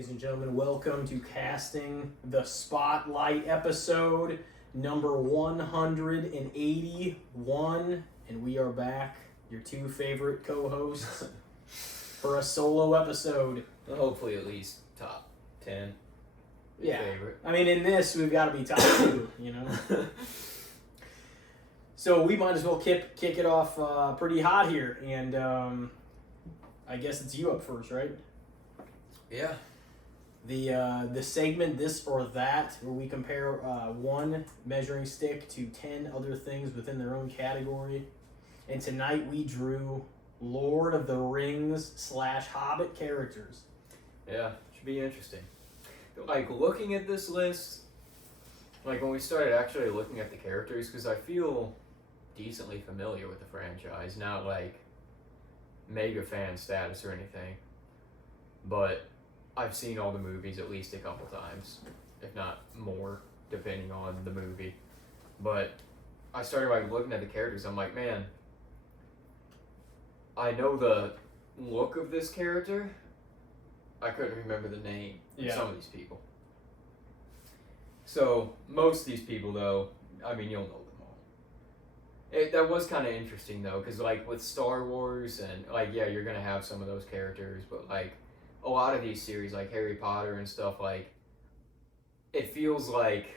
Ladies and gentlemen, welcome to Casting the Spotlight episode number 181. And we are back, your two favorite co-hosts, for a solo episode. Hopefully at least top 10. Yeah. Favorite. I mean, in this, we've got to be top 2, you know? So we might as well kick it off pretty hot here. And I guess it's you up first, right? Yeah. The segment This or That, where we compare one measuring stick to 10 other things within their own category. And tonight we drew Lord of the Rings / Hobbit characters. Yeah, should be interesting. Like, looking at this list, like, when we started actually looking at the characters, because I feel decently familiar with the franchise, not like mega fan status or anything, but I've seen all the movies at least a couple times, if not more, depending on the movie. But I started like looking at the characters. I'm like, man, I know the look of this character. I couldn't remember the name of some of these people. So most of these people, though, I mean, you'll know them all. That was kind of interesting though, because like with Star Wars and like, yeah, you're gonna have some of those characters, but like a lot of these series, like Harry Potter and stuff, like, it feels like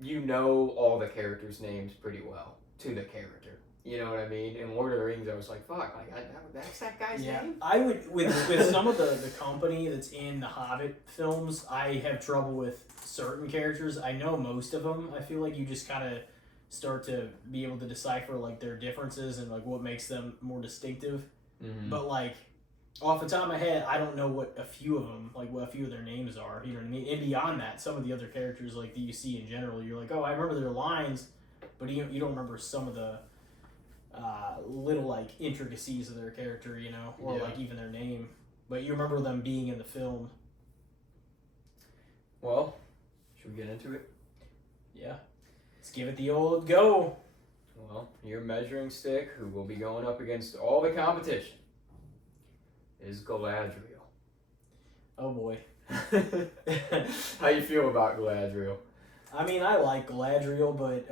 you know all the characters' names pretty well to the character. You know what I mean? In Lord of the Rings, I was like, fuck, like, that's that guy's name? I would, with some of the company that's in the Hobbit films, I have trouble with certain characters. I know most of them. I feel like you just kind of start to be able to decipher, like, their differences and, like, what makes them more distinctive. Mm-hmm. But, like, off the top of my head, I don't know what a few of them, like what a few of their names are, you know what I mean? And beyond that, some of the other characters like that you see in general, you're like, oh, I remember their lines, but you don't remember some of the little like intricacies of their character, you know, or like even their name. But you remember them being in the film. Well, should we get into it? Yeah. Let's give it the old go. Well, your measuring stick, who will be going up against all the competition, is Galadriel. Oh boy. How you feel about Galadriel? I mean, I like Galadriel, but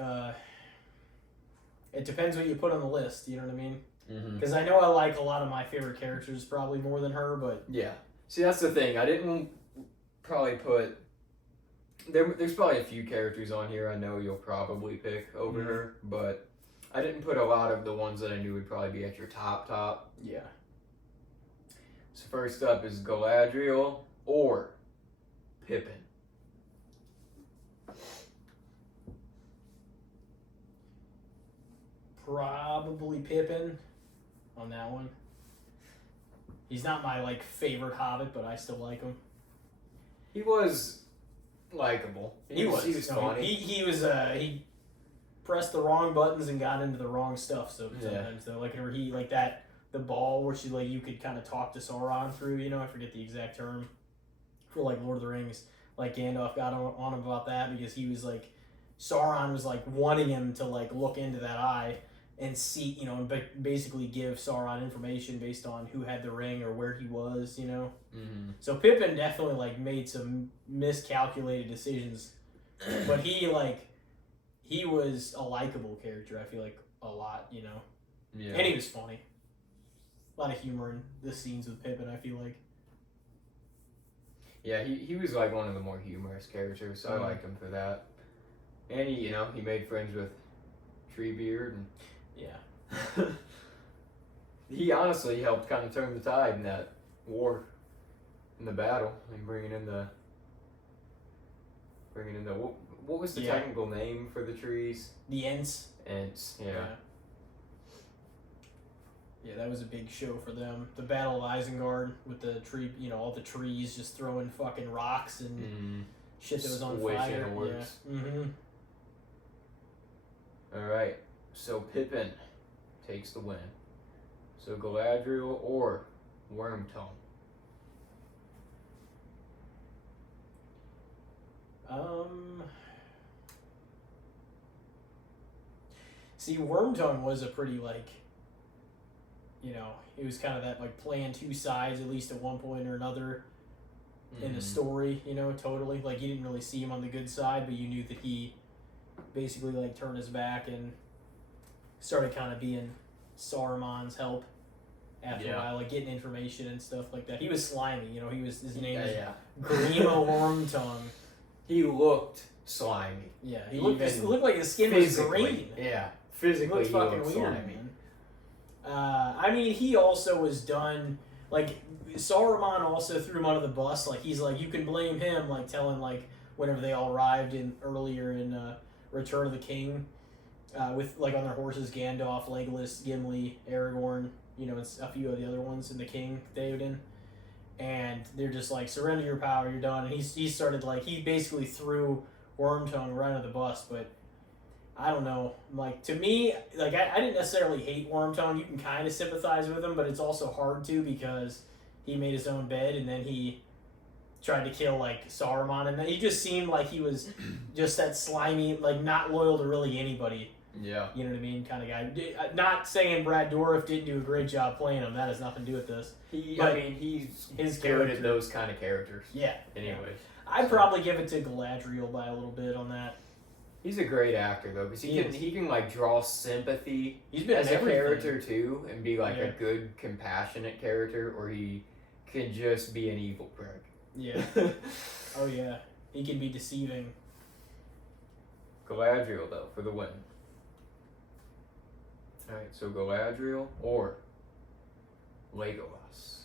it depends what you put on the list, you know what I mean? Because I know I like a lot of my favorite characters probably more than her, but... Yeah. See, that's the thing. I didn't probably put... There's probably a few characters on here I know you'll probably pick over her, but I didn't put a lot of the ones that I knew would probably be at your top. Yeah. So first up is Galadriel or Pippin. Probably Pippin on that one. He's not my like favorite Hobbit, but I still like him. He was likable. He was funny. He pressed the wrong buttons and got into the wrong stuff. So sometimes though, like he like that. The ball, which you could kind of talk to Sauron through, you know, I forget the exact term for like Lord of the Rings. Like Gandalf got on him about that because he was like, Sauron was like wanting him to like look into that eye and see, you know, and basically give Sauron information based on who had the ring or where he was, you know. Mm-hmm. So Pippin definitely like made some miscalculated decisions, but he was a likable character. I feel like a lot, you know, and he was funny. A lot of humor in the scenes with Pippin, I feel like. Yeah, he was like one of the more humorous characters, so I liked him for that. And he made friends with Treebeard, and he honestly helped kind of turn the tide in that war, in the battle. I mean, bringing in the what was the technical name for the trees? The Ents. Ents, Yeah, that was a big show for them. The Battle of Isengard with the tree, you know, all the trees just throwing fucking rocks and shit that was on fire. Works. Yeah. Mm-hmm. All right, so Pippin takes the win. So Galadriel or Wormtongue? See, Wormtongue was a pretty like you know, it was kind of that like playing two sides at least at one point or another. in the story, you know, totally. Like, you didn't really see him on the good side, but you knew that he basically, like, turned his back and started kind of being Saruman's help after a while, like, getting information and stuff like that. He was slimy, you know, his name is Grima Wormtongue. He looked slimy. Yeah, he looked like his skin was green. Yeah, physically he looked fucking weird, slimy. man. I mean, he also was done, like, Saruman also threw him under the bus. Like, he's like, you can blame him, like, telling, like, whenever they all arrived earlier in Return of the King, with, like, on their horses, Gandalf, Legolas, Gimli, Aragorn, you know, and a few of the other ones in the King, Theoden. And they're just like, surrender your power, you're done. And he started, like, he basically threw Wormtongue right under the bus, but I don't know. Like, to me, like, I didn't necessarily hate Wormtongue. You can kind of sympathize with him, but it's also hard to because he made his own bed and then he tried to kill, like, Saruman. And then he just seemed like he was just that slimy, like, not loyal to really anybody. Yeah. You know what I mean? Kind of guy. Not saying Brad Dourif didn't do a great job playing him. That has nothing to do with this. He's his good character. at those kind of characters. Yeah. Anyways. I'd probably give it to Galadriel by a little bit on that. He's a great actor though, because he can like draw sympathy. He's been as in a everything. character too, and be like a good, compassionate character, or he can just be an evil prick. Yeah. Oh yeah. He can be deceiving. Galadriel though for the win. All right, so Galadriel or Legolas.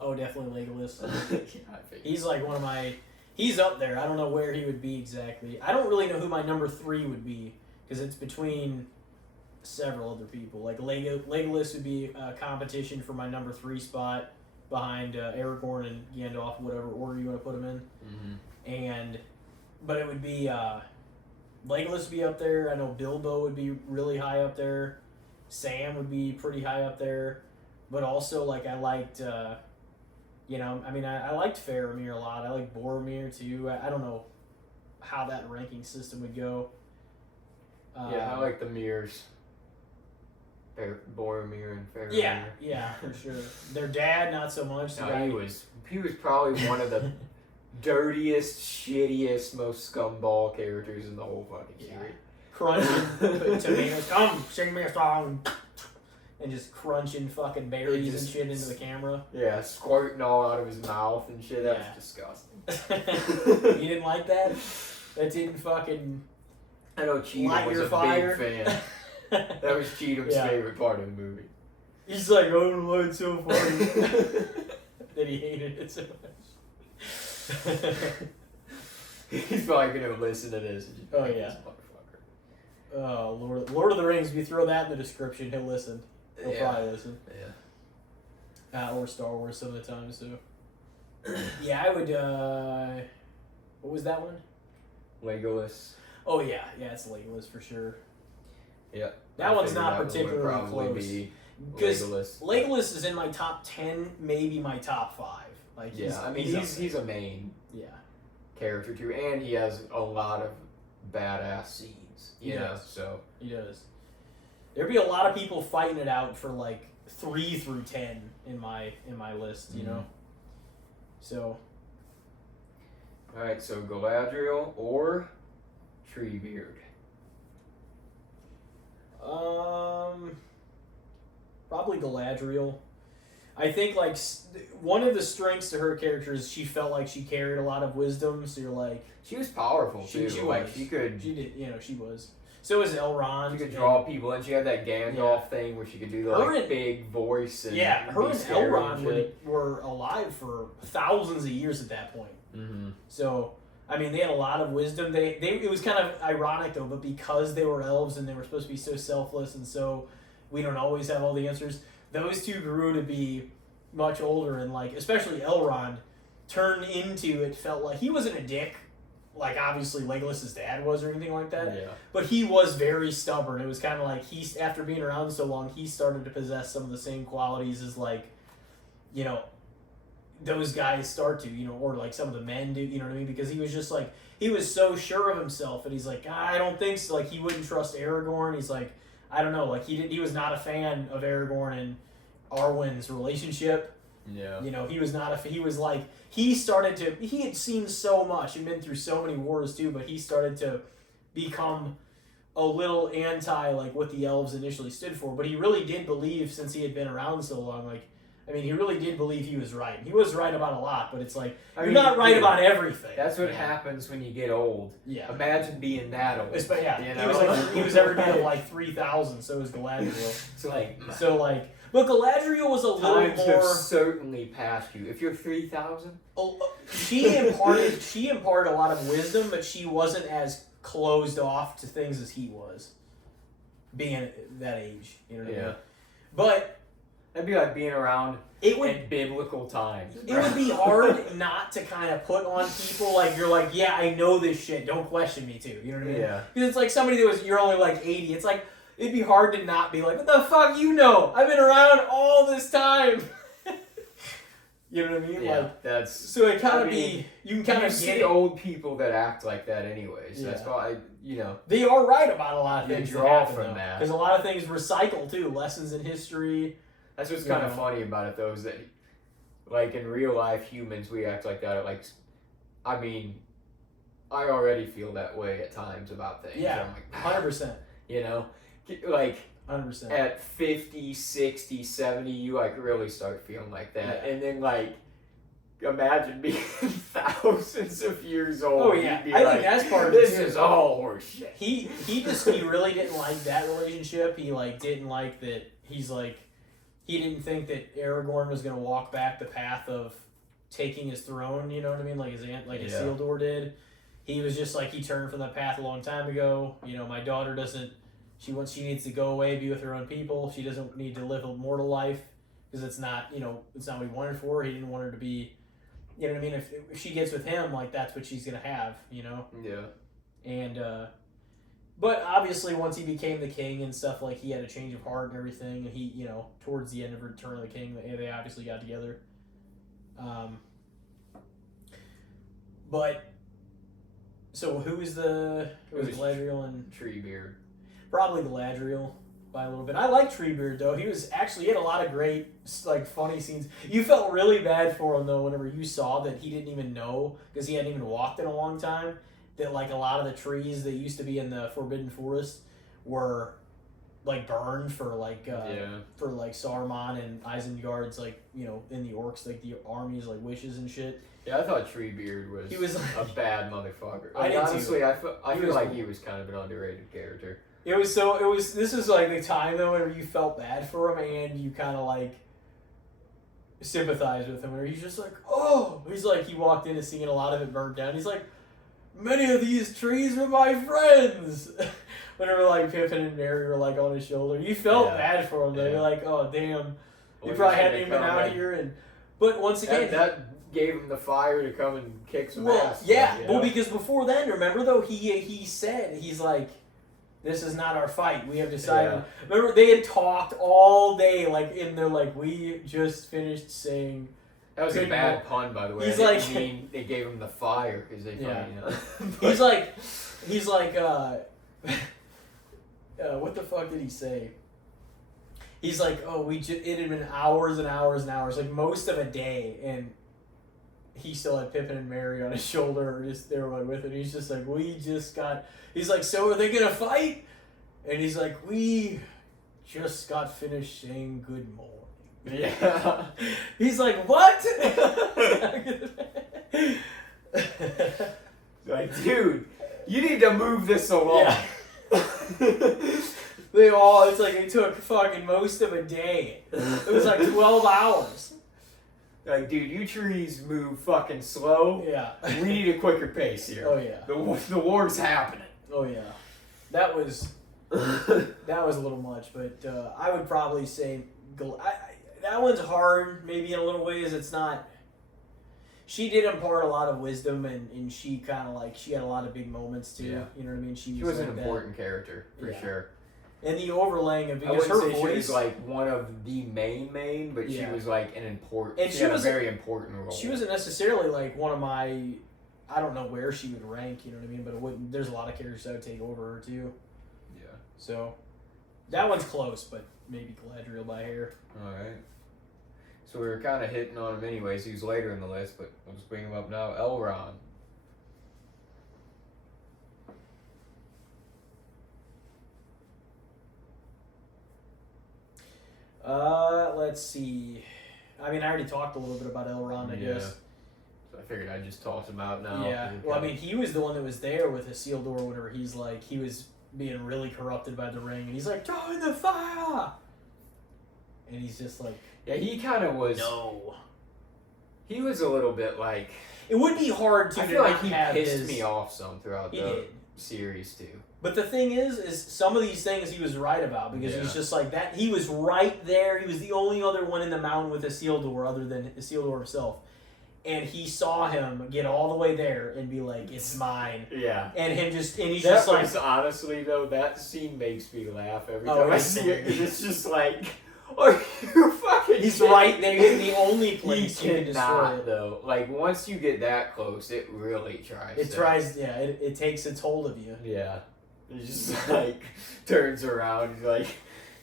Oh, definitely Legolas. Yeah, He's like one of my. He's up there. I don't know where he would be exactly. I don't really know who my number 3 would be because it's between several other people. Like Legolas would be a competition for my number 3 spot behind Aragorn and Gandalf, whatever order you want to put them in. But it would be Legolas would be up there. I know Bilbo would be really high up there. Sam would be pretty high up there. But also, like, I liked. You know, I mean, I liked Faramir a lot. I like Boromir too. I don't know how that ranking system would go. I like the mirrors. Boromir and Faramir. Yeah, for sure. Their dad, not so much. No, he was probably one of the dirtiest, shittiest, most scumball characters in the whole fucking series. Crunching tomatoes. Come, sing me a song. And just crunching fucking berries and shit into the camera. Yeah, squirting all out of his mouth and shit. That was disgusting. You didn't like that? That didn't fucking. I know Cheatham was a big fan. That was Cheatham's favorite part of the movie. He's like, oh, no, it's so funny. That he hated it so much. He's probably gonna listen to this. And oh yeah. This motherfucker. Oh, Lord of the Rings. If you throw that in the description, he'll listen. He'll probably listen. Yeah. Or Star Wars some of the time, so. Yeah, I would, what was that one? Legolas. Oh, yeah. Yeah, it's Legolas for sure. Yeah. That one's not particularly close. Because Legolas is in my top 10, maybe my top 5. Like, he's a main character too, and he has a lot of badass scenes. He does. So. He does. There'd be a lot of people fighting it out for like 3 through 10 in my list, you know. So. All right, so Galadriel or Treebeard. Probably Galadriel. I think like one of the strengths to her character is she felt like she carried a lot of wisdom. So you're like, she was powerful too. She like was. She could. She did. You know, she was. So was Elrond. She could draw people, and she had that Gandalf thing where she could do the big voice. And her and Elrond were alive for thousands of years at that point. Mm-hmm. So, I mean, they had a lot of wisdom. It was kind of ironic, though, but because they were elves and they were supposed to be so selfless and so we don't always have all the answers, those two grew to be much older and, like, especially Elrond turned into, it felt like, he wasn't a dick. Like, obviously, Legolas' dad was or anything like that. Yeah. But he was very stubborn. It was kind of like, after being around so long, he started to possess some of the same qualities as, like, you know, those guys start to, you know, or, like, some of the men do, you know what I mean? Because he was just, like, he was so sure of himself, and he's like, I don't think so. Like, he wouldn't trust Aragorn. He's like, I don't know. Like, he was not a fan of Aragorn and Arwen's relationship. Yeah. You know, he was not he was like, he had seen so much and been through so many wars too, but he started to become a little anti like what the elves initially stood for. But he really did believe, since he had been around so long, like, I mean, he really did believe he was right. He was right about a lot, but it's like, you're not right about everything. That's what happens when you get old. Yeah. Imagine being that old. But yeah, you know? he was every bit of like 3,000, so was Galadriel. But Galadriel was a little times more. Have certainly passed you. If you're 3,000, she imparted a lot of wisdom, but she wasn't as closed off to things as he was, being that age. You know what I mean? But that'd be like being around in biblical times. It would be hard not to kind of put on people like, you're like, yeah, I know this shit. Don't question me too. You know what I mean? Yeah. Because it's like somebody you're only like 80. It's like, it'd be hard to not be like, what the fuck you know? I've been around all this time. You know what I mean? Yeah, like, that's... So it kind of be... You can kind of see old people that act like that anyways. Yeah. That's why, you know... They are right about a lot of things. You draw from that. Because a lot of things recycle, too. Lessons in history. That's what's kind of funny about it, though, is that, like, in real life, humans, we act like that. Like, I mean, I already feel that way at times about things. Yeah, I'm like, 100%. You know? Like... 100%. At 50, 60, 70, you like really start feeling like that. Yeah. And then like, imagine being thousands of years old. Oh yeah, I think that's part of it. This is all horseshit. He really didn't like that relationship. He like didn't like that. He's like, he didn't think that Aragorn was gonna walk back the path of taking his throne. You know what I mean? Like his aunt, like Isildur did. He was just like, he turned from that path a long time ago. You know, my daughter doesn't. She needs to go away, be with her own people. She doesn't need to live a mortal life because it's not what he wanted for her. He didn't want her to be, you know what I mean? If she gets with him, like that's what she's gonna have, you know. Yeah. And but obviously once he became the king and stuff, like he had a change of heart and everything. He, you know, towards the end of Return of the King, they obviously got together. But so who was Galadriel and Treebeard? Probably Galadriel by a little bit. I like Treebeard though. He had a lot of great like funny scenes. You felt really bad for him though whenever you saw that he didn't even know, because he hadn't even walked in a long time, that like a lot of the trees that used to be in the Forbidden Forest were like burned for like for like Saruman and Isengard's, like, you know, in the orcs, like the armies, like wishes and shit. Yeah, I thought Treebeard was a bad motherfucker. Like, honestly, I feel like he was kind of an underrated character. This is like the time though whenever you felt bad for him and you kind of like sympathized with him, where he's just like, oh, he's like, he walked in and seeing a lot of it burned down. He's like, many of these trees were my friends. Whenever like Pippin and Merry were like on his shoulder, you felt bad for him though. You're like, oh damn, you probably hadn't even been out here. But once again, that gave him the fire to come and kick some ass. Yeah, well, because before then, remember though, he said, he's like, this is not our fight. We have decided. Yeah. Remember, they had talked all day, like, in their, like, we just finished saying. That was a bad pun, by the way. He's like, I mean, they gave him the fire because they thought, you know. he's like, what the fuck did he say? He's like, oh, it had been hours and hours and hours, like most of a day, and he still had Pippin and Merry on his shoulder, or just there with him. He's just like, he's like, so are they gonna fight? And he's like, we just got finished saying good morning. Yeah. He's like, what? Like, dude, you need to move this along. Yeah. It's like it took fucking most of a day. It was like 12 hours. Like, dude, you trees move fucking slow. Yeah. We need a quicker pace here. Oh, yeah. The war's happening. Oh, yeah. That was a little much, but I would probably say that one's hard, maybe in a little ways. It's not... She did impart a lot of wisdom, and she kind of like, she had a lot of big moments, too. Yeah. You know what I mean? She was an important character, for sure. And the overlaying of, because I wouldn't her say voice, she was like one of the main, but she was like an important. And she had a very important role. She wasn't necessarily like one of my. I don't know where she would rank. You know what I mean? But it wouldn't. There's a lot of characters that would take over her too. Yeah. So, that one's close, but maybe Galadriel by hair. All right. So we were kind of hitting on him anyways. He was later in the list, but I'll just bring him up now. Elrond. Let's see. I mean, I already talked a little bit about Elrond, I guess. So I figured I'd just toss him out now. Yeah. Well, I mean, he was the one that was there with Isildur whenever he's like, he was being really corrupted by the ring, and he's like, "Join the fire!" And he's just like, yeah, he kind of was. no. He was a little bit like. It would be hard to. I feel like he have pissed me off some throughout the series too. But the thing is some of these things he was right about, because he's just like that. He was right there. He was the only other one in the mountain with Isildur other than Isildur himself. And he saw him get all the way there and be like, "It's mine." Yeah. And he's that just like, was, honestly though, that scene makes me laugh every Oh, time I it's see it. 'Cause it's just like, are you fucking? he's kidding right there. me? He's the only place you can destroy cannot, it. though. Like once you get that close, it really tries. It tries, yeah. It takes its hold of you. Yeah. He just like turns around. He's like,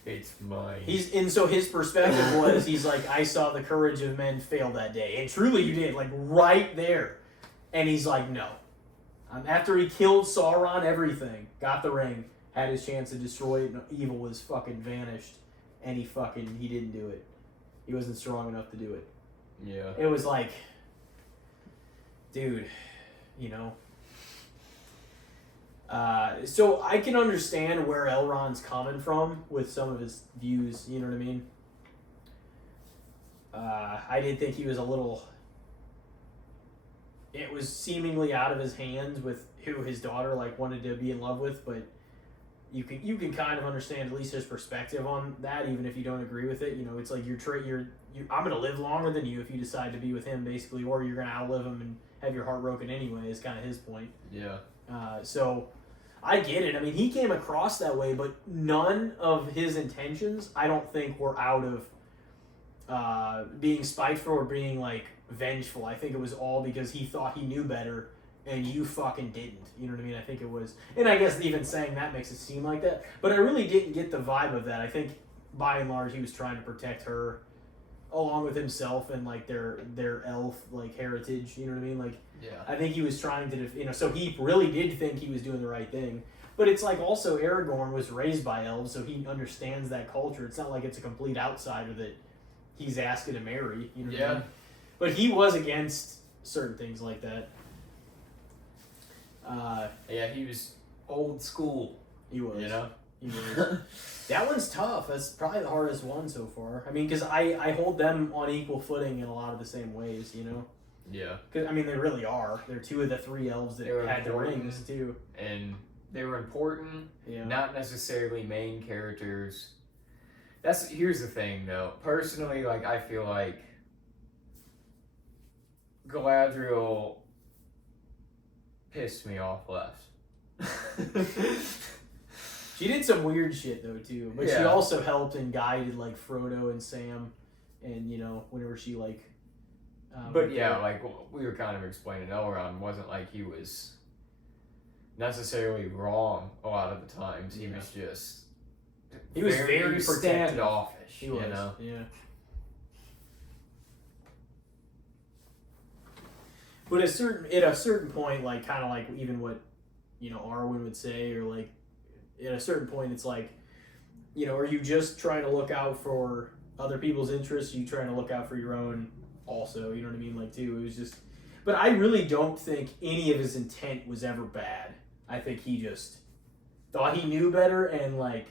"It's mine." So his perspective was, he's like, "I saw the courage of men fail that day," and truly you did, like right there. And he's like, "No." After he killed Sauron, everything, got the ring, had his chance to destroy it, and evil was fucking vanished, and he didn't do it. He wasn't strong enough to do it. Yeah. It was like, dude, you know. So I can understand where Elrond's coming from with some of his views, you know what I mean? I did think he was a little... It was seemingly out of his hands with who his daughter like wanted to be in love with, but you can kind of understand at least his perspective on that, even if you don't agree with it. You know, it's like I'm gonna live longer than you if you decide to be with him, basically, or you're gonna outlive him and have your heart broken anyway. Is kind of his point. Yeah. So I get it. I mean, he came across that way, but none of his intentions, I don't think, were out of being spiteful or being like vengeful. I think it was all because he thought he knew better and you fucking didn't. You know what I mean? I think it was, and I guess even saying that makes it seem like that, but I really didn't get the vibe of that. I think by and large he was trying to protect her along with himself and like their elf like heritage, you know what I mean? Like, yeah. I think he was trying to, so he really did think he was doing the right thing. But it's like also Aragorn was raised by elves, so he understands that culture. It's not like it's a complete outsider that he's asking to marry, you know what I mean? But he was against certain things like that. Yeah, he was old school. He was. You know? He was. That one's tough. That's probably the hardest one so far. I mean, because I hold them on equal footing in a lot of the same ways, you know? Yeah. Cause, I mean, they really are. They're two of the three elves that had the rings, too. And they were important, Yeah. not necessarily main characters. Here's the thing, though. Personally, like, I feel like Galadriel pissed me off less. She did some weird shit though too, but she also helped and guided like Frodo and Sam, and you know whenever she like. But yeah, like we were kind of explaining, Elrond wasn't like he was necessarily wrong a lot of the times. He was just very protective. Standoffish. He was, you know? Yeah. But at a certain point, like kind of like even what, you know, Arwen would say, or like at a certain point, it's like, you know, are you just trying to look out for other people's interests? Are you trying to look out for your own also? You know what I mean? Like too, it was just. But I really don't think any of his intent was ever bad. I think he just thought he knew better, and like,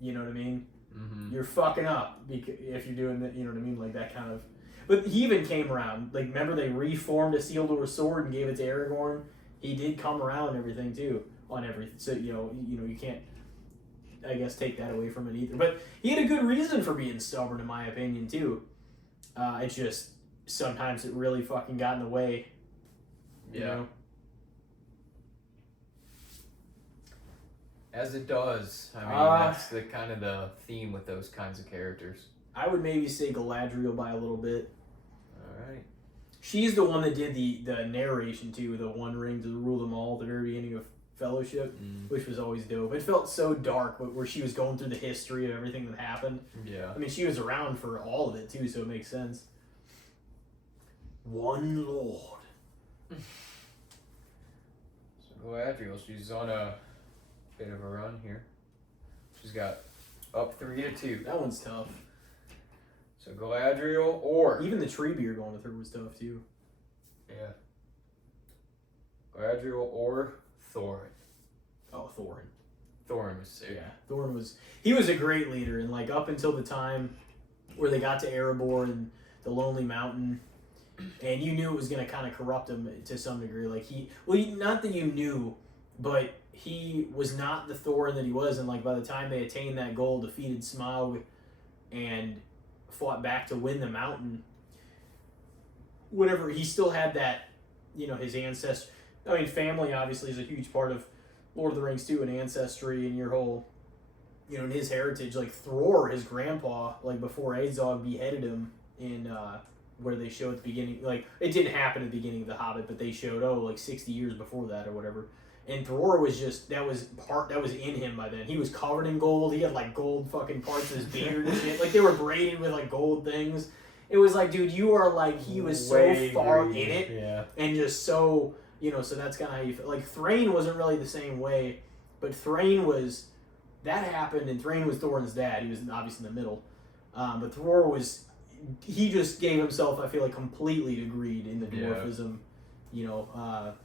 you know what I mean? Mm-hmm. You're fucking up if you're doing that. You know what I mean? Like that kind of. But he even came around. Like, remember they reformed Isildur's sword and gave it to Aragorn? He did come around and everything, too, on everything. So, you know, you can't, I guess, take that away from it either. But he had a good reason for being stubborn, in my opinion, too. It's just, sometimes it really fucking got in the way. You know? As it does. I mean, that's the kind of the theme with those kinds of characters. I would maybe say Galadriel by a little bit. Alright. She's the one that did the narration, too, the One Ring to rule them all at the very beginning of Fellowship, which was always dope. It felt so dark, where she was going through the history of everything that happened. Yeah. I mean, she was around for all of it too, so it makes sense. One Lord. So Galadriel, she's on a bit of a run here. She's got up 3-2. That one's tough. So Galadriel or even the Treebeard going with her was tough too. Yeah. Galadriel or Thorin. Oh, Thorin. Thorin was sick. Yeah, Thorin was. He was a great leader, and like up until the time where they got to Erebor and the Lonely Mountain, and you knew it was going to kind of corrupt him to some degree. Like not that you knew, but he was not the Thorin that he was, and like by the time they attained that goal, defeated Smaug, and fought back to win the mountain. Whatever, he still had that, his ancestry. I mean, family obviously is a huge part of Lord of the Rings too, and ancestry and your whole, and his heritage. Like Thror, his grandpa, like before Azog beheaded him in where they showed at the beginning, like it didn't happen at the beginning of the Hobbit, but they showed like 60 years before that or whatever. And Thror was just that was in him by then. He was covered in gold. He had like gold fucking parts of his beard and shit. Like they were braided with like gold things. It was like, dude, you are like, he was so far in it, and just so. So that's kind of how you feel. Like, Thrain wasn't really the same way, but Thrain was, that happened, and Thrain was Thorin's dad. He was obviously in the middle. But Thror was, he just gave himself, I feel like, completely to greed in the dwarfism,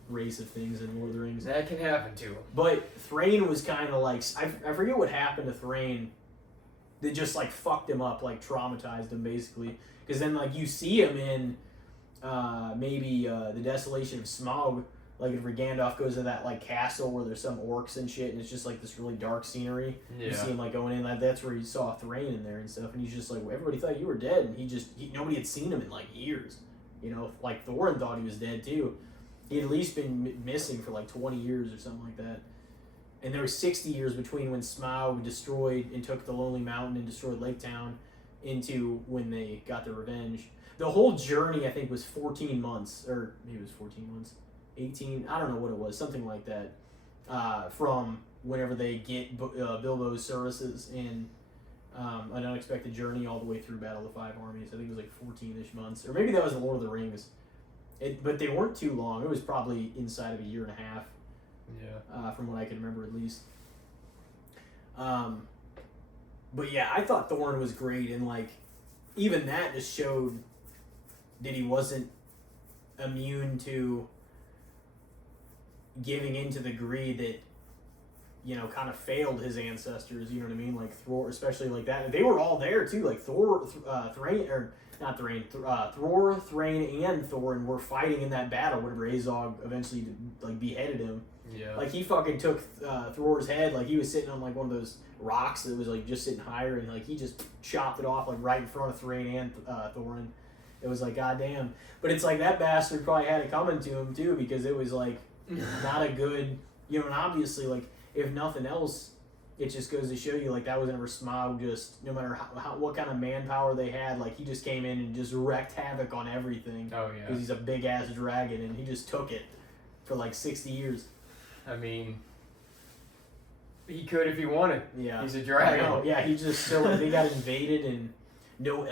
race of things in Lord of the Rings. That can happen too. But Thrain was kind of like, I forget what happened to Thrain that just, like, fucked him up, like, traumatized him, basically. Because then, like, you see him in... maybe the Desolation of Smaug, like if Gandalf goes to that like castle where there's some orcs and shit, and it's just like this really dark scenery. Yeah. You see him like going in, that's where he saw Thrain in there and stuff, and he's just like, well, everybody thought you were dead, and nobody had seen him in like years. Like Thorin thought he was dead too. He had at least been missing for like 20 years or something like that. And there was 60 years between when Smaug destroyed and took the Lonely Mountain and destroyed Lake Town into when they got their revenge. The whole journey, I think, was 14 months, or maybe it was 14 months, 18, I don't know what it was, something like that, from whenever they get Bilbo's services in An Unexpected Journey all the way through Battle of the Five Armies. I think it was like 14-ish months, or maybe that was the Lord of the Rings. But they weren't too long. It was probably inside of a year and a half, from what I can remember at least. But yeah, I thought Thorin was great, and like, even that just showed that he wasn't immune to giving into the greed that, kind of failed his ancestors, you know what I mean? Like Thror, especially like that. They were all there too, like Thror, Thrain, Thror, Thrain, and Thorin were fighting in that battle whenever Azog eventually like beheaded him. Yeah. Like he fucking took Thror's head, like he was sitting on like one of those rocks that was like just sitting higher, and like he just chopped it off like right in front of Thrain and Thorin. It was like, goddamn. But it's like that bastard probably had it coming to him too, because it was like not a good, and obviously like if nothing else, it just goes to show you like that was never Smaug. Just no matter how what kind of manpower they had, like he just came in and just wreaked havoc on everything. Oh yeah. Because he's a big ass dragon, and he just took it for like 60 years. I mean, he could if he wanted. Yeah. He's a dragon. Yeah, he just they got invaded, and no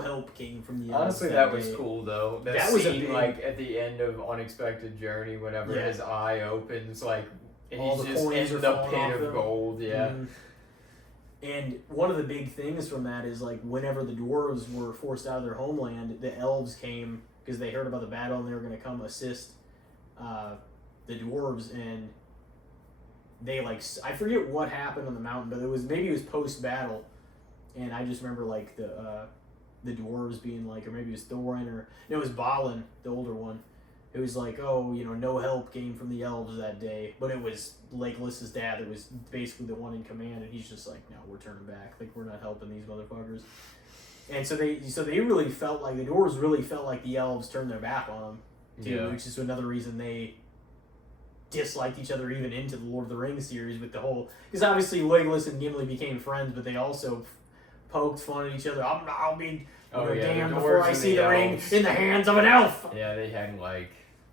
help came from the Honestly, that was cool though. That was scene, like at the end of Unexpected Journey, whenever his eye opens, like and all he's the just coins in the pit of gold. Yeah. Mm-hmm. And one of the big things from that is like whenever the dwarves were forced out of their homeland, the elves came because they heard about the battle and they were going to come assist the dwarves, and they like I forget what happened on the mountain, but it was post battle, and I just remember like the dwarves being like, or maybe it was Thorin, or no, it was Balin, the older one. It was like, oh, no help came from the elves that day, but it was Legolas's dad that was basically the one in command, and he's just like, no, we're turning back, like we're not helping these motherfuckers. And so they really felt like the dwarves really felt like the elves turned their back on them too, which is another reason they disliked each other even into the Lord of the Rings series with the whole, because obviously Legolas and Gimli became friends, but they also poked fun at each other. I'll be damned before I see the ring in the hands of an elf. Yeah, they had like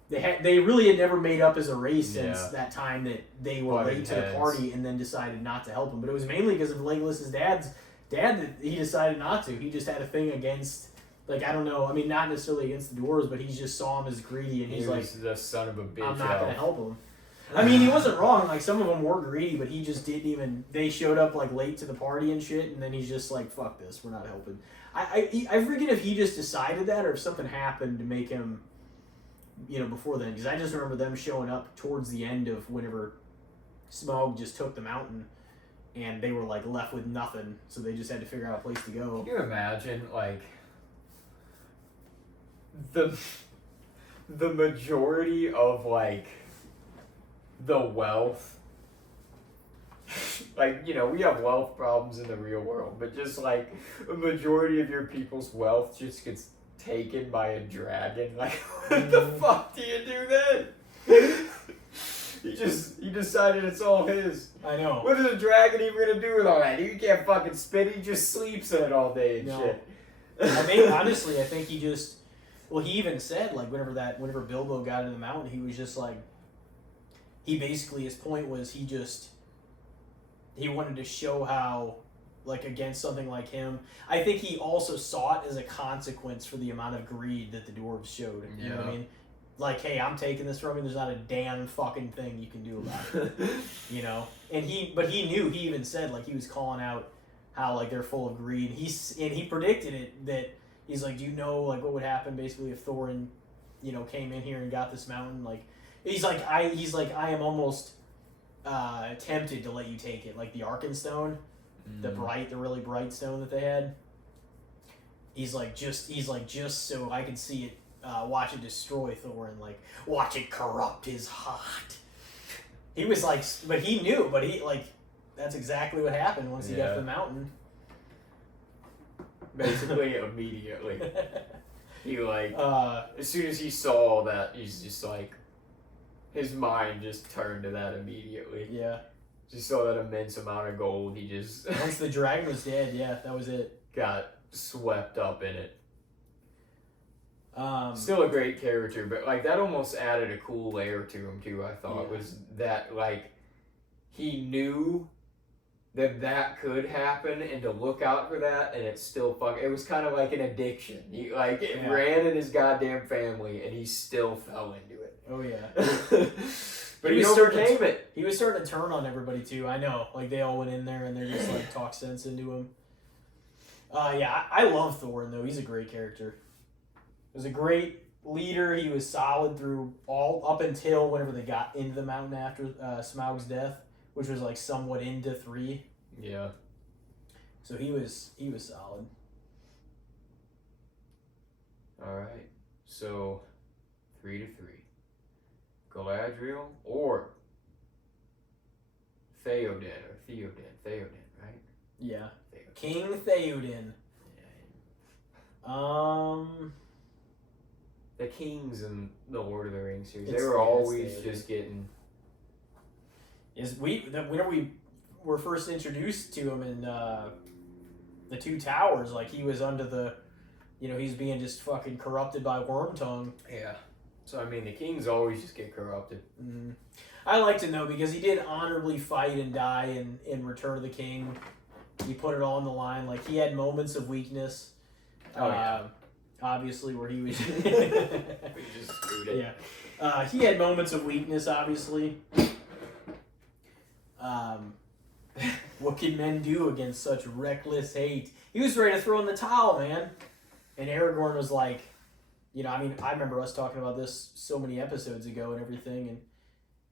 They really had never made up as a race since that time that they were Butting late to the heads. party and then decided not to help him. But it was mainly because of Legolas's dad that he decided not to. He just had a thing against, like, I don't know. I mean, not necessarily against the dwarves, but he just saw him as greedy, and he's he like, was the son of a bitch. I'm not going to help him. I mean, he wasn't wrong. Like, some of them were greedy, but he just didn't even. They showed up like late to the party and shit, and then he's just like, "Fuck this, we're not helping." I forget if he just decided that or if something happened to make him, before then. Because I just remember them showing up towards the end of whenever Smaug just took the mountain, and they were like left with nothing, so they just had to figure out a place to go. Can you imagine, like, the majority of, like, the wealth, like, we have wealth problems in the real world, but just, like, a majority of your people's wealth just gets taken by a dragon. Like, what the fuck do you do then? He decided it's all his. I know. What is a dragon even gonna do with all that? He can't fucking spit. He just sleeps in it all day and shit. I think he just. Well, he even said, like, whenever Bilbo got into the mountain, he was just like. He basically, his point was he wanted to show how, like, against something like him. I think he also saw it as a consequence for the amount of greed that the dwarves showed. You know what I mean? Like, hey, I'm taking this from you. There's not a damn fucking thing you can do about it. And he knew. He even said, like, he was calling out how, like, they're full of greed. He predicted it, that he's like, do you know, like, what would happen basically if Thorin, came in here and got this mountain? Like, he's like, I am almost tempted to let you take it, like the Arkenstone, the really bright stone that they had. He's like, just so I can see it. Watch it destroy Thorin, like, watch it corrupt his heart. He was like, but he knew, that's exactly what happened once he got to the mountain. Basically, immediately. He, like, as soon as he saw that, he's just like, his mind just turned to that immediately. Yeah. Just saw that immense amount of gold, he just... Once the dragon was dead, that was it. Got swept up in it. Still a great character, but, like, that almost added a cool layer to him, too, I thought, was that, like, he knew that could happen and to look out for that, and it's still it was kind of like an addiction. He, like, it ran in his goddamn family, and he still fell into it. Oh, yeah. But he overcame it. He was starting to turn on everybody, too. I know. Like, they all went in there, and they're just, like, talk sense into him. I love Thorin, though. He's a great character. He was a great leader. He was solid through up until whenever they got into the mountain after Smaug's death, which was, like, somewhat into 3. Yeah. So he was solid. All right. So 3-3. Galadriel or Theoden, right? Yeah. Theoden. King Theoden. The kings in the Lord of the Rings series, they were always just getting... Whenever we were first introduced to him in the Two Towers, like, he was under the, he's being just fucking corrupted by Wormtongue. Yeah. So, I mean, the kings always just get corrupted. Mm-hmm. I like to know, because he did honorably fight and die in Return of the King. He put it all on the line. Like, he had moments of weakness. Obviously, where he was... He just screwed it. Yeah. He had moments of weakness, obviously. What can men do against such reckless hate? He was ready to throw in the towel, man. And Aragorn was like, I remember us talking about this so many episodes ago and everything,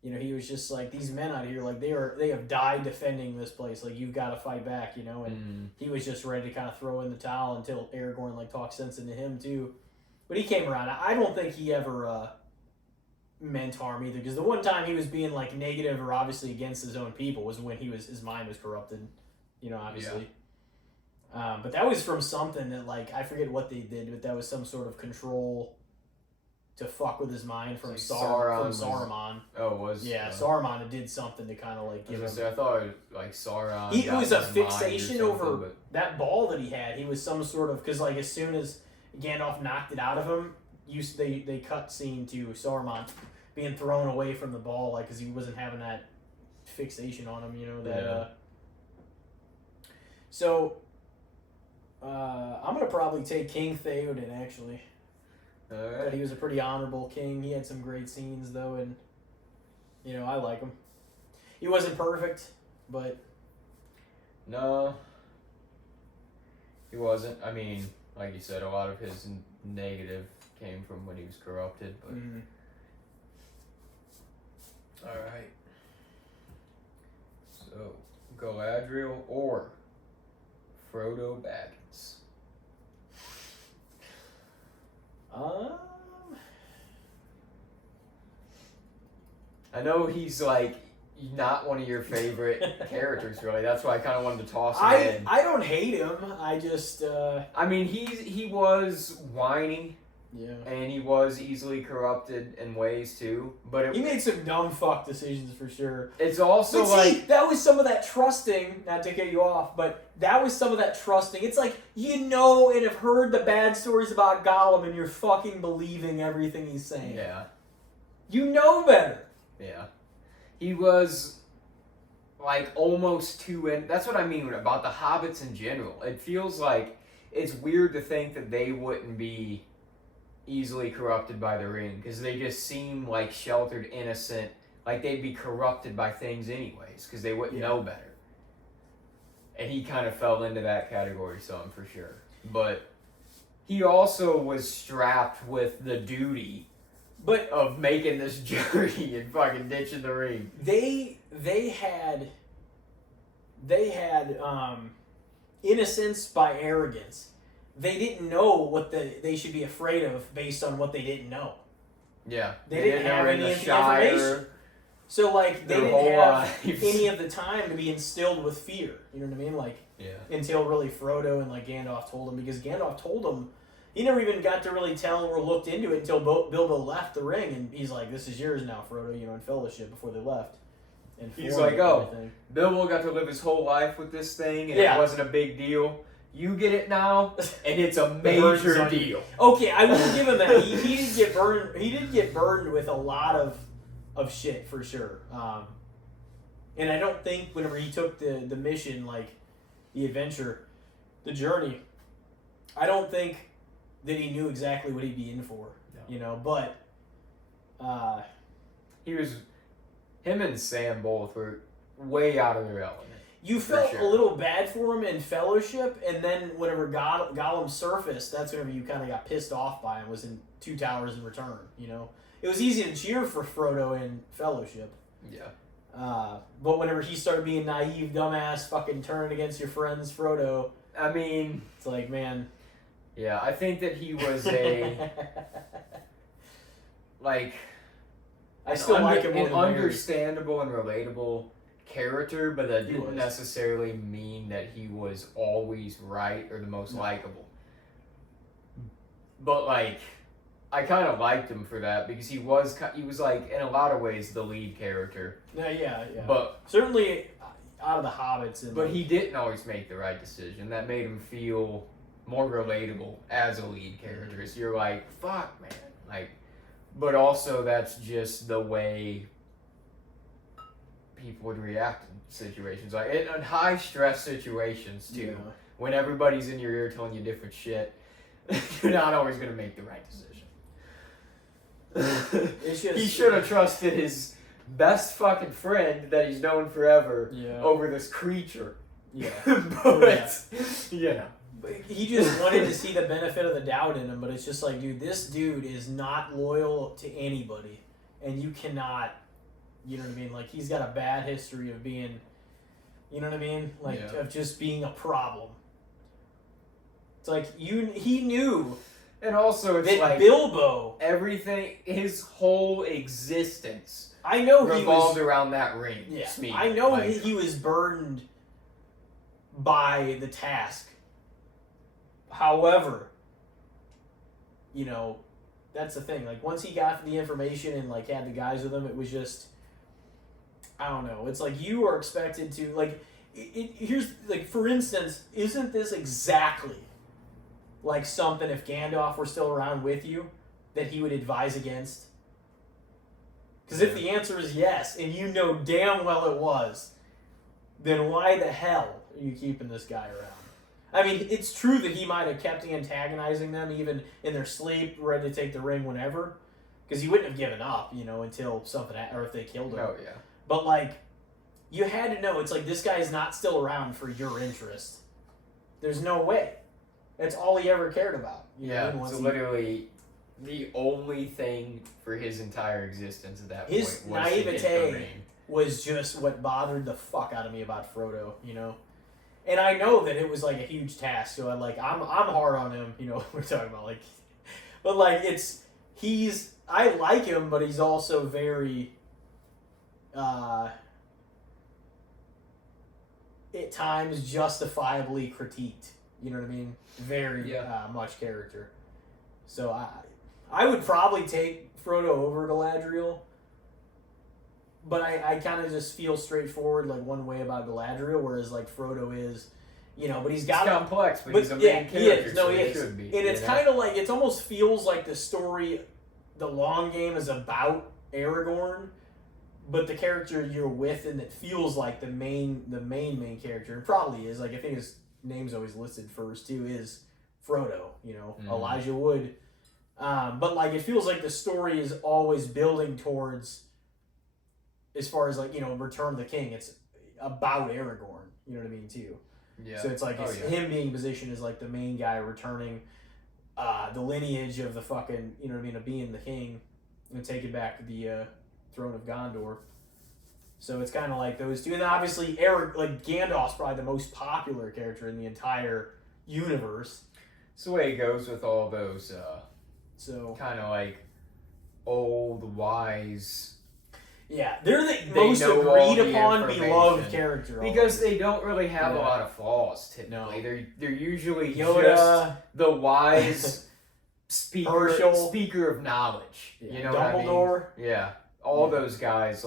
and he was just like, these men out here, like, they have died defending this place, like, you've got to fight back, and he was just ready to kind of throw in the towel until Aragorn, like, talked sense into him too. But he came around. I don't think he ever meant harm either, because the one time he was being, like, negative or obviously against his own people was when his mind was corrupted, obviously. Yeah. But that was from something that, like, I forget what they did, but that was some sort of control to fuck with his mind from Saruman. Oh, it was? Yeah, Saruman did something to kind of, like, give him... I thought it was, like, Sauron... It was a fixation over that ball that he had. He was some sort of... Because, like, as soon as Gandalf knocked it out of him, they cut scene to Saruman being thrown away from the ball, like, because he wasn't having that fixation on him, you know, that, so, I'm going to probably take King Theoden, actually. Alright. He was a pretty honorable king. He had some great scenes, though, and, you know, I like him. He wasn't perfect, but... No. He wasn't. I mean, like you said, a lot of his negative came from when he was corrupted, but... Mm-hmm. Alright. So, Galadriel or Frodo Baggins? I know he's like not one of your favorite characters, really. That's why I kind of wanted to toss him in. I don't hate him. I just. I mean, he was whiny. Yeah. And he was easily corrupted in ways too, but he made some dumb fuck decisions for sure. It's also but like see, that was some of that trusting. Not to get you off, but that was some of that trusting. It's like, you know, and have heard the bad stories about Gollum, and you're fucking believing everything he's saying. Yeah. You know better. Yeah. He was like almost too in. That's what I mean about the hobbits in general. It feels like it's weird to think that they wouldn't be easily corrupted by the ring, because they just seem like sheltered, innocent, like they'd be corrupted by things anyways, because they wouldn't know better. And he kind of fell into that category some, for sure. But he also was strapped with the duty of making this journey and fucking ditching the ring. They had innocence by arrogance. They didn't know what they should be afraid of based on what they didn't know. Yeah. They didn't have any information. So, like, they didn't have any of the time to be instilled with fear. You know what I mean? Like, until really Frodo and, like, Gandalf told them. Because Gandalf told them, he never even got to really tell or looked into it until Bilbo left the ring. And he's like, this is yours now, Frodo, you know, in Fellowship before they left. And he's like, Bilbo got to live his whole life with this thing, and it wasn't a big deal. You get it now, and it's a major deal. Okay, I will give him that. He did get burned. He did get burned with a lot of shit for sure. And I don't think whenever he took the mission, like the adventure, the journey, I don't think that he knew exactly what he'd be in for. No. You know, but him and Sam both were way out of their element. You felt a little bad for him in Fellowship, and then whenever Gollum surfaced, that's whenever you kind of got pissed off by him, was in Two Towers in Return, you know? It was easy to cheer for Frodo in Fellowship. Yeah. But whenever he started being naive, dumbass, fucking turning against your friends, Frodo... I mean... It's like, man... Yeah, I think that he was a... like... I still like him more an understandable and relatable character, but that didn't necessarily mean that he was always right or the most likable. But like, I kind of liked him for that, because he was like in a lot of ways the lead character. Yeah. But certainly out of the Hobbits. But he didn't always make the right decision. That made him feel more relatable as a lead character. So you're like, fuck, man, like. But also, that's just the way people would react in situations. Like, in high-stress situations, too, when everybody's in your ear telling you different shit, you're not always going to make the right decision. He should have trusted his best fucking friend that he's known forever over this creature. Yeah. But, he just wanted to see the benefit of the doubt in him, but it's just like, dude, this dude is not loyal to anybody, and you cannot, you know what I mean? Like, he's got a bad history of being, you know what I mean? Like, of just being a problem. It's like, he knew. And also, it's that like Bilbo, everything, his whole existence, I know revolved around that ring. Yeah, I know he was burdened by the task. However, you know, that's the thing. Like, once he got the information and, like, had the guys with him, it was just, I don't know. It's like, you are expected to, like, here's, like, for instance, isn't this exactly like something if Gandalf were still around with you, that he would advise against? Because if the answer is yes, and you know damn well it was, then why the hell are you keeping this guy around? I mean, it's true that he might have kept antagonizing them even in their sleep, ready to take the ring whenever, because he wouldn't have given up, until something, or if they killed him. Oh, yeah. But, like, you had to know, it's like, this guy is not still around for your interest. There's no way. That's all he ever cared about. It's literally the only thing for his entire existence at that point. His naivete was just what bothered the fuck out of me about Frodo, And I know that it was like a huge task, so I'm hard on him, we're talking about but I like him, but he's also very at times justifiably critiqued. You know what I mean? Very much character. So I would probably take Frodo over Galadriel. But I kind of just feel straightforward one way about Galadriel, whereas Frodo is, but he's got... It's complex, but he's a main character, he is. No, so he he is. should be. And it's kind of it almost feels like the story, the long game is about Aragorn, but the character you're with and that feels like the main character, and probably is, I think his name's always listed first too, is Frodo, Elijah Wood. But it feels like the story is always building towards, as far as Return of the King, it's about Aragorn, you know what I mean, too. Yeah. So it's him being positioned as the main guy returning the lineage of the fucking, you know what I mean, of being the king and taking back the throne of Gondor. So it's kind of like those two. And then obviously Gandalf's probably the most popular character in the entire universe. It's the way it goes with all those kind of old, wise... Yeah, they're the most agreed upon, beloved character. Because they don't really have a lot of flaws, typically. No. They're usually Yoda, just the wise speaker of knowledge. Yeah. You know Dumbledore. What I mean? Yeah. All those guys,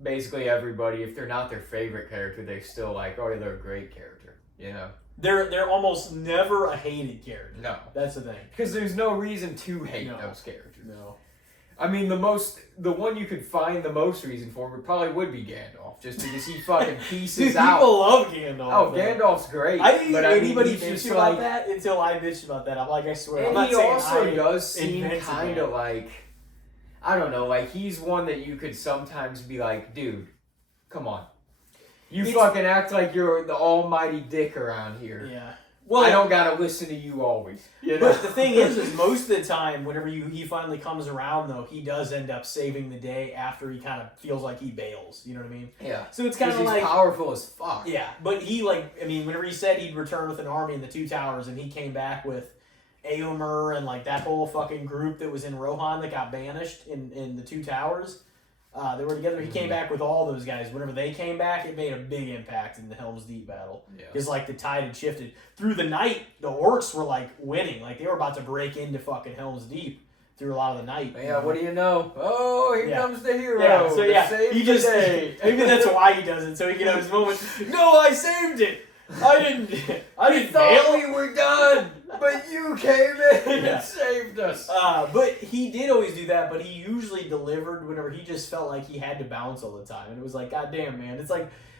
basically everybody, if they're not their favorite character, they still they're a great character, They're almost never a hated character. No. That's the thing. Because there's no reason to hate those characters. No. I mean, the one you could find the most reason for would be Gandalf, just because he fucking pieces out. People love Gandalf. Oh, Gandalf's great. I didn't hear anybody bitch about that until I bitched about that. I'm I swear. And I'm not he also saying does seem kind of I don't know, he's one that you could sometimes be dude, come on. You fucking act like you're the almighty dick around here. Yeah. Well, I don't gotta listen to you always. But the thing is most of the time, whenever he finally comes around, though, he does end up saving the day after he kind of feels like he bails. You know what I mean? Yeah. So it's kind of he's powerful as fuck. Yeah, but he whenever he said he'd return with an army in the Two Towers, and he came back with Éomer and that whole fucking group that was in Rohan that got banished in the Two Towers. They were together. He came back with all those guys. Whenever they came back, it made a big impact in the Helm's Deep battle. Because the tide had shifted. Through the night, the orcs were winning. They were about to break into fucking Helm's Deep through a lot of the night. Yeah, what do you know? Oh, here comes the hero. Yeah, so he just maybe that's why he does it, so he can have his moment. No, I saved it. I didn't thought we were done, but you came in and saved us. But he did always do that, but he usually delivered whenever he just felt like he had to bounce all the time. And it was God damn, man. It's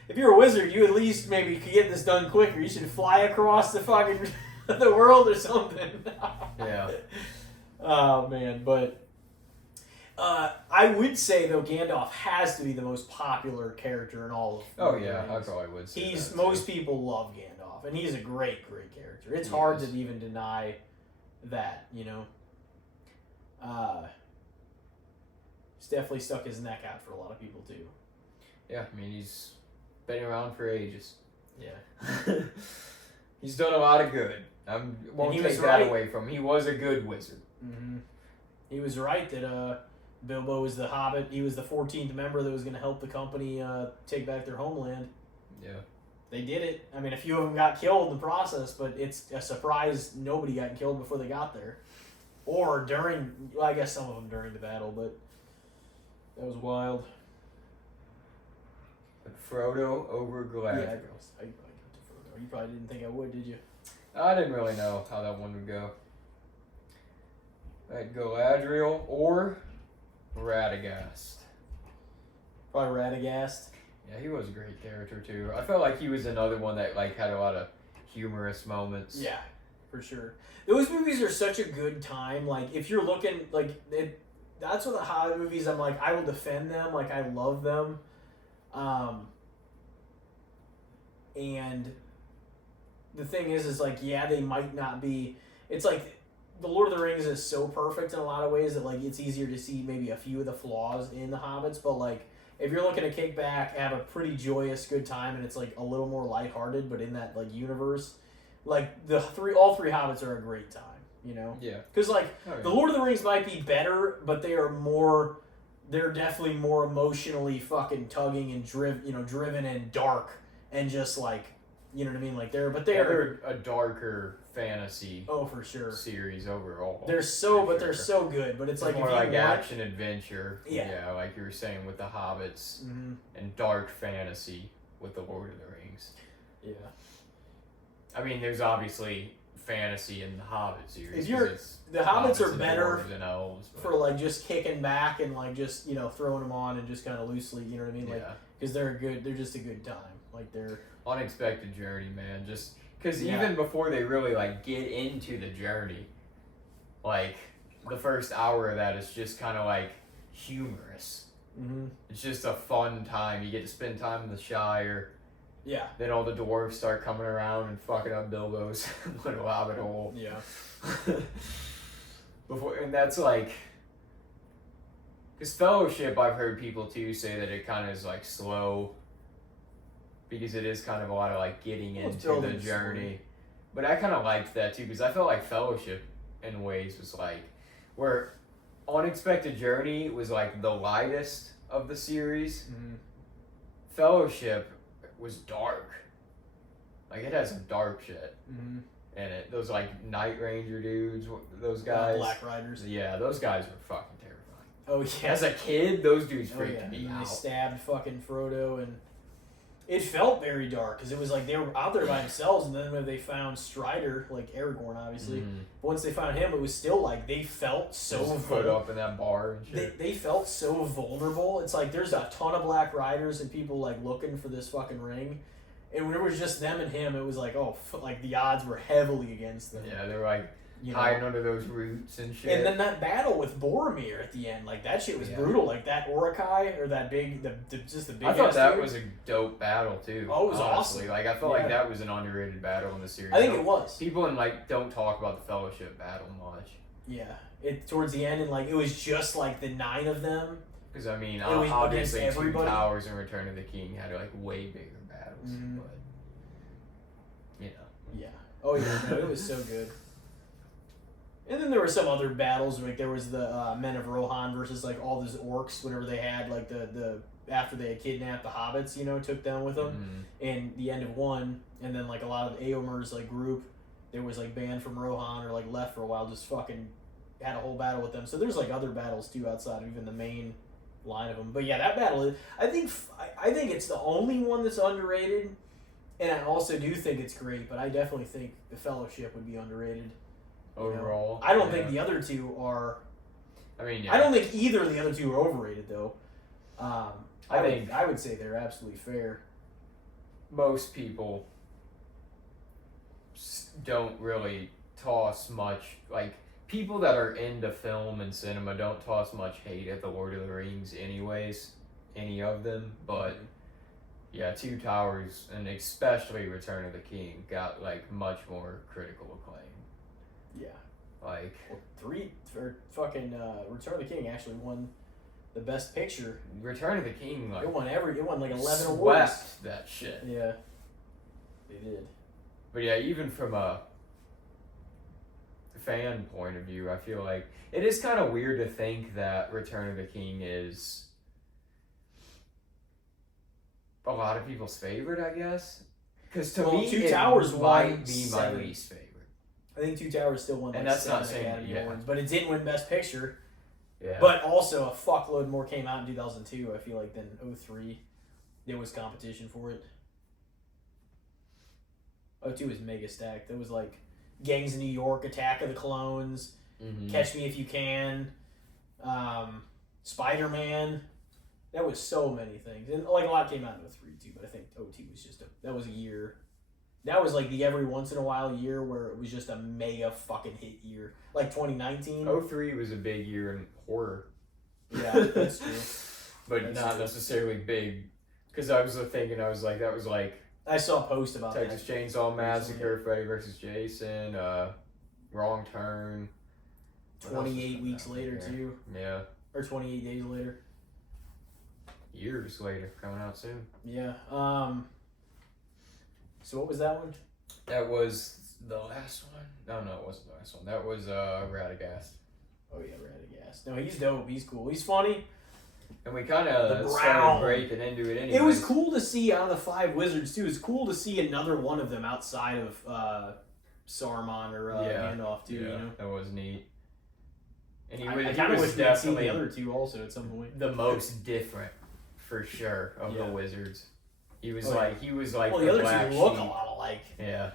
if you're a wizard, you at least maybe could get this done quicker. You should fly across the fucking the world or something. Yeah. Oh, man, but... I would say, though, Gandalf has to be the most popular character in all of Oh, yeah, I probably would say most people love Gandalf, and he's a great, great character. It's hard to even deny that, He's definitely stuck his neck out for a lot of people, too. Yeah, I mean, he's been around for ages. Yeah. He's done a lot of good. I won't take that away from him. He was a good wizard. Mm-hmm. He was right that... Bilbo was the Hobbit. He was the 14th member that was going to help the company take back their homeland. Yeah. They did it. I mean, a few of them got killed in the process, but it's a surprise nobody got killed before they got there. Or during... Well, I guess some of them during the battle, but that was wild. But Frodo over Galadriel. Yeah, I go to Frodo. You probably didn't think I would, did you? I didn't really know how that one would go. I'd go Galadriel or Radagast. Probably Radagast. Yeah, he was a great character too. I felt like he was another one that like had a lot of humorous moments. Yeah, for sure. Those movies are such a good time. Like, if you're looking, like, that's what the Hobbit movies, I'm like, I will defend them. Like, I love them. And the thing is like, yeah, they might not be. It's like, the Lord of the Rings is so perfect in a lot of ways that, like, it's easier to see maybe a few of the flaws in the Hobbits. But, like, if you're looking to kick back, have a pretty joyous, good time, and it's, like, a little more lighthearted, but in that, like, universe, like, all three Hobbits are a great time, you know? Yeah. Because, like, the Lord of the Rings might be better, but they're definitely more emotionally fucking tugging and driven and dark and just, like, you know what I mean? Like, they're a darker fantasy. Oh, for sure. Series overall. They're so good. But it's like more if you like action adventure. Yeah, like you were saying with the Hobbits, mm-hmm. and dark fantasy with the Lord of the Rings. Yeah. I mean, there's obviously fantasy in the Hobbit series. The Hobbits are better than elves, for like just kicking back and like just throwing them on and just kind of loosely, you know what I mean? Like, because they're just a good time. Like, they're unexpected journey, man. Just because even before they really like get into the journey, like the first hour of that is just kind of like humorous. Mm-hmm. It's just a fun time. You get to spend time in the Shire. Yeah. Then all the dwarves start coming around and fucking up Bilbo's little hobbit hole. Yeah. And that's like, because Fellowship, I've heard people too say that it kind of is like slow, because it is kind of a lot of like getting into the journey. But I kind of liked that too, because I felt like Fellowship in ways was like, where Unexpected Journey was like the lightest of the series. Mm-hmm. Fellowship was dark. Like, it had some dark shit in it. Those like Night Ranger dudes, those guys. Black Riders. Yeah, those guys were fucking terrifying. Oh yeah. As a kid, those dudes freaked me out. They stabbed fucking Frodo, and it felt very dark because it was like they were out there by themselves, and then when they found Strider, like Aragorn, obviously. But once they found him, it was still like they felt so put up in that bar and shit. They felt so vulnerable. It's like there's a ton of Black Riders and people like looking for this fucking ring, and when it was just them and him, it was like like the odds were heavily against them. Yeah, they were like hiding under those roots and shit. And then that battle with Boromir at the end, like that shit was brutal. Like that Urukai or that big, just the big. I thought that was a dope battle too. Oh, it was awesome. Like I felt like that was an underrated battle in the series. I think it was. People don't talk about the Fellowship battle much. Yeah, towards the end, and like it was just like the 9 of them. Because I mean, obviously, Two Towers and Return of the King had like way bigger battles, but Yeah. Oh yeah, no, it was so good. And then there were some other battles, like there was the Men of Rohan versus like all those orcs. Whenever they had like the after they had kidnapped the hobbits, took them with them, and the end of one, and then like a lot of Eomer's like group, there was like banned from Rohan or like left for a while, just fucking had a whole battle with them. So there's like other battles too outside of even the main line of them. But yeah, that battle is, I think it's the only one that's underrated, and I also do think it's great. But I definitely think the Fellowship would be underrated. Overall, I don't think the other two are. I mean, I don't think either of the other two are overrated though. I would say they're absolutely fair. Most people don't really toss much, like people that are into film and cinema don't toss much hate at the Lord of the Rings anyways, any of them, but yeah, Two Towers and especially Return of the King got like much more critical acclaim. Yeah. Like Return of the King actually won the Best Picture. Return of the King, like it won like 11 awards. That shit. Yeah. They did. But yeah, even from a fan point of view, I feel like it is kind of weird to think that Return of the King is a lot of people's favorite, I guess. Because to me, Two Towers might be my least favorite. I think Two Towers still won, and like that's not saying Academy Awards, but it didn't win Best Picture. Yeah. But also a fuckload more came out in 2002. I feel like than 2003. There was competition for it. 2002 was mega stacked. There was like Gangs of New York, Attack of the Clones. Catch Me If You Can, Spider-Man. That was so many things. And like a lot came out in 03 too, but I think 02 was just that was a year. That was like the every once in a while year where it was just a mega fucking hit year. Like 2019. 03 was a big year in horror. Yeah, that's true. But That's not true. necessarily big. Because I was thinking, that was like I saw a post about Texas that. Chainsaw Massacre, Freddy vs. Jason, Wrong Turn. 28 weeks later too. Yeah. Or 28 days later. Years later, coming out soon. Yeah. So what was that one? That was the last one. No, it wasn't the last one. That was Radagast. Oh yeah, Radagast. No, he's dope. He's cool. He's funny. And we kind of started breaking into it anyway. It was cool to see out of the 5 wizards too. It's cool to see another one of them outside of Saruman or Gandalf too. Yeah, you know, that was neat. And he I was kind of wish we had seen definitely the other two also at some point. the most different, for sure, of the wizards. He was he was like well, the the other black two look sheep. a lot alike. Yeah.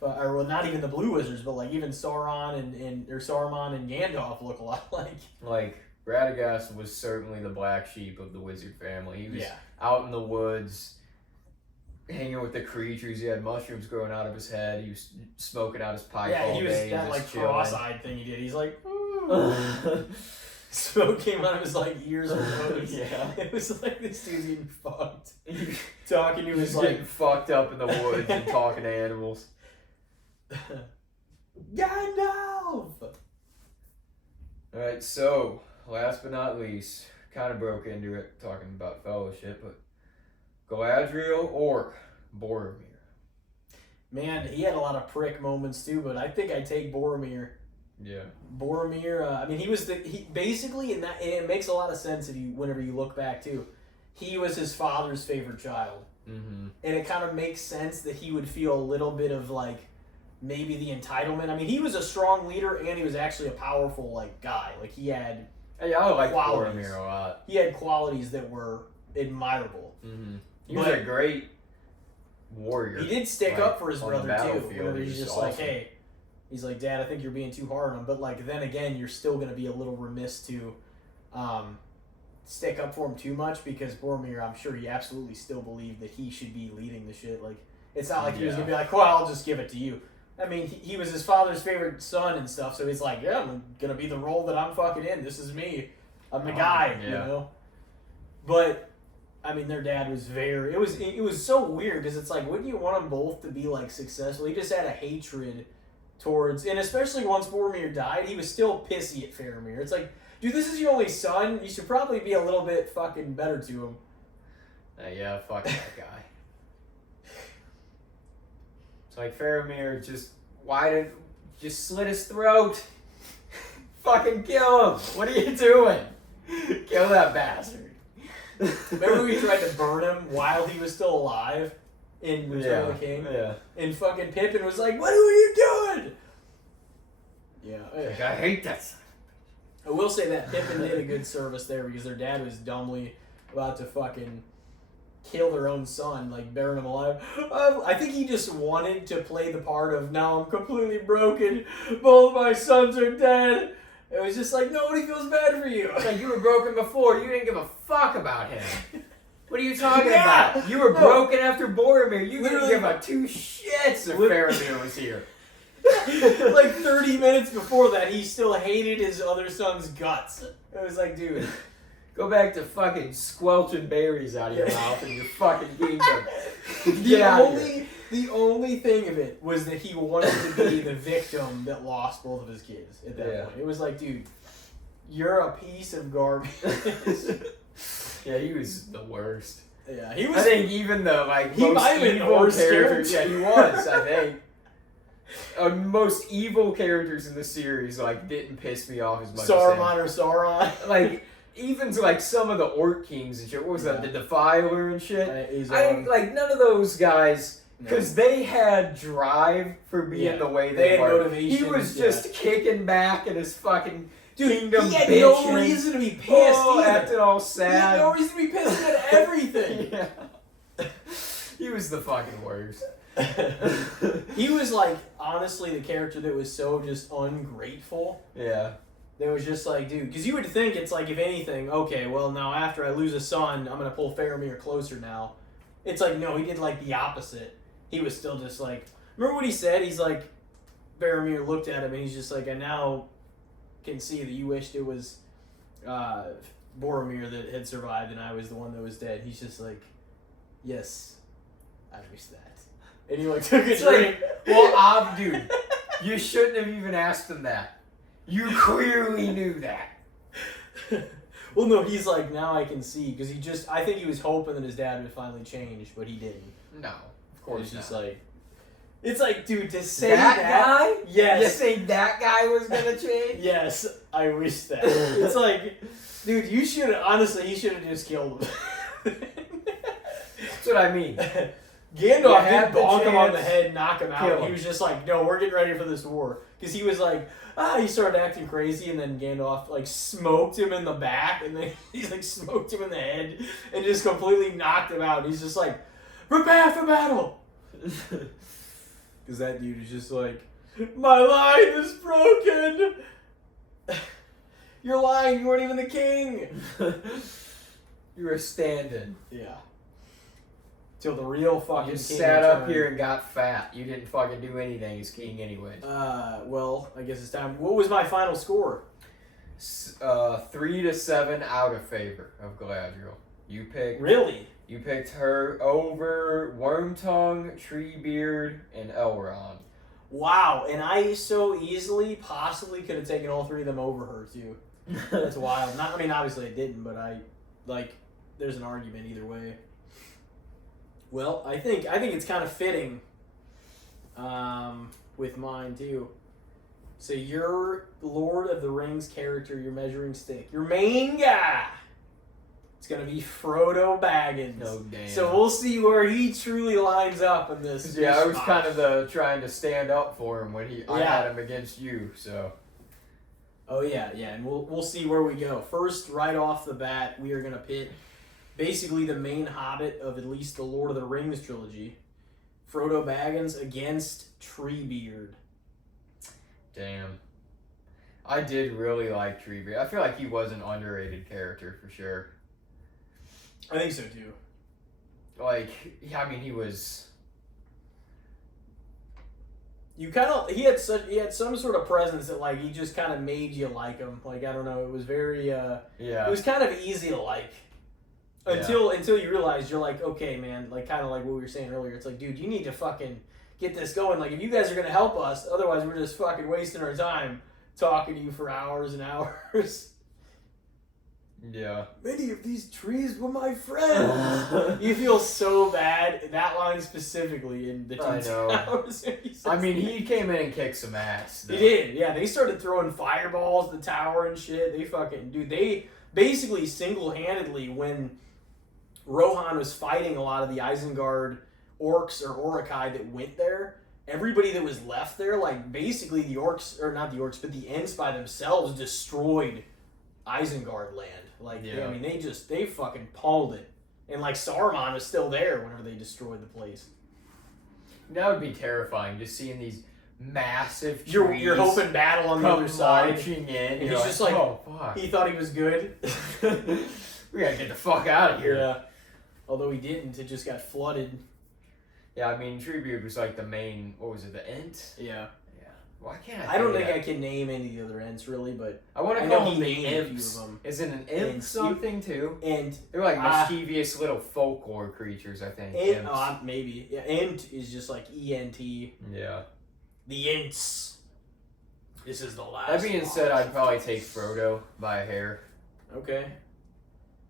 But, or well, not even the blue wizards, but like even Sauron and Saruman and Gandalf look a lot alike. Like Radagast was certainly the black sheep of the wizard family. He was Yeah. out in the woods, hanging with the creatures. He had mushrooms growing out of his head. He was smoking out his pipe Yeah, all he was day. that just like chilling. cross-eyed thing he did. He's like, ooh. Smoke came out of his like ears and nose. Yeah. It was like this dude's getting fucked. Talking to his He's like getting fucked up in the woods and talking to animals. Gandalf. Alright, so last but not least, kind of broke into it talking about Fellowship, but Galadriel or Boromir? Man, he had a lot of prick moments too, but I think I'd take Boromir. Yeah. Boromir, I mean, he basically in that, and it makes a lot of sense if you whenever you look back too. He was his father's favorite child, and it kind of makes sense that he would feel a little bit of like maybe the entitlement. I mean, he was a strong leader, and he was actually a powerful like guy. Like he had, Yeah, I like qualities. Boromir a lot. He had qualities that were admirable. He was a great warrior. He did stick up for his on the brother too. battlefield, Whenever he he's was just like, awesome. hey, he's like, Dad, I think you're being too hard on him. But like, then again, you're still gonna be a little remiss to stick up for him too much because Boromir, I'm sure he absolutely still believed that he should be leading the shit. Like, it's not like he was gonna be like, well, I'll just give it to you. I mean, he was his father's favorite son and stuff, so he's like, yeah, I'm gonna be the role that I'm fucking in. This is me. I'm the guy, you know. But I mean, their dad was very. It was so weird because it's like, wouldn't you want them both to be like successful? He just had a hatred towards, and especially once Boromir died, he was still pissy at Faramir. It's like, dude, this is your only son. You should probably be a little bit fucking better to him. Yeah, fuck that guy. It's like Faramir just slit his throat. Fucking kill him. What are you doing? Kill that bastard. Remember we tried to burn him while he was still alive in Return of the King? Yeah. And fucking Pippin was like, what are you doing? Yeah. Like, I hate that son. I will say that Pippin did a good service there because their dad was dumbly about to fucking kill their own son, like burying him alive. I think he just wanted to play the part of, now I'm completely broken, both my sons are dead. It was just like, nobody feels bad for you. It's like, you were broken before, you didn't give a fuck about him. What are you talking Yeah. about? You were broken after Boromir. You didn't Literally. give a two shits if Faramir was here. Like 30 minutes before that, he still hated his other son's guts. It was like, dude. Go back to fucking squelching berries out of your mouth in your fucking kingdom. Get out of here. The only thing of it was that he wanted to be the victim that lost both of his kids at that point. It was like, dude, you're a piece of garbage. Yeah, he was the worst. Yeah, he was. I think even the he most might have been the evil worst characters. character. Yeah, he was. I think. Most evil characters in the series didn't piss me off as much. Saruman or Sauron. Like even to some of the Orc Kings and shit. What was that? The Defiler and shit. I think none of those guys. Because they had drive for being the way they had were. motivation. He was just kicking back in his fucking kingdom. He had bitching. no reason to be pissed either. Acting all sad. He had no reason to be pissed at everything. Yeah. He was the fucking worst. He was like, honestly, the character that was so just ungrateful. Yeah. That was just like, dude, because you would think it's like, if anything, okay, well, now after I lose a son, I'm going to pull Faramir closer now. It's like, no, he did like the opposite. He was still just like, remember what he said? He's like, Faramir looked at him and he's just like, I now can see that you wished it was Boromir that had survived and I was the one that was dead. He's just like, yes, I wish that. And he like took a drink. Well, dude, you shouldn't have even asked him that. You clearly knew that. Well, no, he's like, now I can see, because I think he was hoping that his dad would finally change, but he didn't. No, of course It's just not. like, it's like, dude, to say that that guy? yes. You think that guy was gonna change? Yes, I wish that. It's like, dude, you should have, honestly, he should have just killed him. That's what I mean. Gandalf did bonk him on the chance, head, knock him out. him. He was just like, no, we're getting ready for this war. Because he was like, he started acting crazy, and then Gandalf, like, smoked him in the back, and then he's like, smoked him in the head, and just completely knocked him out. And he's just like, prepare for battle! Because that dude is just like, my line is broken! You're lying, you weren't even the king! You were standing. Yeah. Till the real fucking You king sat up returned. here and got fat. You didn't fucking do anything as king anyway. Well, I guess it's time. What was my final score? 3-7 out of favor of Galadriel. You picked. Really? You picked her over Wormtongue, Treebeard, and Elrond. Wow, and I so easily, possibly could have taken all three of them over her, too. That's wild. I mean, obviously I didn't, but there's an argument either way. Well, I think it's kind of fitting with mine, too. So your Lord of the Rings character, your measuring stick, your main guy, it's going to be Frodo Baggins. No damn. So we'll see where he truly lines up in this. Yeah, I was spot. kind of trying to stand up for him when I had him against you, so. Oh yeah, and we'll see where we go. First, right off the bat, we are going to pit basically the main Hobbit of at least the Lord of the Rings trilogy, Frodo Baggins against Treebeard. Damn. I did really like Treebeard. I feel like he was an underrated character for sure. I think so too. Like, I mean, he was. He had some sort of presence that like he just kind of made you like him. Like I don't know, it was very Yeah. It was kind of easy to like. Until you realize you're like, okay, man, like kind of like what we were saying earlier. It's like, dude, you need to fucking get this going. Like, if you guys are gonna help us, otherwise we're just fucking wasting our time talking to you for hours and hours. Yeah. Many of these trees were my friends. You feel so bad. That line specifically in the I Two know. Towers. I mean, he came in and kicked some ass. Though. He did. Yeah, they started throwing fireballs at the tower and shit. They basically single-handedly when Rohan was fighting a lot of the Isengard orcs or Uruk-hai that went there, everybody that was left there, like basically the orcs, or not the orcs, but the Ents by themselves destroyed Isengard land. Like, yeah. They fucking pummeled it. And like Saruman was still there whenever they destroyed the place. That would be terrifying, just seeing these massive trees. You're hoping battle on the other side. Marching in. And he's just like, oh, fuck. He thought he was good. We gotta get the fuck out of here. Yeah. Although he didn't, it just got flooded. Yeah, I mean, Treebeard was like the main, what was it, the Ent? Yeah. Yeah. Why can't I I don't think think I can name any of the other Ents really, but I want to I know call he them the named a few Imps. of them. Is it an imp Imps. something too? and They're like mischievous little folklore creatures, I think. Imps. maybe. Yeah, Ent is just like E-N-T. Yeah. The Ents. This is the last. That being said, I'd probably take Frodo by a hair. Okay.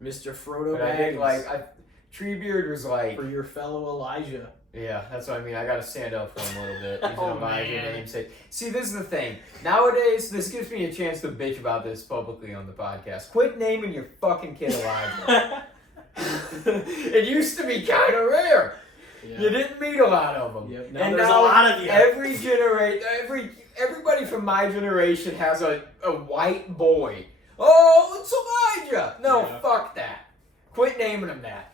Mr. Frodo But I think Baggins. Treebeard was like, For your fellow Elijah. yeah, that's what I mean. I gotta stand up for him a little bit. He's Oh, an Elijah man. namesake. See, this is the thing. Nowadays, this gives me a chance to bitch about this publicly on the podcast. Quit naming your fucking kid Elijah. It used to be kind of rare. Yeah. You didn't meet a lot of them. Yep. And There's now a lot of you. Everybody from my generation has a white boy. Oh, it's Elijah. No, Yeah. fuck that. Quit naming him that.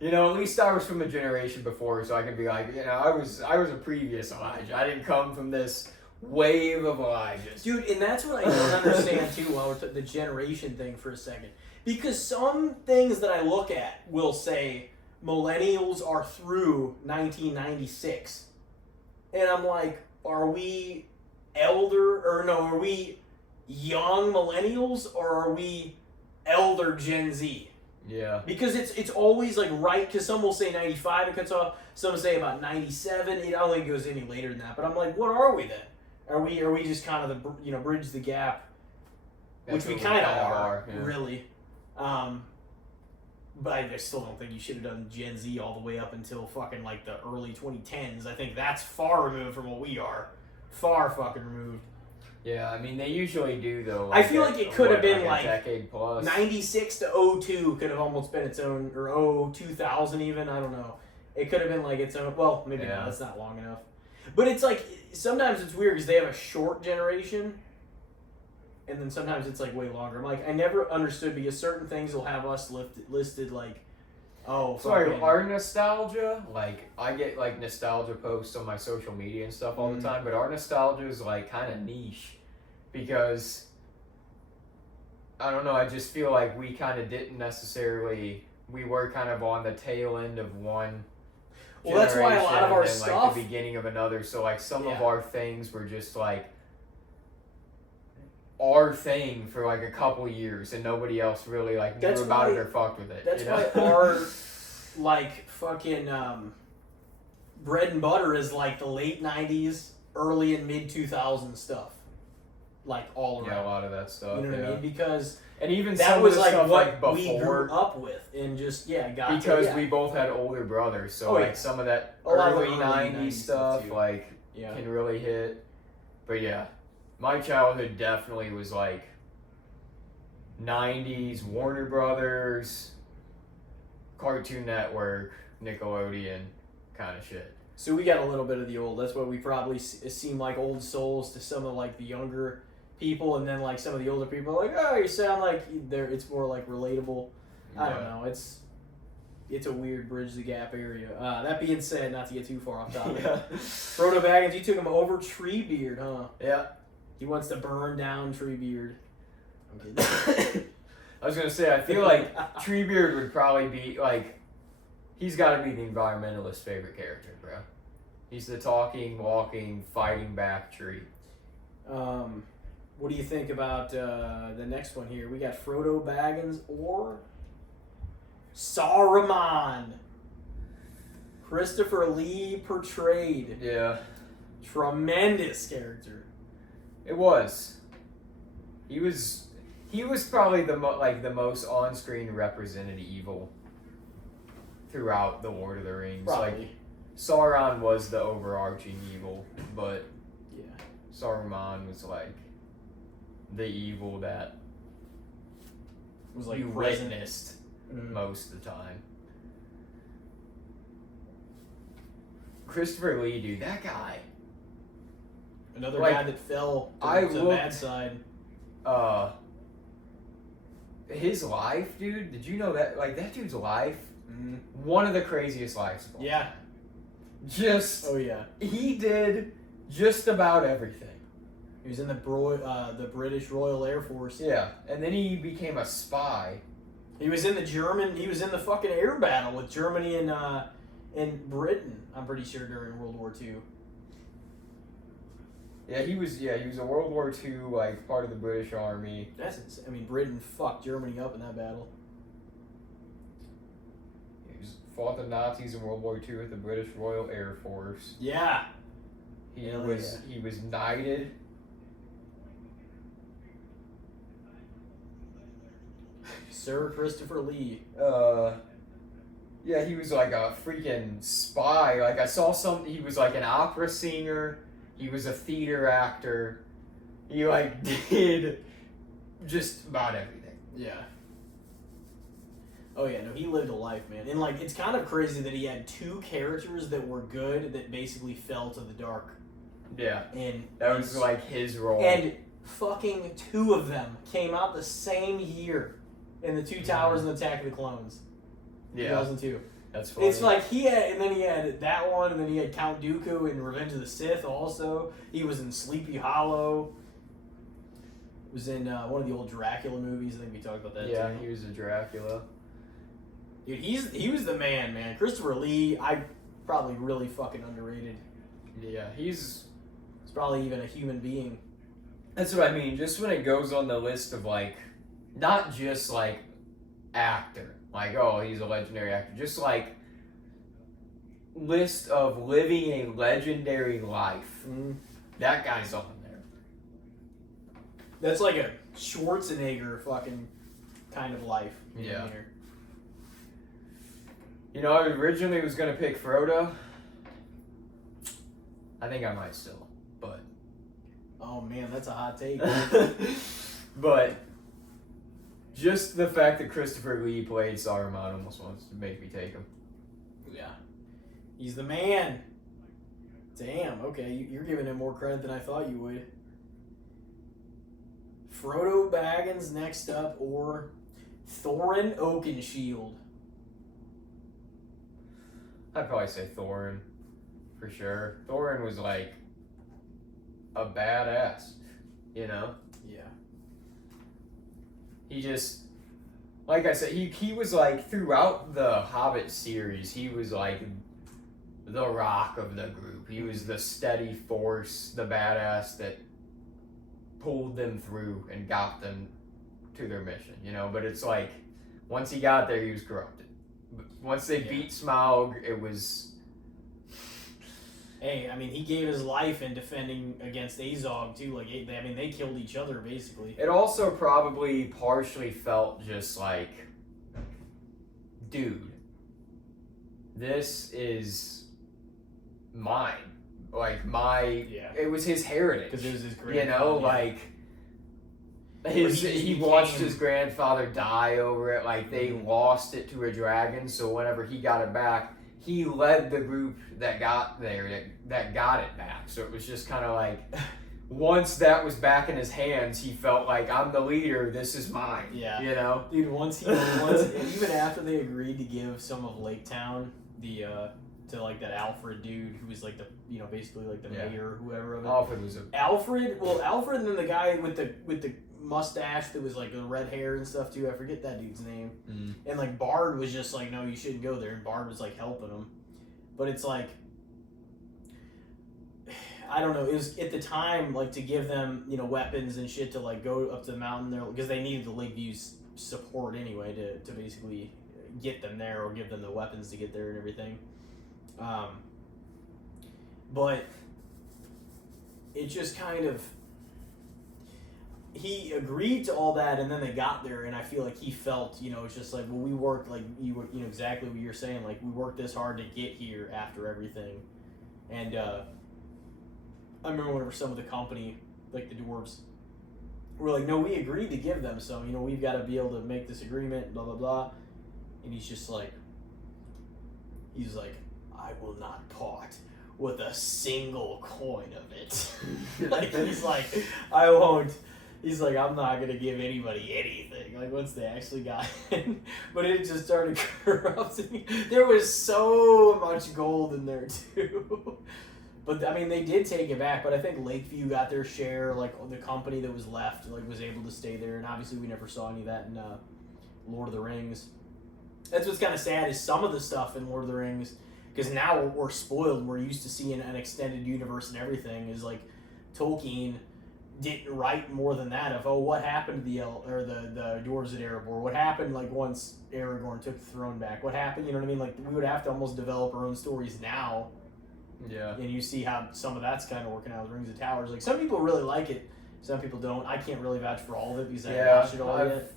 You know, at least I was from the generation before, so I can be like, you know, I was a previous Elijah. I didn't come from this wave of Elijahs. Dude, and that's what I don't understand too while we're the generation thing for a second. Because some things that I look at will say millennials are through 1996. And I'm like, are we are we young millennials or are we elder Gen Z? Yeah. Because it's always like right, because some will say 95 it cuts off, some will say about 97. I don't think it goes any later than that. But I'm like, what are we then? Are we just kind of the bridge the gap, That's which we what kind of are, yeah. really. But I still don't think you should have done Gen Z all the way up until fucking like the early 2010s. I think that's far removed from what we are. Far fucking removed. Yeah, I mean, they usually do, though. I feel like it could have been like a decade plus. 96 to 02 could have almost been its own, or 2000 even, I don't know. It could have been like its own, well, maybe not, that's not long enough. But it's like, sometimes it's weird because they have a short generation, and then sometimes it's like way longer. I'm like, I never understood because certain things will have us listed like, oh, sorry, our nostalgia, like, I get like nostalgia posts on my social media and stuff all the time, but our nostalgia is like kind of niche because I don't know, I just feel like we kind of didn't necessarily, we were kind of on the tail end of one. Well, that's why a lot of our and stuff, like the beginning of another. So like some of our things were just like our thing for like a couple years, and nobody else really like knew about it or fucked with it. That's why our like fucking bread and butter is like the late 90s, early and mid 2000s stuff, like all around. Yeah, a lot of that stuff. You know what I mean? Because and even that some was of the like stuff what like before, we grew up with, and just got because we both had older brothers, so like some of that early 90s stuff too. like can really hit. But yeah, my childhood definitely was like 90s Warner Brothers, Cartoon Network, Nickelodeon kind of shit. So we got a little bit of the old. That's why we probably seem like old souls to some of like the younger people, and then like some of the older people are like, oh, you sound like it's more like relatable. I don't know. It's a weird bridge the gap area. That being said, not to get too far off topic. Frodo Baggins, you took him over Treebeard, huh? Yeah. He wants to burn down Treebeard. I'm kidding. I was gonna say, I feel like Treebeard would probably be like, he's got to be the environmentalist favorite character, bro. He's the talking, walking, fighting back tree. What do you think about the next one here? We got Frodo Baggins or Saruman. Christopher Lee portrayed. Yeah. Tremendous character. It was. He was probably the most on-screen represented evil throughout the Lord of the Rings. Probably. Like Sauron was the overarching evil, but yeah, Saruman was like the evil that was like you present. witnessed most of the time. Christopher Lee, dude, that guy. Another guy that fell to the bad side. His life, dude. Did you know that? Like that dude's life, one of the craziest lives of all time. Just. Oh yeah. He did just about everything. He was in the British Royal Air Force. Yeah, and then he became a spy. He was in the fucking air battle with Germany and Britain. I'm pretty sure during World War II. Yeah, he was a World War II like part of the British Army. That's insane. I mean, Britain fucked Germany up in that battle. He fought the Nazis in World War II with the British Royal Air Force. Yeah. He was knighted. Sir Christopher Lee. Yeah, he was like a freaking spy. Like I saw he was like an opera singer. He was a theater actor. He like did just about everything. Yeah. Oh yeah, no, he lived a life, man. And like it's kind of crazy that he had two characters that were good that basically fell to the dark. Yeah. And that was like his role. And fucking two of them came out the same year in the Two Towers and Attack of the Clones. Yeah. 2002. That's funny. It's like he had, and then he had that one, and then he had Count Dooku in Revenge of the Sith also. He was in Sleepy Hollow. Was in one of the old Dracula movies. I think we talked about that. Yeah, too. he was a Dracula. Dude, he was the man. Christopher Lee, probably really fucking underrated. Yeah, he's probably even a human being. That's what I mean. Just when it goes on the list of like, not just like actor, like oh he's a legendary actor, just like list of living a legendary life. That guy's on there. That's like a Schwarzenegger fucking kind of life. Yeah. I originally was gonna pick Frodo. I think I might still, but. Oh man, that's a hot take. But just the fact that Christopher Lee played Saruman almost wants to make me take him. Yeah. He's the man. Damn, okay, you're giving him more credit than I thought you would. Frodo Baggins next up, or Thorin Oakenshield. I'd probably say Thorin, for sure. Thorin was like a badass, Yeah. He just, like I said, he was like, throughout the Hobbit series, he was like the rock of the group. He was the steady force, the badass that pulled them through and got them to their mission, But it's like, once he got there, he was corrupted. Once they beat Smaug, it was... Hey, I mean, he gave his life in defending against Azog, too. Like, they killed each other, basically. It also probably partially felt just like, dude, this is mine. Like, it was his heritage. Because it was his grandfather. He watched his grandfather die over it. Like, they lost it to a dragon, so whenever he got it back, he led the group that got there, that got it back. So it was just kind of like, once that was back in his hands, he felt like, I'm the leader, this is mine. Yeah. Dude, once even after they agreed to give some of Lake Town, to like that Alfred dude who was like the, basically like the mayor or whoever of it. Alfred, and then the guy with the mustache that was like the red hair and stuff too. I forget that dude's name. And like Bard was just like, no, you shouldn't go there. And Bard was like helping him. But it's like, I don't know. It was at the time like to give them weapons and shit to like go up to the mountain there because they needed the Lakeview's support anyway to basically get them there or give them the weapons to get there and everything. But it just kind of, he agreed to all that, and then they got there, and I feel like he felt, it's just like, well, we worked, like, exactly what you're saying, like, we worked this hard to get here after everything, and, I remember whenever some of the company, like the dwarves, were like, no, we agreed to give them some, we've got to be able to make this agreement, blah, blah, blah, and he's like, I will not part with a single coin of it. Like, he's like, I won't. He's like, I'm not going to give anybody anything. Like, once they actually got in. But it just started corrupting. There was so much gold in there, too. But, I mean, they did take it back. But I think Lakeview got their share. Like, the company that was left, like, was able to stay there. And obviously, we never saw any of that in Lord of the Rings. That's what's kind of sad is some of the stuff in Lord of the Rings, because now we're spoiled. We're used to seeing an extended universe and everything. Is like Tolkien didn't write more than that of what happened to the dwarves at Erebor? What happened like once Aragorn took the throne back? What happened? You know what I mean? Like we would have to almost develop our own stories now. Yeah. And you see how some of that's kind of working out with Rings of Towers. Like some people really like it, some people don't. I can't really vouch for all of it because I haven't watched it all yet.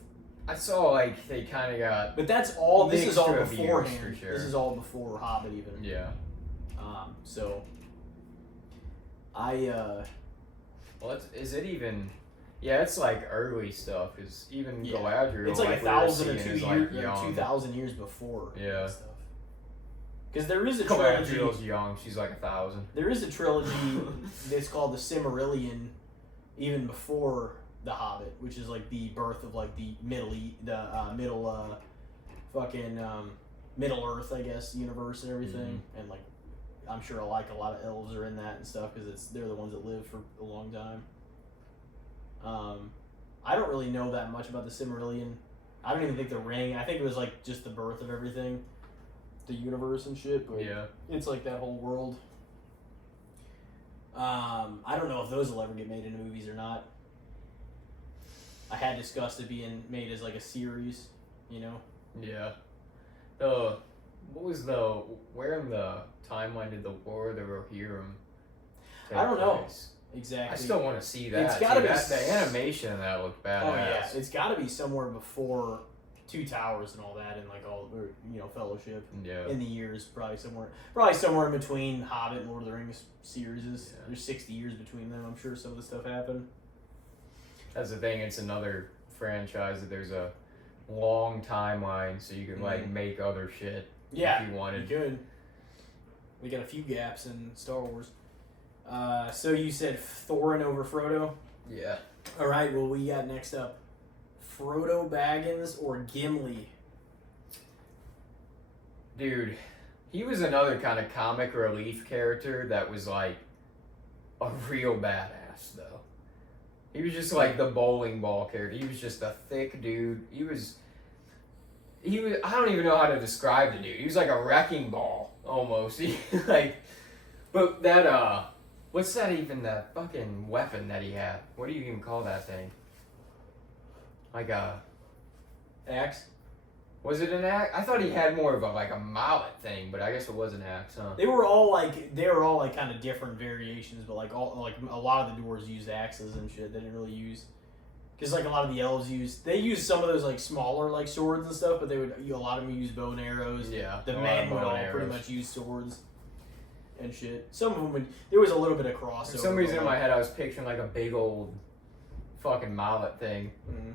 I saw like they kind of got. But that's all. This is all beforehand. For sure. This is all before Hobbit even. Yeah. So. I. Well, is it even? Yeah, it's like early stuff. Cause even Galadriel. It's like 1,000 or 2,000 years before. Yeah. Because there is a trilogy. Galadriel's young. She's like 1,000. There is a trilogy that's called the Silmarillion, even before the Hobbit, which is like the birth of like the middle Middle Earth, I guess, universe and everything, and like I'm sure a lot of elves are in that and stuff because they're the ones that live for a long time. I don't really know that much about the Silmarillion. I don't even think the ring. I think it was like just the birth of everything, the universe and shit. But Yeah. it's like that whole world. I don't know if those will ever get made into movies or not. I had discussed it being made as like a series, you know. Yeah. Where in the timeline did the War of the Rohirrim take I don't know. place? Exactly. I still want to see that. It's gotta be the animation of that looked badass. Oh yeah, it's got to be somewhere before Two Towers and all that, and like all Fellowship. Yeah. In the years, probably somewhere in between Hobbit and Lord of the Rings series. Yeah. There's 60 years between them. I'm sure some of the stuff happened. That's the thing. It's another franchise that there's a long timeline, so you can like make other shit. Yeah, if you wanted. You could. We got a few gaps in Star Wars. So you said Thorin over Frodo? Yeah. All right, well, we got next up Frodo Baggins or Gimli? Dude, he was another kind of comic relief character that was like a real badass, though. He was just like the bowling ball character. He was just a thick dude. He was. I don't even know how to describe the dude. He was like a wrecking ball almost. But that what's that fucking weapon that he had? What do you even call that thing? Like a axe? Was it an axe? I thought he had more of a mallet thing, but I guess it was an axe, huh? They were all like kind of different variations, but like a lot of the dwarves used axes and shit. They didn't really use. Because like a lot of the elves used some of those like smaller like swords and stuff, but a lot of them use bow and arrows. Yeah, the men would all pretty much use swords and shit. Some of them would. There was a little bit of crossover. For some reason in my head, I was picturing like a big old fucking mallet thing. Mm-hmm.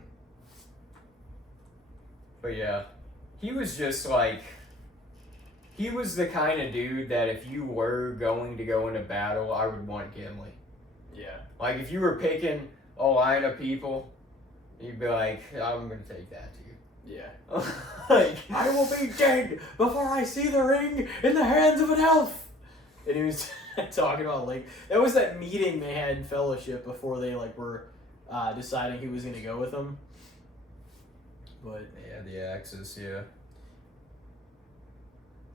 But yeah, he was just like. He was the kind of dude that if you were going to go into battle, I would want Gimli. Yeah. Like if you were picking a line of people. You'd be like, I'm gonna take that dude. Yeah. Like, I will be dead before I see the ring in the hands of an elf. And he was talking about like that was that meeting they had in Fellowship before they like were deciding who was gonna go with them. But yeah, the axes, yeah.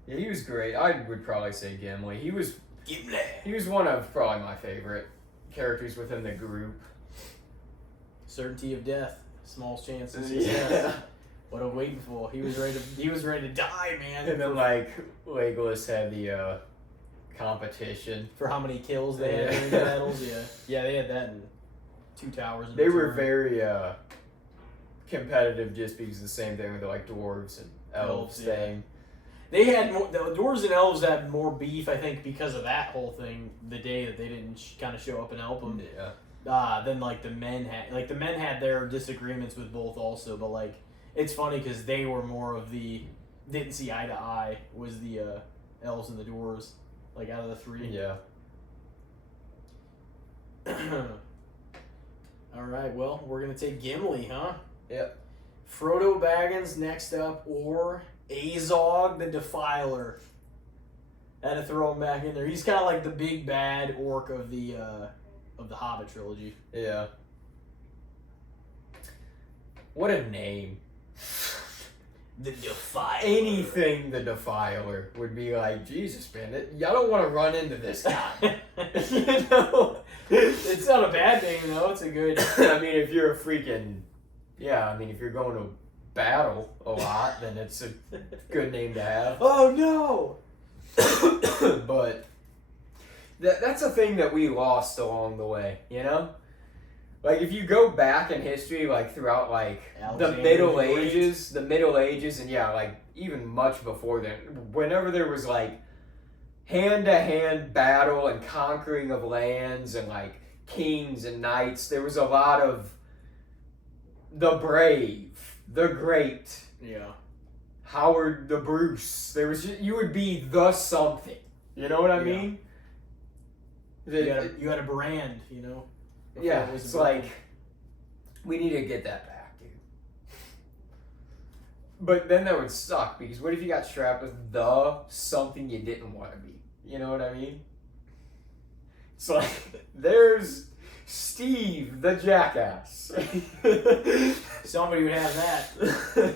Yeah, he was great. I would probably say Gimli. He was one of probably my favorite characters within the group. Certainty of death, small chance of Yeah. success. What a waiting for. He was ready to die, man. And then like Legolas had the competition for how many kills they had in the battles. Yeah, they had that in Two Towers. They were very competitive, just because the same thing with like dwarves and elves thing. They had more. The dwarves and elves had more beef, I think, because of that whole thing. The day that they didn't kind of show up and help them. Yeah. Then like the men had their disagreements with both also, but like it's funny because they were more of the didn't see eye to eye was the elves and the dwarves, like out of the three. Yeah. All right, well we're gonna take Gimli, huh? Yep. Frodo Baggins next up, or Azog the Defiler. I had to throw him back in there. He's kind of like the big bad orc of the Hobbit trilogy. Yeah. What a name. The Defiler. Anything the Defiler would be like, Jesus, man, y'all don't want to run into this guy. You know? It's not a bad name, though. It's a good... I mean, if you're a freaking... Yeah, I mean, if you're going to battle a lot, then it's a good name to have. Oh, no! But that's a thing that we lost along the way, you know? Like, if you go back in history, like, throughout, like, the Middle Ages, and, yeah, like, even much before then, whenever there was, like, hand-to-hand battle and conquering of lands and, like, kings and knights, there was a lot of the brave, the great, Howard the Bruce. There was you would be the something. You know what I mean? You had a brand, you know? Yeah, it's like, we need to get that back, dude. But then that would suck, because what if you got strapped with the something you didn't want to be? You know what I mean? It's like, there's Steve the jackass. Somebody would have that.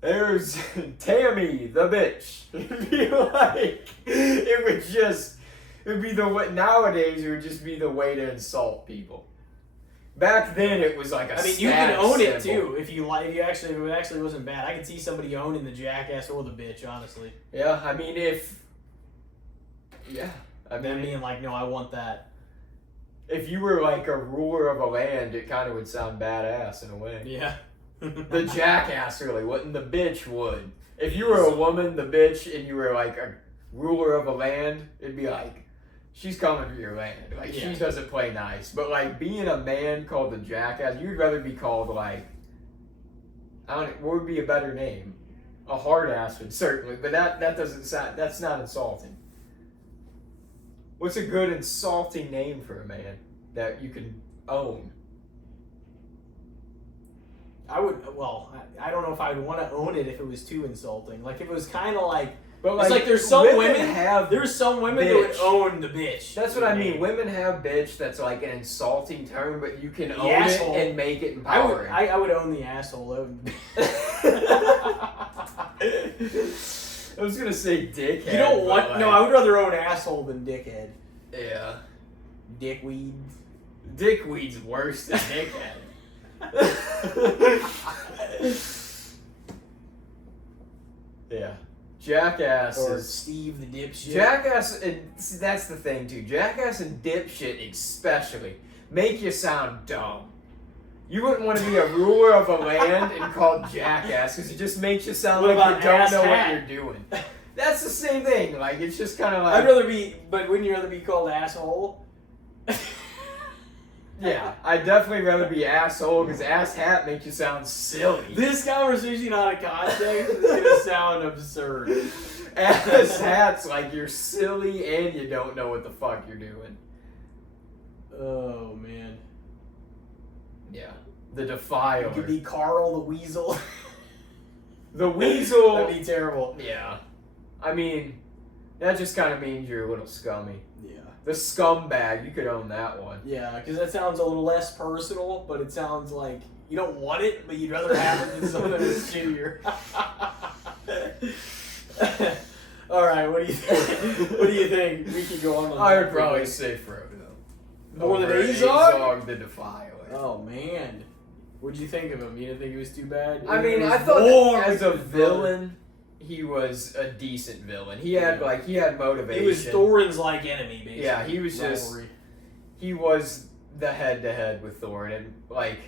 There's Tammy the bitch. It'd be like, it would be the way, nowadays it would just be the way to insult people. Back then it was like a you can own it symbol. too if it actually wasn't bad. I could see somebody owning the jackass or the bitch, honestly. Yeah, I mean Them being like, no, I want that. if you were like a ruler of a land, it kind of would sound badass in a way. Yeah. The jackass really wouldn't. The bitch would. If you were a woman, the bitch, and you were like a ruler of a land, it'd be like, she's coming for your land. Like, she doesn't play nice. But like being a man called the jackass, you'd rather be called like, what would be a better name? A hard ass would certainly, but that doesn't sound, that's not insulting. What's a good insulting name for a man that you can own? I don't know if I'd want to own it if it was too insulting. Like, if it was kind of like, But it's like there's some women have that would own the bitch. That's what I mean. Women have bitch that's like an insulting term, but you can own asshole. it and make it empowering. I would own the asshole. I was gonna say dickhead. You don't want like, no. I would rather own asshole than dickhead. Yeah. Dickweed. Dickweed's worse than dickhead. Yeah. Jackass Or is Steve the dipshit. Jackass, and see, that's the thing too. Jackass and dipshit especially make you sound dumb. You wouldn't want to be a ruler of a land and called jackass because it just makes you sound What like you about don't know what asshat? you're doing. That's the same thing. Like, it's just kind of like, Wouldn't you rather be called asshole? yeah, I'd definitely rather be asshole because ass hat makes you sound silly. This conversation out of context is gonna sound absurd. Ass hat's like you're silly and you don't know what the fuck you're doing. Oh man. Yeah. The defiler. You could be Carl the Weasel. The weasel. That'd be terrible. Yeah. I mean, that just kind of means you're a little scummy. Yeah. The scumbag, you could own that one. Yeah, because that sounds a little less personal, but it sounds like you don't want it, but you'd rather have it than something that's shittier. All right, what do you think? What do you think? We could go on. I would probably say Frodo. More than Over Azog? the Defiler. Oh man, what'd you think of him? You didn't think he was too bad? I mean, I thought that as a villain, he was a decent villain. He had motivation. He was Thorin's like enemy, basically. Yeah, he was rivalry. he was the head-to-head with Thorin, and like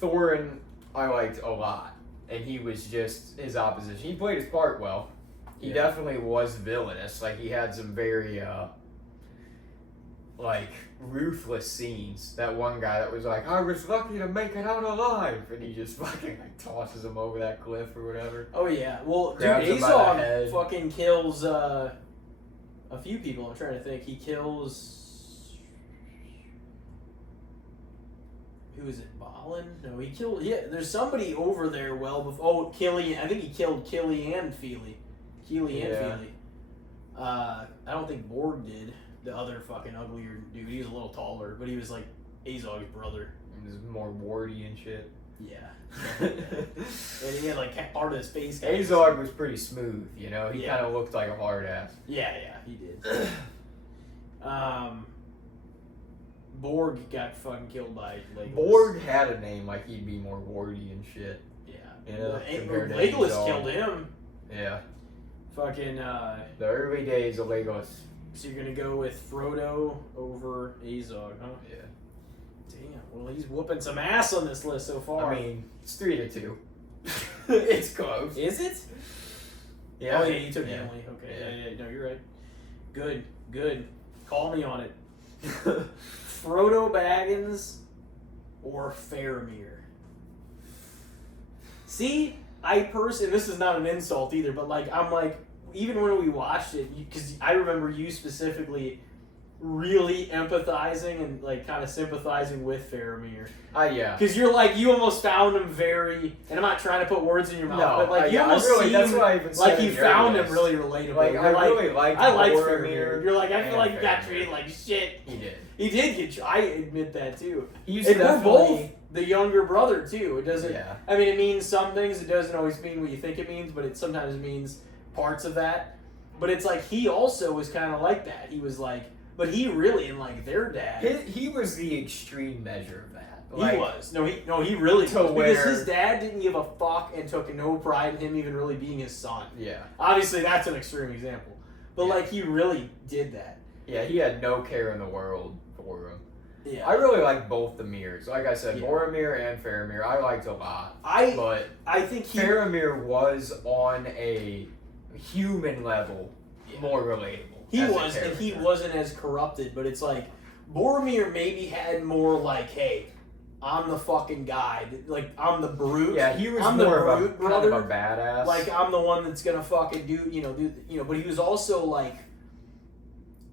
Thorin I liked a lot, and he was just his opposition. He played his part well. He definitely was villainous. Like, he had some very like ruthless scenes. That one guy that was like, I was lucky to make it out alive, and he just fucking like tosses him over that cliff or whatever. Oh yeah, well, dude, Grabs him by the Azog head. fucking kills a few people. I'm trying to think. He kills. Who is it? Balin? No, he killed. Yeah, there's somebody over there. Well, before. Oh, Killy. I think he killed Killy and Feely. Keely and Feely. I don't think Borg did. The other fucking uglier dude. He was a little taller, but he was like Azog's brother. He was more warty and shit. Yeah. And he had like part of his face. Azog was pretty smooth, you know. He Yeah. kind of looked like a hard ass. Yeah, he did. Borg got fucking killed by Legolas. Borg had a name like he'd be more warty and shit. Yeah. You know, compared to Legolas Azog. killed him. Yeah. Fucking, The early days of Legolas. so you're gonna go with Frodo over Azog, huh? Yeah. Damn, well he's whooping some ass on this list so far. I mean, it's 3-2. It's close. Is it? Yeah. Oh yeah, you took Yeah. Emily. Okay, yeah, no, you're right. Good. Call me on it. Frodo Baggins or Faramir? See, this is not an insult either, but like, I'm like, even when we watched it, because I remember you specifically really empathizing and like kind of sympathizing with Faramir. Yeah. Because you're like, you almost found him very, and I'm not trying to put words in your mouth, but like you almost really, seem that's what I even said like you in your found list. him really relatable. Like, You're I really liked I like Boromir. Faramir. You're like, I feel like you got Faramir. treated like shit. He did. He did get. I admit that too. He's And we're definitely both the younger brother too. It doesn't. Yeah. I mean, it means some things. It doesn't always mean what you think it means, but it sometimes means parts of that. But it's like he also was kind of like that. He was like, but he really, and like their dad, He was the extreme measure of that. he was. No, he really was. To Because where- his dad didn't give a fuck and took no pride in him even really being his son. Yeah. Obviously, that's an extreme example. But Yeah. like he really did that. Yeah, he had no care in the world for him. Yeah. I really like both the Mirs. Like I said, Yeah. Boromir and Faramir, I liked a lot. But I think he Faramir was on a human level Yeah. more relatable. He as a was, and he character. wasn't as corrupted, but it's like Boromir maybe had more like, hey, I'm the fucking guy. Like I'm the brute. Yeah, he was I'm more the of a brute kind of a brother. badass. Like I'm the one that's gonna fucking do. But he was also like,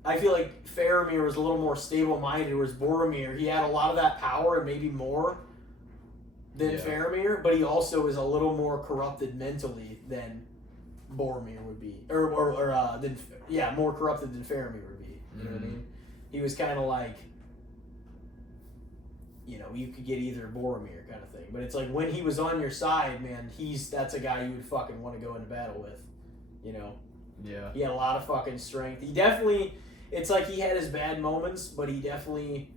I feel like Faramir was a little more stable-minded, whereas Boromir, he had a lot of that power and maybe more than Yeah. Faramir, but he also is a little more corrupted mentally than Boromir would be, more corrupted than Faramir would be. You know what I mean? He was kind of like, you could get either Boromir kind of thing, but it's like when he was on your side, man, that's a guy you would fucking want to go into battle with, Yeah. He had a lot of fucking strength. He definitely, it's like he had his bad moments, but he definitely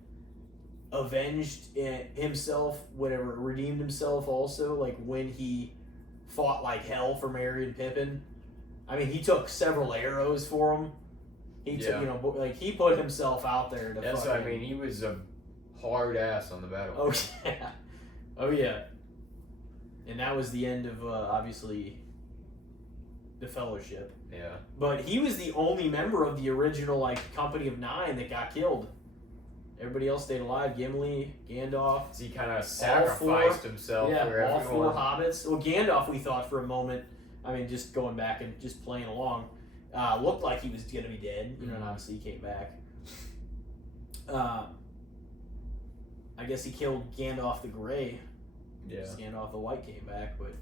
avenged himself, whatever, redeemed himself also, like when he fought like hell for Merry and Pippin. I mean, he took several arrows for him. He took, like he put himself out there to That's fucking... what I mean. He was a hard ass on the battlefield. Oh yeah, oh yeah. And that was the end of obviously the Fellowship. Yeah. But he was the only member of the original like Company of Nine that got killed. Everybody else stayed alive. Gimli, Gandalf. So he kind of sacrificed himself for all everyone. 4 hobbits. Well, Gandalf, we thought for a moment. I mean, just going back and just playing along, looked like he was gonna be dead. And obviously he came back. I guess he killed Gandalf the Grey. Yeah. Gandalf the White came back, but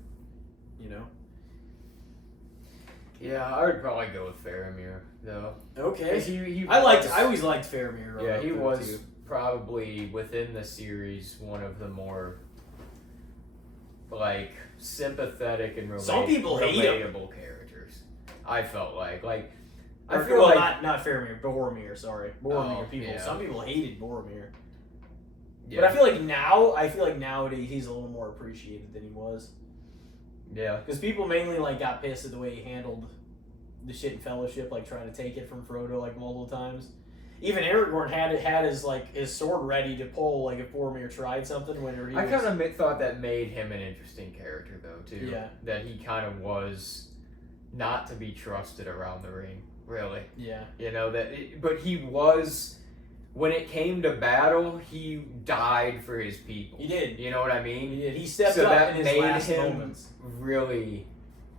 Yeah, I would probably go with Faramir though. Okay. He I always liked Faramir. Yeah, he was probably within the series one of the more like sympathetic and Some people hate him. relatable characters. I felt like I I feel feel well, like not Faramir, Boromir. Sorry, Boromir. Oh, People. yeah. Some people hated Boromir, yeah, but I feel like nowadays he's a little more appreciated than he was. yeah. Because people mainly like got pissed at the way he handled the shit in Fellowship, like trying to take it from Frodo like multiple times. Even Aragorn had his sword ready to pull like if Boromir tried something. Whenever he I kind of thought that made him an interesting character though too. Yeah. That he kind of was not to be trusted around the ring, really. Yeah. But he was. When it came to battle, he died for his people. He did. You know what I mean? He did. He stepped So up that in his made last him moments. really,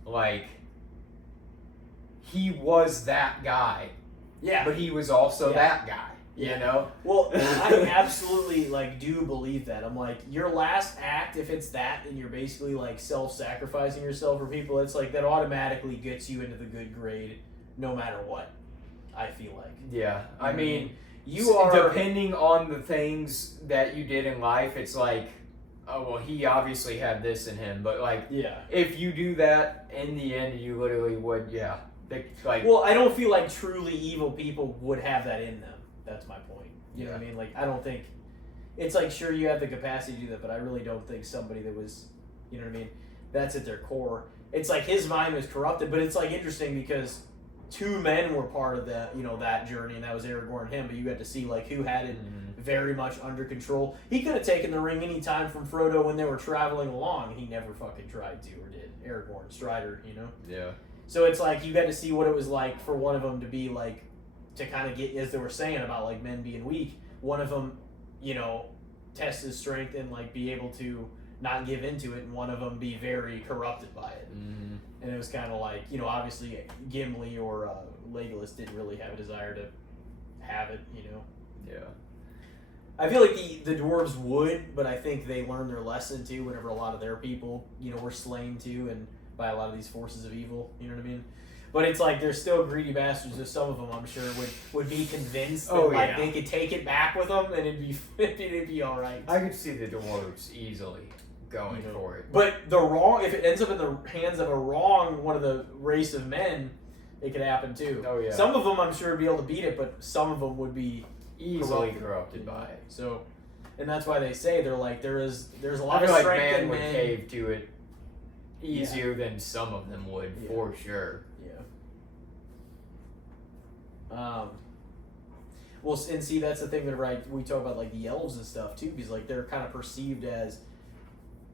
like, he was that guy, Yeah. but he was also Yeah. that guy. Yeah. You know? Well, I absolutely like do believe that. I'm like, your last act, if it's that, and you're basically like self-sacrificing yourself for people, it's like that automatically gets you into the good grade, no matter what. I feel like. Yeah. I mean, you are depending on the things that you did in life. It's like, oh well, he obviously had this in him, but like, Yeah. if you do that in the end, you literally would. Yeah. Like. Well, I don't feel like truly evil people would have that in them. That's my point. You know what I mean? Like, I don't think it's like sure you have the capacity to do that, but I really don't think somebody that was, you know what I mean? That's at their core. It's like his mind was corrupted, but it's like interesting because 2 men were part of that, that journey, and that was Aragorn and him. But you got to see like who had it very much under control. He could have taken the ring any time from Frodo when they were traveling along. He never fucking tried to or did. Aragorn, Strider, Yeah. So it's like you got to see what it was like for one of them to be like, to kind of get, as they were saying about like men being weak, one of them, test his strength and like be able to not give into it, and one of them be very corrupted by it. Mm-hmm. And it was kind of like, obviously Gimli or Legolas didn't really have a desire to have it, you know. Yeah. I feel like the dwarves would, but I think they learned their lesson too. Whenever a lot of their people, you know, were slain too, and by a lot of these forces of evil. You know what I mean? But it's like they're still greedy bastards. There's some of them, I'm sure, would be convinced that like they could take it back with them, and it'd be all right. I could see the dwarves easily going for it. But if it ends up in the hands of one of the race of men, it could happen too. Oh yeah. Some of them, I'm sure, would be able to beat it, but some of them would be easily corrupted by it. So, and that's why they say there's a lot of strength man in would men. cave to it easier than some of them would for sure. Yeah. Well, and see, that's the thing that we talk about like the elves and stuff too, because like they're kind of perceived as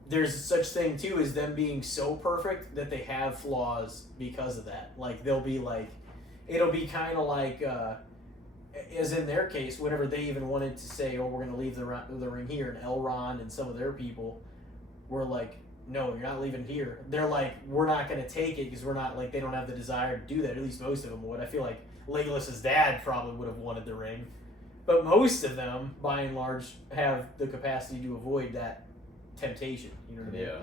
there's such thing too as them being so perfect that they have flaws because of that. Like they'll be like, it'll be kind of like. As in their case, whenever they even wanted to say, "Oh, we're going to leave the ring here," and Elrond and some of their people were like, "No, you're not leaving here." They're like, "We're not going to take it because we're not like they don't have the desire to do that." At least most of them would. I feel like Legolas's dad probably would have wanted the ring, but most of them, by and large, have the capacity to avoid that temptation. You know what I mean? Yeah.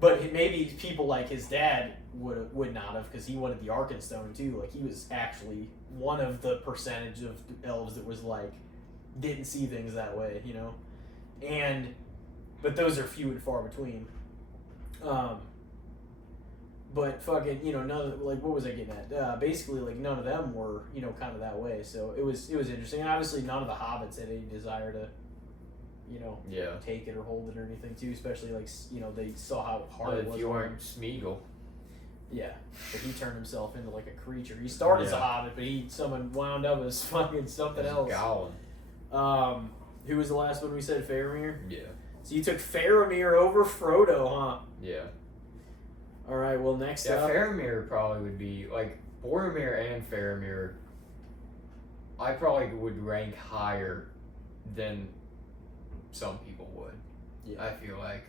But maybe people like his dad would not have, because he wanted the Arkenstone too. Like he was actually one of the percentage of elves that was like didn't see things that way, you know. But those are few and far between. But fucking, you know, none of, like, what was I getting at? Basically, like, none of them were, you know, kind of that way. So it was interesting. And obviously, none of the hobbits had any desire to, you know, take it or hold it or anything too. Especially like, you know, they saw how hard it was. If you weren't Smeagol. Yeah, but he turned himself into like a creature. He started as a hobbit, but someone wound up as fucking something else. Gollum. Who was the last one we said? Faramir? Yeah. So you took Faramir over Frodo, huh? Yeah. All right. Well, next up, Faramir probably would be like Boromir and Faramir. I probably would rank higher than some people would. Yeah. I feel like.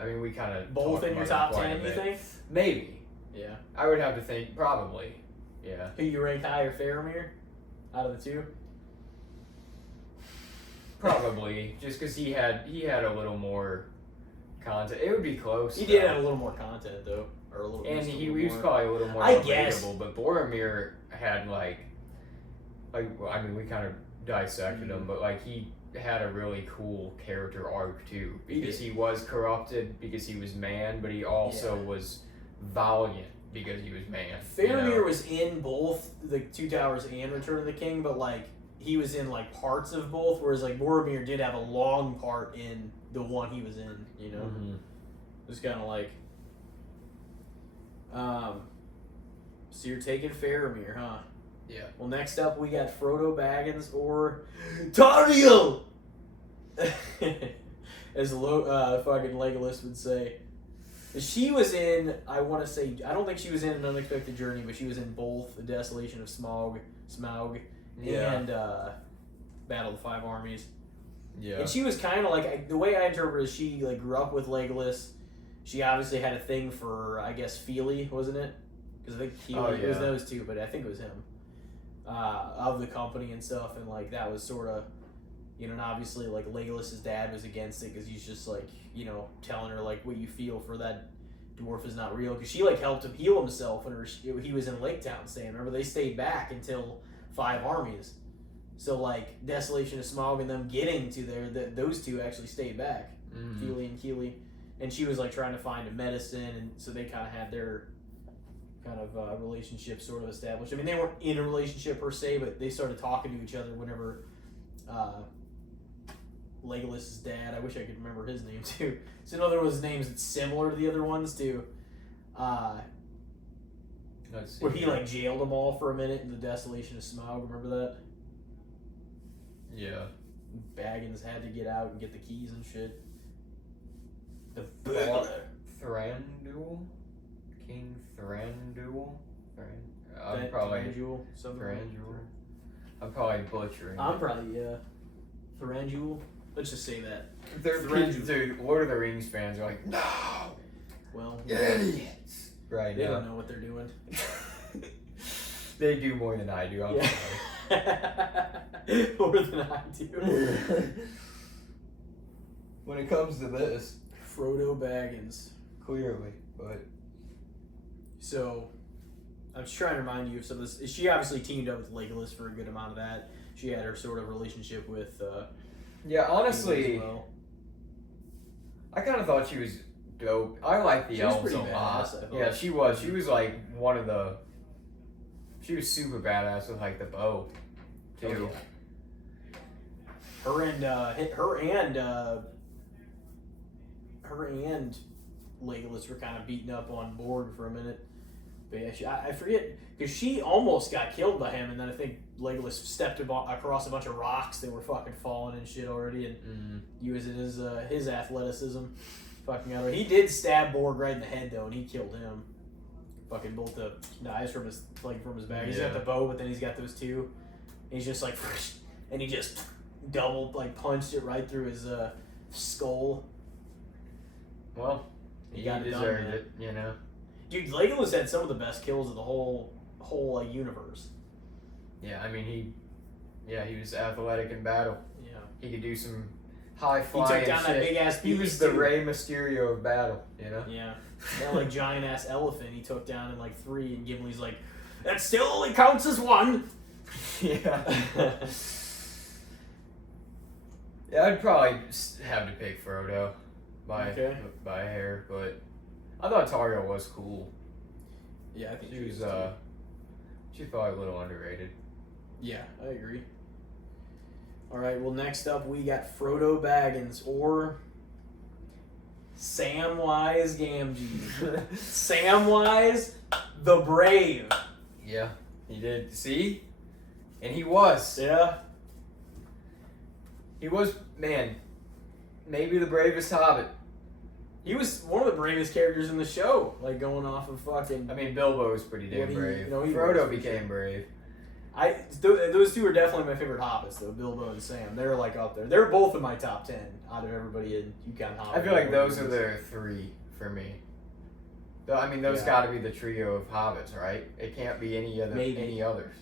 I mean, we kind of both in your top 10. You think? Maybe. Yeah. I would have to think. Probably. Yeah. Who you rank higher, Faramir, out of the two? Probably, just because he had a little more content. It would be close. He did have a little more content though, or a little. And he was probably a little more relatable. But Boromir had like I mean, we kind of dissected him, but like he had a really cool character arc too, because he was corrupted because he was man, but he also was valiant because he was man. Faramir was in both the Two Towers and Return of the King, but like he was in like parts of both, whereas like Boromir did have a long part in the one he was in, you know. Mm-hmm. It was kind of like so you're taking Faramir, huh? Yeah. Well, next up we got Frodo Baggins or Tario, as fucking Legolas would say. She was in, I want to say, I don't think she was in An Unexpected Journey, but she was in both The Desolation of Smaug, and Battle of the Five Armies. Yeah. And she was kind of like, the way I interpret it is she like grew up with Legolas. She obviously had a thing for, I guess, Fili, wasn't it? Because I think it was those two, but I think it was him. Of the company and stuff, and like that was sort of, you know, and obviously like Legolas's dad was against it because he's just like, you know, telling her like what you feel for that dwarf is not real, because she like helped him heal himself when he was in Lake Town staying. Remember, they stayed back until Five Armies, so like Desolation of Smaug and them getting to there, those two actually stayed back, Fili and Keely, and she was like trying to find a medicine, and so they kind of had their kind of relationship sort of established. I mean, they weren't in a relationship per se, but they started talking to each other whenever Legolas's dad, I wish I could remember his name too. It's another one of his names that's similar to the other ones too. Where he like jailed them all for a minute in the Desolation of Smaug. Remember that? Yeah. Baggins had to get out and get the keys and shit. The Thranduil? King Thranduil? I'm probably Thranduil. I'm probably butchering. I'm probably Thranduil. Let's just say that. Dude, Lord of the Rings fans are like, no. Well, idiots. Right. They don't know what they're doing. They do more than I do. I'm sorry. More than I do. When it comes to this, Frodo Baggins. clearly, but So, I'm just trying to remind you of some of this. She obviously teamed up with Legolas for a good amount of that. She had her sort of relationship with. yeah, honestly, as well. I kind of thought she was dope. I like the She was elves a pretty lot. badass, I thought. Yeah, she was. She was like one of the. She was super badass with like the bow, too. Oh, yeah. Her and Legolas were kind of beaten up on board for a minute. But yeah, I forget, because she almost got killed by him, and then I think Legolas stepped across a bunch of rocks that were fucking falling and shit already, and using his athleticism, fucking out. He did stab Borg right in the head though, and he killed him. Fucking bolt the knives from his back. He's got the bow, but then he's got those two. And he's just like, and he just double punched it right through his skull. Well, he deserved it, you know. Dude, Legolas had some of the best kills of the whole universe. Yeah, I mean he was athletic in battle. Yeah, he could do some high he flying took down shit. that big ass. He was the Rey Mysterio of battle, you know. Yeah, that like giant ass elephant he took down in like 3, and Gimli's like, that still only counts as 1. Yeah. Yeah, I'd probably have to pick Frodo by a hair, but I thought Tario was cool. Yeah, I think she was she's probably a little underrated. Yeah, I agree. All right, well, next up we got Frodo Baggins or Samwise Gamgee. Samwise the Brave. Yeah, he did. See? And he was. Yeah. He was, man, maybe the bravest Hobbit. He was one of the bravest characters in the show, like going off of fucking. I mean, Bilbo was pretty damn brave. Frodo became brave. Those two are definitely my favorite Hobbits, though. Bilbo and Sam. They're like up there. They're both in my top 10 out of everybody in UConn Hobbit. I feel like those are the 3 for me. I mean, those got to be the trio of hobbits, right? It can't be any others.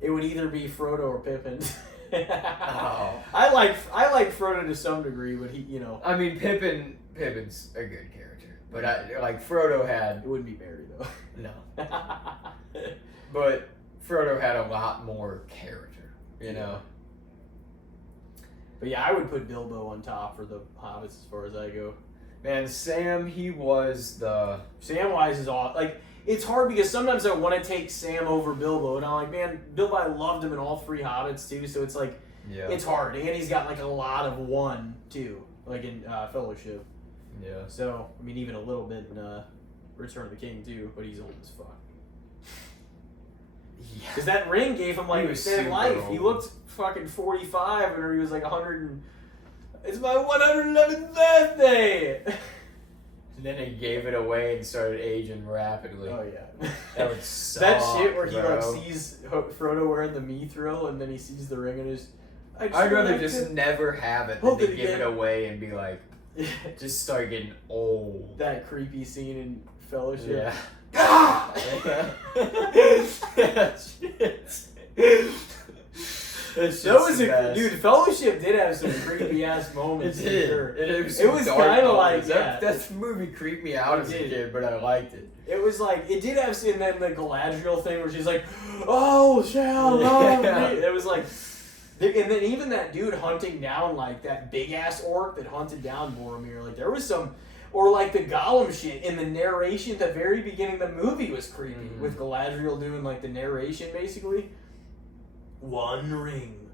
It would either be Frodo or Pippin. Oh. I like Frodo to some degree, but he, you know. I mean, Pippin's a good character, but Frodo had. It wouldn't be Merry though. No. But Frodo had a lot more character, you know. But yeah, I would put Bilbo on top for the hobbits as far as I go. Man, Sam, he was the... Samwise is awesome. Like, it's hard because sometimes I want to take Sam over Bilbo, and I'm like, man, Bilbo, I loved him in all 3 hobbits, too, so it's like, it's hard. And he's got, like, a lot of one, too, like in Fellowship. Yeah. So, I mean, even a little bit in Return of the King, too, but he's old as fuck. Yeah. Because that ring gave him, like, extended life. Old. He looked fucking 45, and he was, like, 100 and... It's my 111th birthday! And then he gave it away and started aging rapidly. Oh, yeah. That would suck, that shit where he, bro. like, sees Frodo wearing the mithril, and then he sees the ring and is... I'd rather just never have it than to give it away and be like... Yeah. Just start getting old. That creepy scene in Fellowship. Yeah. Ah! That was dude. Fellowship did have some creepy ass moments. It did. Sure. It was kind of like that movie creeped me out as a kid, but I liked it. It was like it did have, and then the Galadriel thing where she's like, "Oh, shall love me." It was like, and then even that dude hunting down like that big ass orc that hunted down Boromir. Like there was some. Or like the Gollum shit in the narration at the very beginning of the movie was creepy, with Galadriel doing like the narration basically. One ring.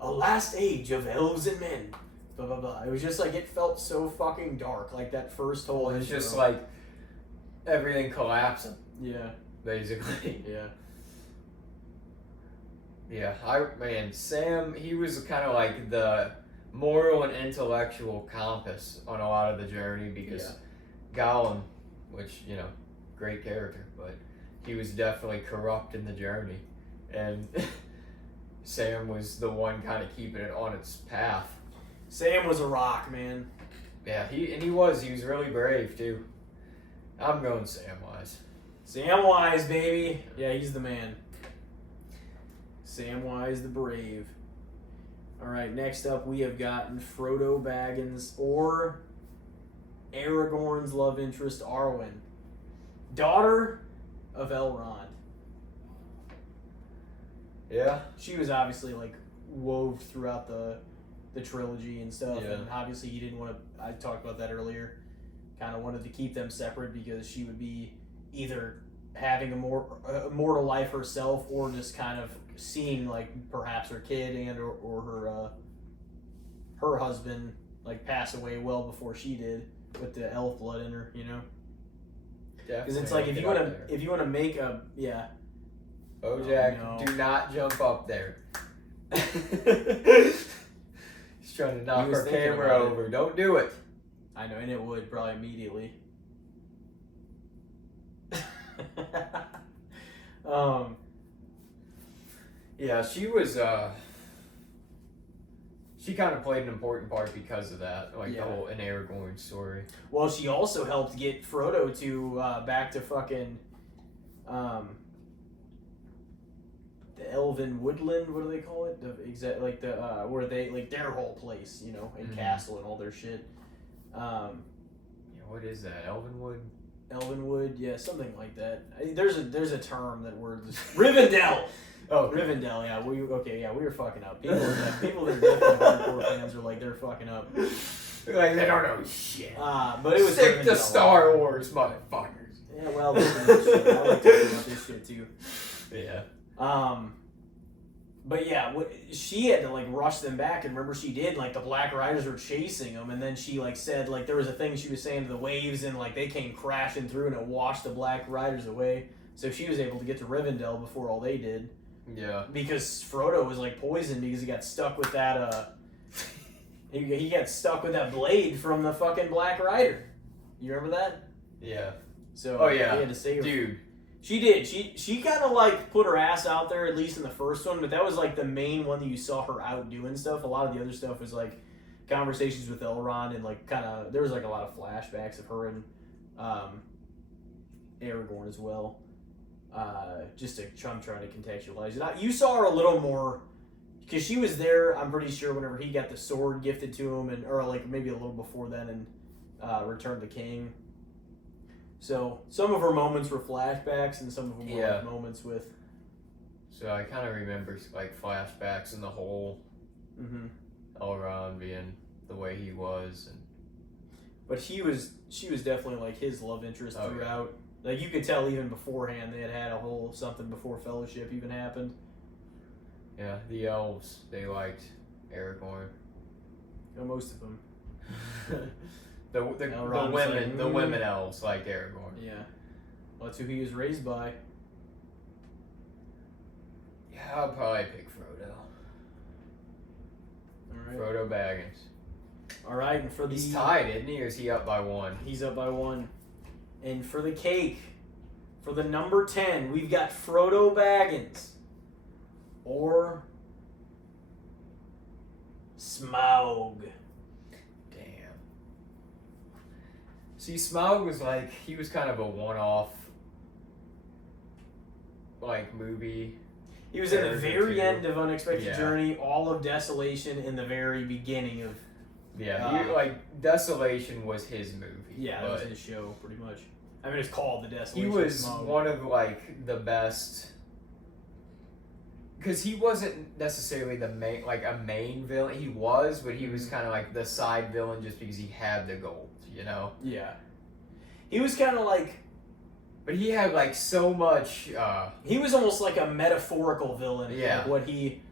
A last age of elves and men. Blah blah blah. It was just like it felt so fucking dark, like that first whole It's just like everything collapsing. Yeah. Basically. Yeah. Yeah. Sam, he was kind of like the moral and intellectual compass on a lot of the journey because Gollum, which, you know, great character, but he was definitely corrupt in the journey. And Sam was the one kind of keeping it on its path. Sam was a rock, man. Yeah, he was really brave too. I'm going Samwise. Samwise, baby. Yeah, he's the man. Samwise the Brave. All right, next up we have gotten Frodo Baggins or Aragorn's love interest Arwen, daughter of Elrond. Yeah. She was obviously like wove throughout the trilogy and stuff, Yeah. and obviously he didn't want to. I talked about that earlier. Kind of wanted to keep them separate because she would be either having a more immortal life herself, or just kind of seeing like perhaps her kid and or her husband like pass away well before she did with the elf blood in her, you know. Because it's like if you want to make a Bojack, Oh, no. do not jump up there. He's trying to knock He was our thinking camera about it. over. Don't do it. I know, and it would probably immediately. Yeah, she was. She kind of played an important part because of that, like the whole Aragorn story. Well, she also helped get Frodo to back to fucking the Elven Woodland. What do they call it? Where they like their whole place, you know, and castle and all their shit. Yeah, what is that? Elvenwood? Elvenwood, yeah, something like that. There's a term that we're Rivendell. Oh, Rivendell, yeah. We were fucking up. People that are definitely hardcore fans are like they're fucking up. Like they don't know shit. But it was Stick to Rivendell. Star Wars, motherfuckers. Yeah, well, listen to this shit. I like talking about this shit too. Yeah. But yeah, she had to like rush them back, and remember she did, like the Black Riders were chasing them, and then she like said like there was a thing she was saying to the waves, and like they came crashing through, and it washed the Black Riders away. So she was able to get to Rivendell before all they did. Yeah. Because Frodo was like poisoned because he got stuck with that he got stuck with that blade from the fucking Black Rider. You remember that? Yeah. So he had to save her. Dude. She did. She kind of like put her ass out there, at least in the first one, but that was like the main one that you saw her out doing stuff. A lot of the other stuff was like conversations with Elrond, and like kind of there was like a lot of flashbacks of her and Aragorn as well. Just to I'm trying to contextualize it. You saw her a little more because she was there. I'm pretty sure whenever he got the sword gifted to him, or like maybe a little before then, and Return of the King. So some of her moments were flashbacks, and some of them were like moments with. So I kind of remember like flashbacks and the whole Elrond being the way he was, and. But she was definitely like his love interest throughout. Yeah. Like you could tell even beforehand they had a whole something before Fellowship even happened. Yeah, the elves they liked Aragorn. Most of them. The women elves like Aragorn. Yeah, well, that's who he was raised by. Yeah, I'll probably pick Frodo. All right. Frodo Baggins. All right, and for the he's tied, isn't he? Or is he up by one? He's up by one. And for the cake, for the number 10, we've got Frodo Baggins or Smaug. See, Smaug was like, he was kind of a one-off, like, movie. He was in the very end of Unexpected Journey, all of Desolation, in the very beginning of... Yeah, Desolation was his movie. Yeah, that was his show, pretty much. I mean, it's called The Desolation. He was Smaug. one of, like, the best... Because he wasn't necessarily the main, like, a main villain. He was, but he was kind of like the side villain just because he had the gold, you know? Yeah. He was kind of like... But he had, like, so much... he was almost like a metaphorical villain. Yeah. Like what he...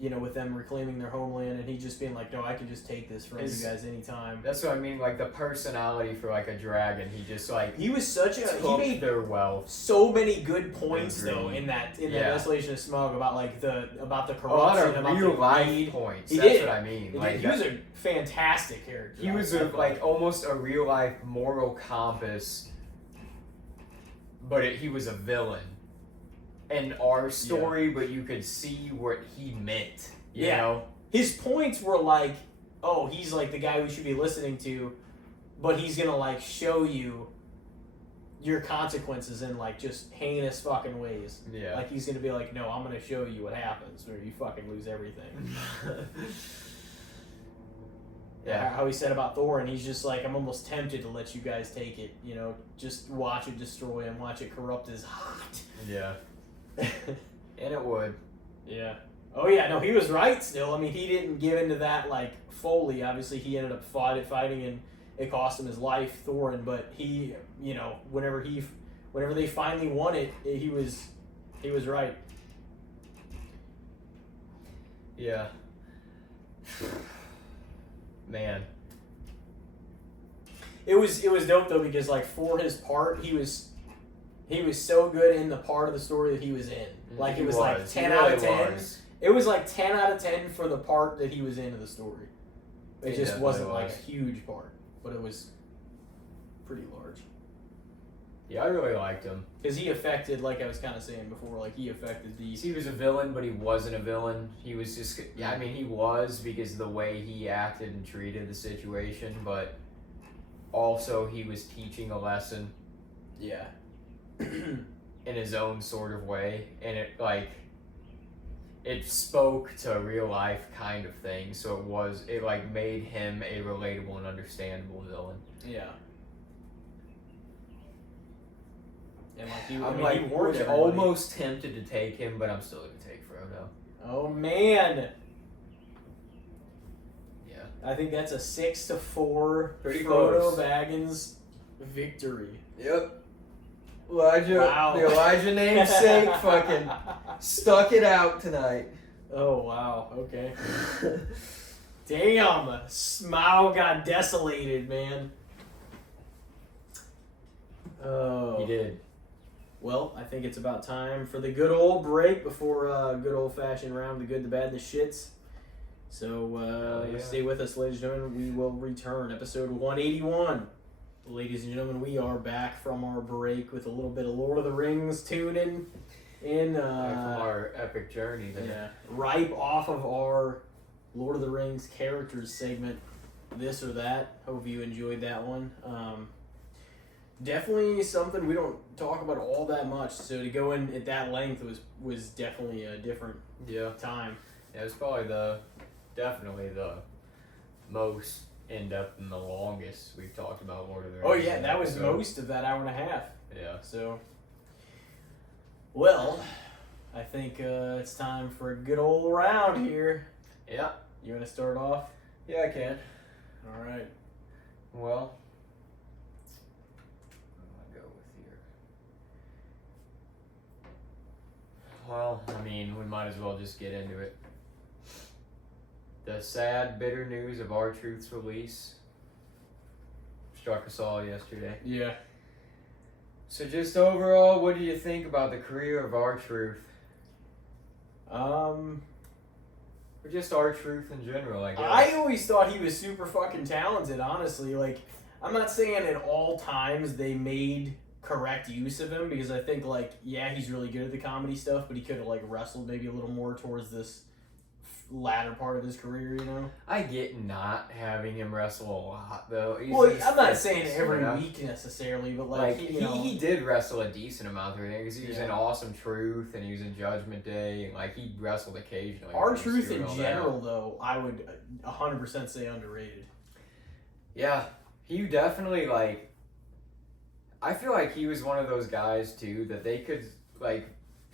You know, with them reclaiming their homeland, and he just being like, no, I can just take this from you guys anytime. That's what I mean, like, the personality for, like, a dragon. He just, like... He was such a... He made their wealth. So many good points, though, in that Desolation of Smaug about, like, the corruption, a lot of about real the life greed. points. He That's did. what I mean. Like, he was a fantastic character. He was almost a real life moral compass, but he was a villain in our story. But you could see what he meant. You know? His points were like, oh, he's like the guy we should be listening to, but he's gonna like show you, your consequences in like just heinous fucking ways. Yeah. Like he's gonna be like, no, I'm gonna show you what happens, or you fucking lose everything. Yeah. How he said about Thor, and he's just like, I'm almost tempted to let you guys take it. You know, just watch it destroy him, watch it corrupt his heart. Yeah. And it would. Yeah. Oh yeah, no, he was right still. I mean, he didn't give into that like fully. Obviously, he ended up fighting, and it cost him his life, Thorin. But he, you know, whenever they finally won it, he was right. Yeah. Man. It was dope though, because like for his part, he was so good in the part of the story that he was in. Like it was like 10 out of 10. It was like 10 out of 10 for the part that he was in of the story. It just wasn't like a huge part, but it was pretty large. Yeah, I really liked him. Because he affected, like I was kind of saying before, like he affected the... He was a villain, but he wasn't a villain. He was just... Yeah, I mean, he was because of the way he acted and treated the situation, but also he was teaching a lesson. Yeah. In his own sort of way, and it spoke to a real life kind of thing, so it like made him a relatable and understandable villain. Yeah. And like I'm almost tempted to take him, but I'm still gonna take Frodo. Oh man. Yeah. I think that's a 6-4 Pretty Frodo close. Baggins victory. Yep. Elijah, Wow. the Elijah namesake fucking stuck it out tonight. Oh wow, okay. Damn, Smaug got desolated, man. Oh. He did. Well, I think it's about time for the good old break before good old fashioned round, the good, the bad, and the shits. So stay with us, ladies and gentlemen. We will return, episode 181. Ladies and gentlemen, we are back from our break with a little bit of Lord of the Rings tuning in. From our epic journey there. Yeah, ripe off of our Lord of the Rings characters segment, this or that. Hope you enjoyed that one. Definitely something we don't talk about all that much, so to go in at that length was definitely a different time. Yeah, it was probably definitely the most in-depth and the longest we've talked about Lord of the Rings. Oh yeah, that was most of that hour and a half. Yeah. So, well, I think it's time for a good old round here. Yeah. You want to start off? Yeah, I can. All right. Well, what do I go with here? Well, I mean, we might as well just get into it. The sad, bitter news of R-Truth's release struck us all yesterday. Yeah. So just overall, what do you think about the career of R-Truth? Or just R-Truth in general, I guess. I always thought he was super fucking talented, honestly. Like, I'm not saying at all times they made correct use of him, because I think, like, yeah, he's really good at the comedy stuff, but he could have, like, wrestled maybe a little more towards this latter part of his career, you know? I get not having him wrestle a lot, though. I'm not saying every week necessarily, but like he did wrestle a decent amount through there, because he was in Awesome Truth and he was in Judgment Day, and like he wrestled occasionally. R-Truth in general, though, I would 100% say underrated. Yeah, he definitely like. I feel like he was one of those guys too that they could like.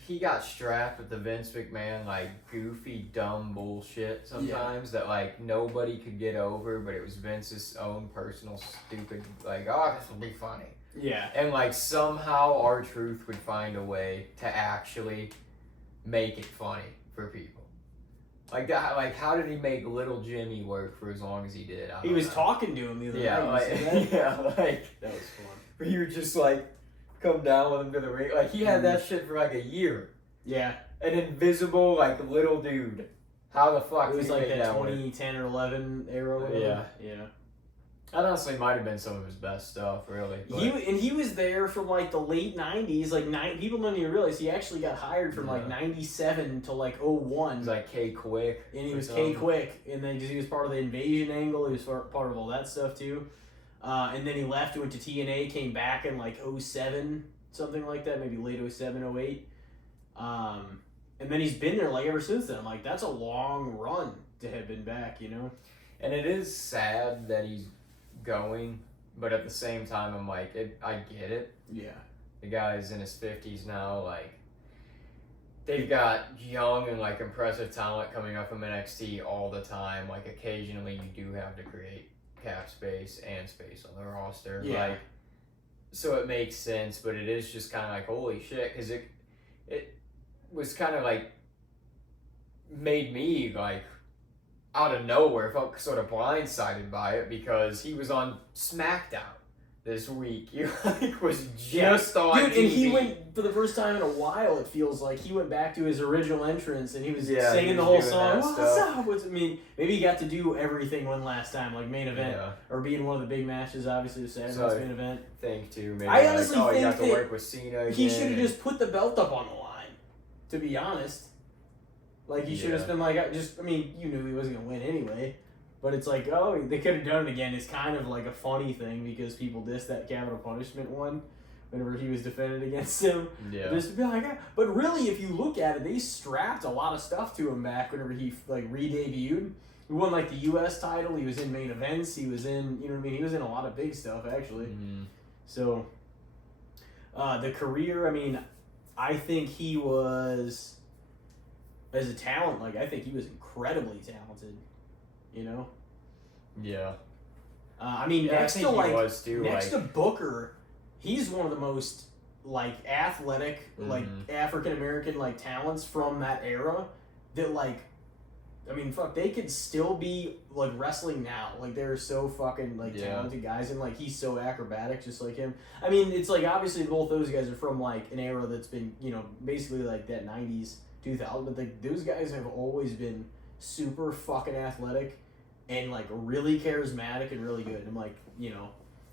He got strapped with the Vince McMahon, like, goofy, dumb bullshit sometimes that, like, nobody could get over, but it was Vince's own personal stupid, like, oh, this will be funny. Yeah. And, like, somehow R-Truth would find a way to actually make it funny for people. Like, that, like, how did he make Little Jimmy work for as long as he did? He was talking to him the other night. That was fun. Where you were just, like, come down with him to the ring. Like, he had that shit for like a year. Yeah. An invisible, like, little dude. How the fuck it was did like he that work? 2010 or 11 era. Yeah. Yeah. That honestly might have been some of his best stuff, really. He was there from like the late 90s. Like, people don't even realize he actually got hired from like 97 to like 01. He was like K-Quick. And he was K-Quick. And then he was part of the Invasion angle. He was part of all that stuff too. And then he left, went to TNA, came back in like 07, something like that, maybe late 07, 08. And then he's been there like ever since then. I'm like, that's a long run to have been back, you know? And it is sad that he's going, but at the same time, I'm like, I get it. Yeah. The guy's in his 50s now, like, they've got young and, like, impressive talent coming up from NXT all the time. Like, occasionally you do have to create cap space and space on the roster. Yeah. Like, so it makes sense, but it is just kind of like, holy shit, because it was kind of, like, made me, like, out of nowhere, felt sort of blindsided by it because he was on SmackDown this week. He like was just on dude, TV. and he went for the first time in a while. It feels like he went back to his original entrance and he was singing the whole song. What's up? I mean, maybe he got to do everything one last time, like main event or be in one of the big matches. Obviously, the Saturday's main event. Think too. Maybe I honestly think he got to that work with Cena again. He should have just put the belt up on the line. To be honest. Like, he should have been like, I mean, you knew he wasn't going to win anyway. But it's like, oh, they could have done it again. It's kind of like a funny thing because people dissed that Capital Punishment one whenever he was defended against him. Yeah. Just to be like, but really, if you look at it, they strapped a lot of stuff to him back whenever he, like, re-debuted. He won, like, the U.S. title. He was in main events. He was in, you know what I mean? He was in a lot of big stuff, actually. Mm-hmm. So, the career, I mean, I think he was... As a talent, like, I think he was incredibly talented, you know? Yeah. I mean, next he to, like, was too, next to Booker, he's one of the most, like, athletic, like, African-American, like, talents from that era that, like, I mean, fuck, they could still be, like, wrestling now. Like, they're so fucking, like, talented guys, and, like, he's so acrobatic just like him. I mean, it's, like, obviously both those guys are from, like, an era that's been, you know, basically, like, that 90s, 2000, but like those guys have always been super fucking athletic and like really charismatic and really good. I'm like, you know,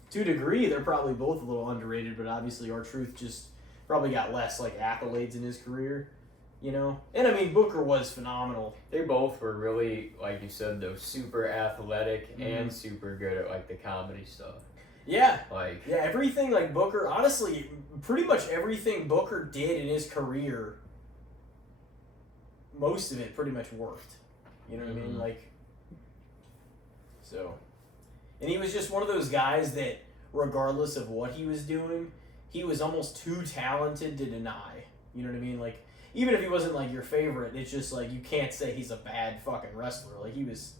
to a degree they're probably both a little underrated, but obviously R-Truth just probably got less like accolades in his career, you know. And I mean Booker was phenomenal. They both were really, like you said, though, super athletic and super good at like the comedy stuff. Yeah. Like everything like Booker, honestly, pretty much everything Booker did in his career, most of it pretty much worked. You know what I mean? Like, so. And he was just one of those guys that, regardless of what he was doing, he was almost too talented to deny. You know what I mean? Like, even if he wasn't, like, your favorite, it's just, like, you can't say he's a bad fucking wrestler. Like, he was,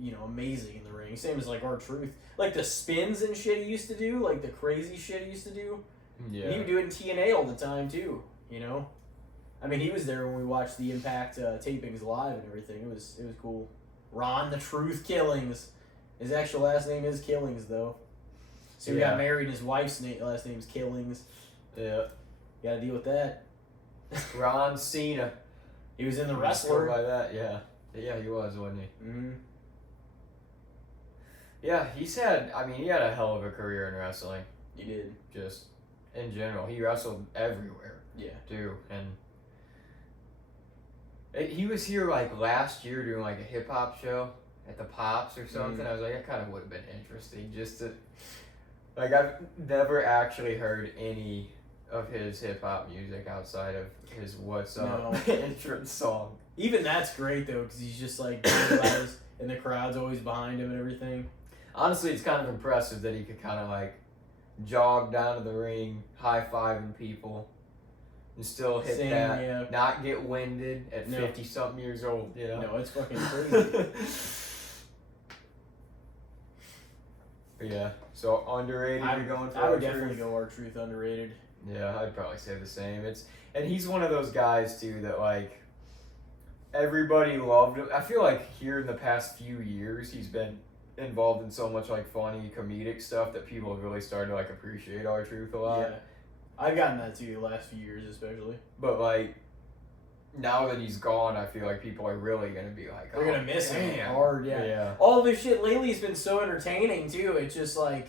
you know, amazing in the ring. Same as, like, R-Truth. Like, the spins and shit he used to do, like, the crazy shit he used to do. Yeah. He would do it in TNA all the time, too, you know? I mean, he was there when we watched the Impact tapings live and everything. It was cool. Ron the Truth Killings. His actual last name is Killings, though. So he got married, and his wife's last name is Killings. Yeah. Gotta deal with that. Ron Cena. He was in The Wrestler. By that, yeah. Yeah, he was, wasn't he? Mm-hmm. Yeah, he had a hell of a career in wrestling. He did. Just, in general. He wrestled everywhere. Yeah. Too, and... He was here, like, last year doing, like, a hip-hop show at the Pops or something. I was like, that kind of would have been interesting just to... Like, I've never actually heard any of his hip-hop music outside of his What's Up entrance song. Even that's great, though, because he's just, like, and the crowd's always behind him and everything. Honestly, it's kind of impressive that he could kind of, like, jog down to the ring, high-fiving people, and still hit not get winded at 50-something years old, you know? No, it's fucking crazy. But yeah, so underrated, you're going for I would definitely go R-Truth underrated. Yeah, I'd probably say the same. And he's one of those guys, too, that, like, everybody loved him. I feel like here in the past few years, he's been involved in so much, like, funny, comedic stuff that people have really started to, like, appreciate R-Truth a lot. Yeah. I've gotten that too the last few years, especially. But, like, now that he's gone, I feel like people are really going to be like, they're going to miss him hard, yeah. All this shit lately has been so entertaining, too. It's just like,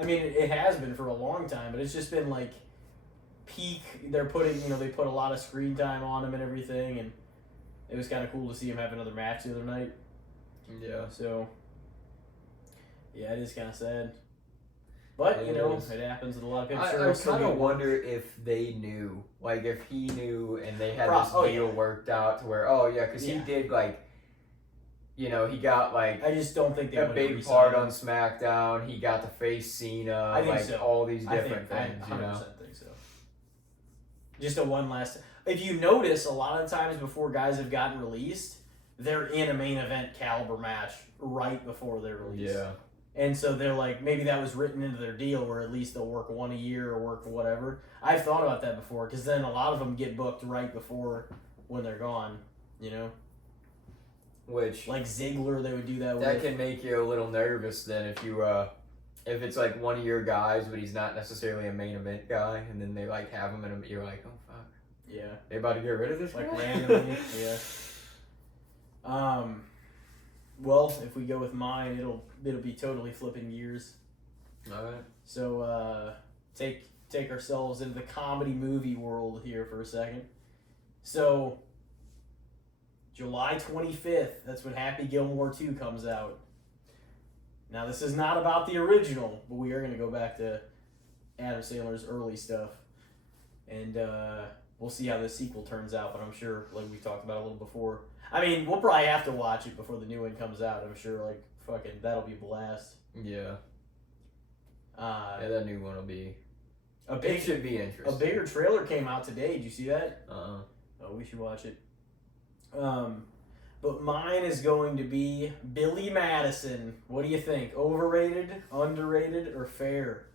I mean, it has been for a long time, but it's just been, like, peak. They're putting, you know, they put a lot of screen time on him and everything, and it was kind of cool to see him have another match the other night. Yeah. So, yeah, it is kind of sad. But, It you know, is. it happens with a lot of people. I kind of wonder if they knew, like if he knew and they had this deal worked out to where, because he did like, you know, he got like I just don't think they a big part on SmackDown. He got to face Cena, I think like so. all these different things. I 100% think so. Just a one last. If you notice, a lot of times before guys have gotten released, they're in a main event caliber match right before they're released. Yeah. And so they're like, maybe that was written into their deal where at least they'll work one a year or work whatever. I've thought about that before because then a lot of them get booked right before when they're gone, you know? Which, like Ziggler, they would do that with. That can make you a little nervous then if you, if it's like one of your guys, but he's not necessarily a main event guy, and then they like have him and you're like, oh fuck. Yeah. They about to get rid of this like guy? randomly, yeah. Well, if we go with mine, it'll be totally flipping gears. All right. So take ourselves into the comedy movie world here for a second. So July 25th, that's when Happy Gilmore 2 comes out. Now this is not about the original, but we are going to go back to Adam Sandler's early stuff, and we'll see how the sequel turns out. But I'm sure, like we talked about a little before. I mean, we'll probably have to watch it before the new one comes out. I'm sure, like, fucking, that'll be a blast. Yeah. That new one will be... It should be interesting. A bigger trailer came out today. Did you see that? Uh-uh. Oh, we should watch it. But mine is going to be Billy Madison. What do you think? Overrated, underrated, or fair?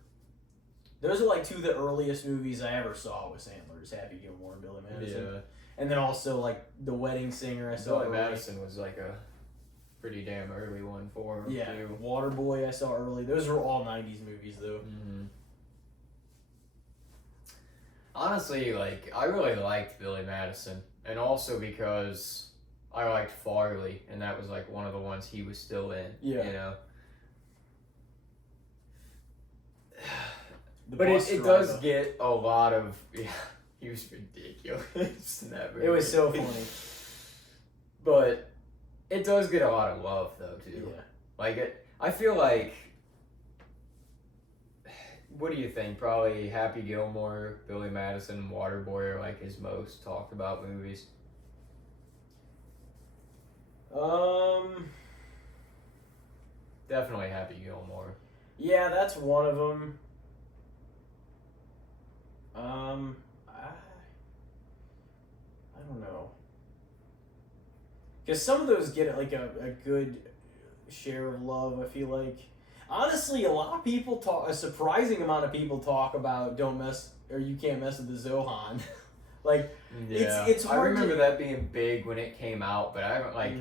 Those are like two of the earliest movies I ever saw with Sandler's Happy Gilmore and Billy Madison. Yeah. And then also, like, The Wedding Singer, I saw Billy Madison was, like, a pretty damn early one for him, too. Waterboy I saw early. Those were all 90s movies, though. Mm-hmm. Honestly, like, I really liked Billy Madison. And also because I liked Farley, and that was, like, one of the ones he was still in, you know? But it does get a lot of... Yeah. He was ridiculous in that movie. It was so funny. But it does get a lot of love, though, too. Yeah. Like, I feel like... What do you think? Probably Happy Gilmore, Billy Madison, and Waterboy are, like, his most talked about movies. Definitely Happy Gilmore. Yeah, that's one of them. I don't know. Because some of those get like a good share of love, I feel like. Honestly, a lot of people talk, a surprising amount of people talk about don't mess, or you can't mess with the Zohan. Like, yeah. it's hard. I remember that being big when it came out, but I don't like,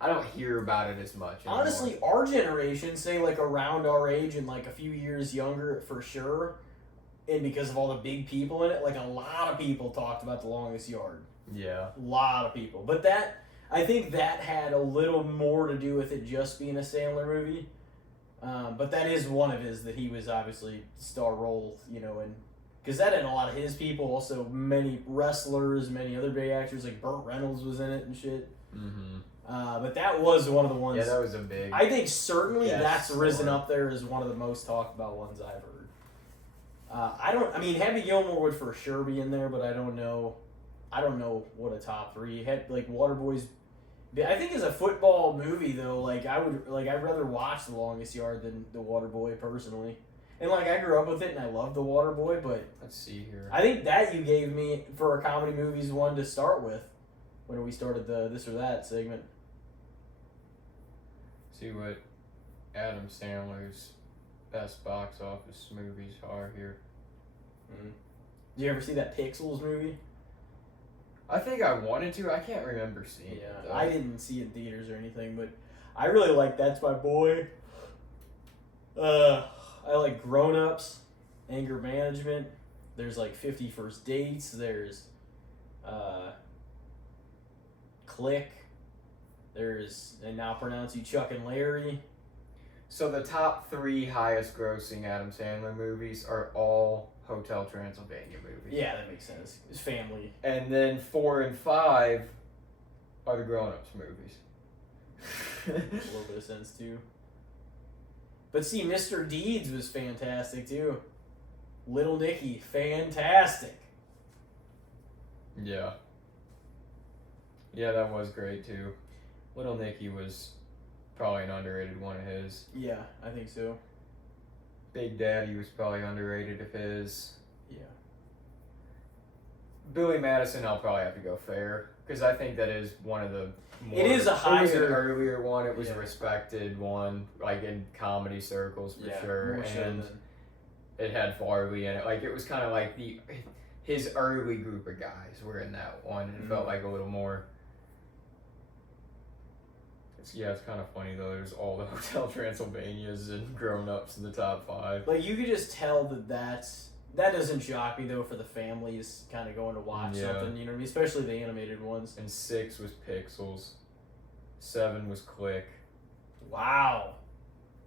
I don't hear about it as much anymore. Honestly, our generation, say like around our age and like a few years younger for sure, and because of all the big people in it, like a lot of people talked about The Longest Yard. Yeah. A lot of people. But that, I think that had a little more to do with it just being a Sandler movie. But that is one of his that he was obviously star role, you know, and because that had a lot of his people, also many wrestlers, many other big actors, like Burt Reynolds was in it and shit. Mm-hmm. But that was one of the ones. Yeah, that was a big. I think certainly that's risen up there as one of the most talked about ones I've heard. I mean, Happy Gilmore would for sure be in there, but I don't know what a top three had. Like Waterboy's. I think as a football movie though, like I'd rather watch The Longest Yard than The Waterboy personally. And like I grew up with it and I love The Waterboy, but let's see here. I think that you gave me for a comedy movies one to start with when we started the this or that segment. See what Adam Sandler's best box office movies are here. Did you ever see that Pixels movie? I think I wanted to. I can't remember seeing it. Yeah, I didn't see it in theaters or anything, but I really like That's My Boy. I like Grown Ups, Anger Management. There's like 50 First Dates. There's Click. There's And Now Pronounce You Chuck and Larry. So the top 3 highest grossing Adam Sandler movies are all Hotel Transylvania movies. Yeah, that makes sense. It's family. And then 4 and 5 are the Grown Ups movies. A little bit of sense too. But see, Mr. Deeds was fantastic too. Little Nicky, fantastic. Yeah. Yeah, that was great too. Little Nicky was probably an underrated one of his. Yeah, I think so. Big Daddy was probably underrated of his. Yeah. Billy Madison, I'll probably have to go fair because I think that is one of the. It is a higher. It was an earlier one. It was Yeah. a respected one, like in comedy circles for sure, more so and than- it had Farley in it. Like it was kind of like his early group of guys were in that one. It felt like a little more. It's kind of funny though. There's all the Hotel Transylvanias and Grown Ups in the top 5. Like you could just tell that doesn't shock me though for the families kind of going to watch something. You know what I mean? Especially the animated ones. And 6 was Pixels. 7 was Click. Wow.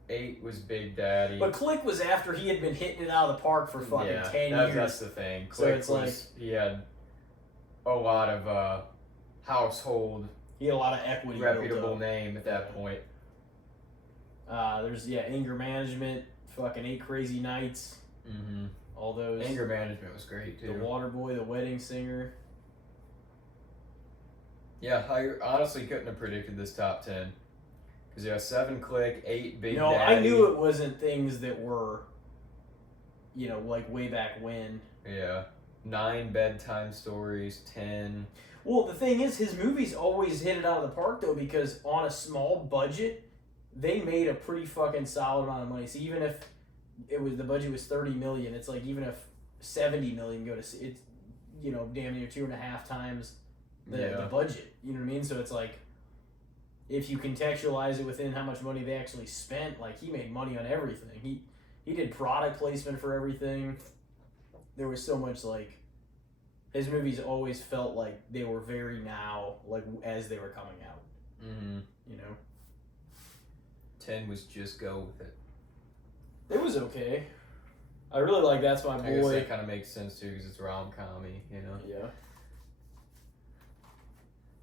8 was Big Daddy. But Click was after he had been hitting it out of the park for fucking 10 years. That's the thing. So Click it's was, he had a lot of household, he had a lot of equity. reputable name at that point. There's Anger Management, fucking 8 Crazy Nights. Mm-hmm. All those. Anger Management was great too. The Waterboy, The Wedding Singer. Yeah, I honestly couldn't have predicted this top 10. Because 7 Click, 8 Big No, Daddy. I knew it wasn't things that were, like way back when. Yeah. 9 Bedtime Stories, 10. Well, the thing is, his movies always hit it out of the park, though, because on a small budget, they made a pretty fucking solid amount of money. So even if the budget was $30 million, it's like even if $70 million go to it's, damn near 2.5 times the budget. You know what I mean? So it's like, if you contextualize it within how much money they actually spent, like he made money on everything. He did product placement for everything. There was so much like. His movies always felt like they were very now, like as they were coming out. Mm-hmm. 10 was Just Go With It. It was okay. I really like That's My I guess Boy. that kind of makes sense too because it's rom-com-y, Yeah.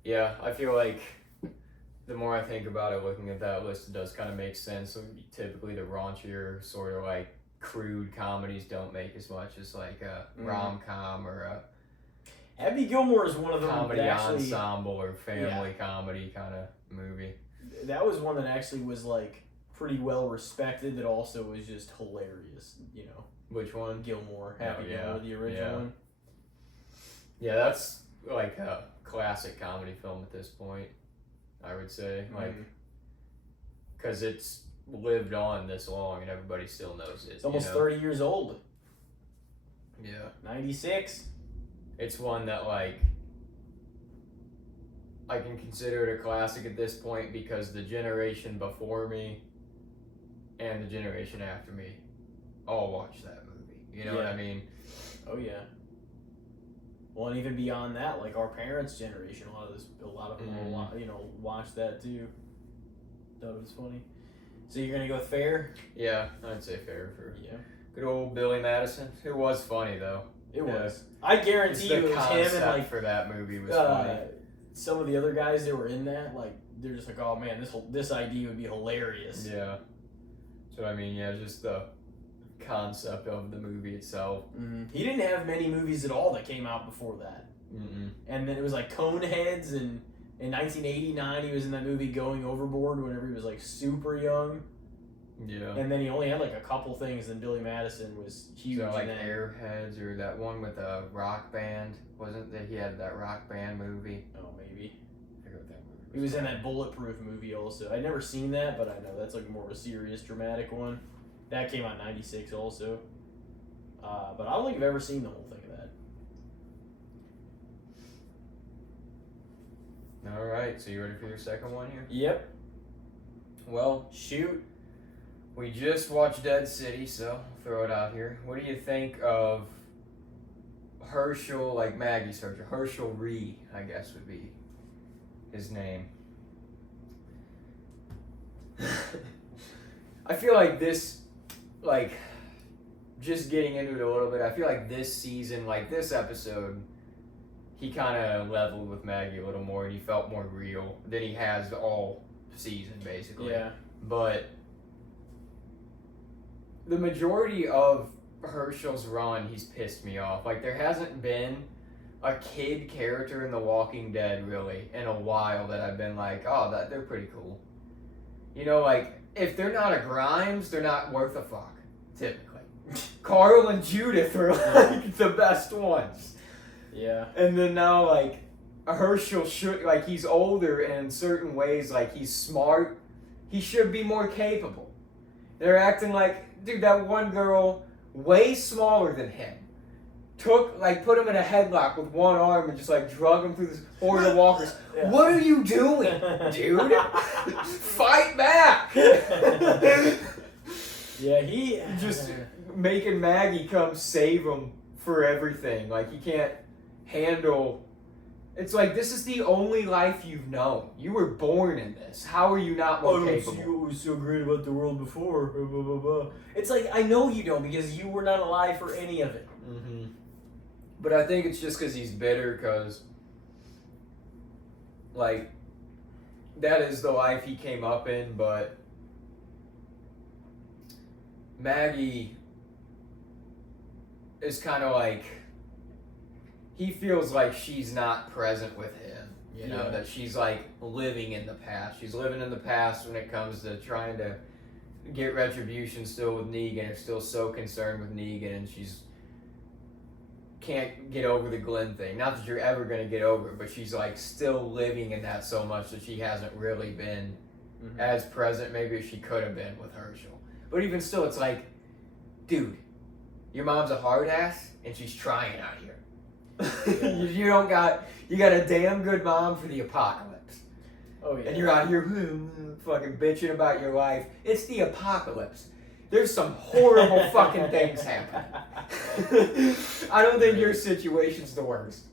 Yeah, I feel like the more I think about it, looking at that list, it does kind of make sense. So typically the raunchier sort of like crude comedies don't make as much as like a rom-com or a Happy Gilmore is one of them comedy that actually, ensemble or family comedy kind of movie. That was one that actually was like pretty well respected that also was just hilarious, Which one? Gilmore. Happy Gilmore, the original one. Yeah, that's like a classic comedy film at this point, I would say. Like, because it's lived on this long and everybody still knows it. It's almost 30 years old. Yeah. 96. It's one that, like, I can consider it a classic at this point because the generation before me and the generation after me all watched that movie. You know what I mean? Oh, yeah. Well, and even beyond that, like our parents' generation, a lot of them will, watch that too. Thought it was funny. So you're gonna go with fair? Yeah, I'd say fair for good old Billy Madison. It was funny though. It was. I guarantee you, it was him and like for that movie was funny. Some of the other guys that were in that, like they're just like, oh man, this idea would be hilarious. Yeah. So I mean, just the concept of the movie itself. Mm-hmm. He didn't have many movies at all that came out before that. Mm-mm. And then it was like Coneheads, and in 1989 he was in that movie Going Overboard whenever he was like super young. Yeah. And then he only had like a couple things, and Billy Madison was huge. So like in that. Airheads or that one with a rock band, wasn't that he had that rock band movie? Oh, maybe. I forget what that movie was. He was in that Bulletproof movie also. I'd never seen that, but I know that's like more of a serious, dramatic one. That came out in 96 also. But I don't think I've ever seen the whole thing of that. Alright, so you ready for your second one here? Yep. Well, shoot. We just watched Dead City, so I'll throw it out here. What do you think of Hershel, like Maggie's Hershel Rhee, I guess would be his name. I feel like this, like, just getting into it a little bit, I feel like this season, like this episode, he kind of leveled with Maggie a little more and he felt more real than he has all season, basically. Yeah. But the majority of Hershel's run, he's pissed me off. Like, there hasn't been a kid character in The Walking Dead, really, in a while that I've been like, oh, they're pretty cool. You know, like, if they're not a Grimes, they're not worth a fuck, typically. Carl and Judith are, like, the best ones. Yeah. And then now, like, Hershel should, like, he's older, and in certain ways, like, he's smart. He should be more capable. They're acting like, dude, that one girl, way smaller than him, put him in a headlock with one arm and just, like, drug him through this horde of walkers. Yeah. What are you doing, dude? Fight back! Yeah, he... Just making Maggie come save him for everything. Like, he can't handle... It's like, this is the only life you've known. You were born in this. How are you not more capable? I don't see what was so great about the world before. Blah, blah, blah, blah. It's like, I know you don't, because you were not alive for any of it. Mm-hmm. But I think it's just because he's bitter, because, like, that is the life he came up in, but Maggie is kind of like, he feels like she's not present with him, you know, that she's like living in the past. She's living in the past when it comes to trying to get retribution still with Negan. Is still so concerned with Negan, and she's can't get over the Glenn thing. Not that you're ever going to get over it, but she's like still living in that so much that she hasn't really been as present maybe as she could have been with Hershel. But even still, it's like, dude, your mom's a hard ass and she's trying out here. You got a damn good mom for the apocalypse. Oh yeah. And you're out here fucking bitching about your life. It's the apocalypse. There's some horrible fucking things happening. I don't think your situation's the worst.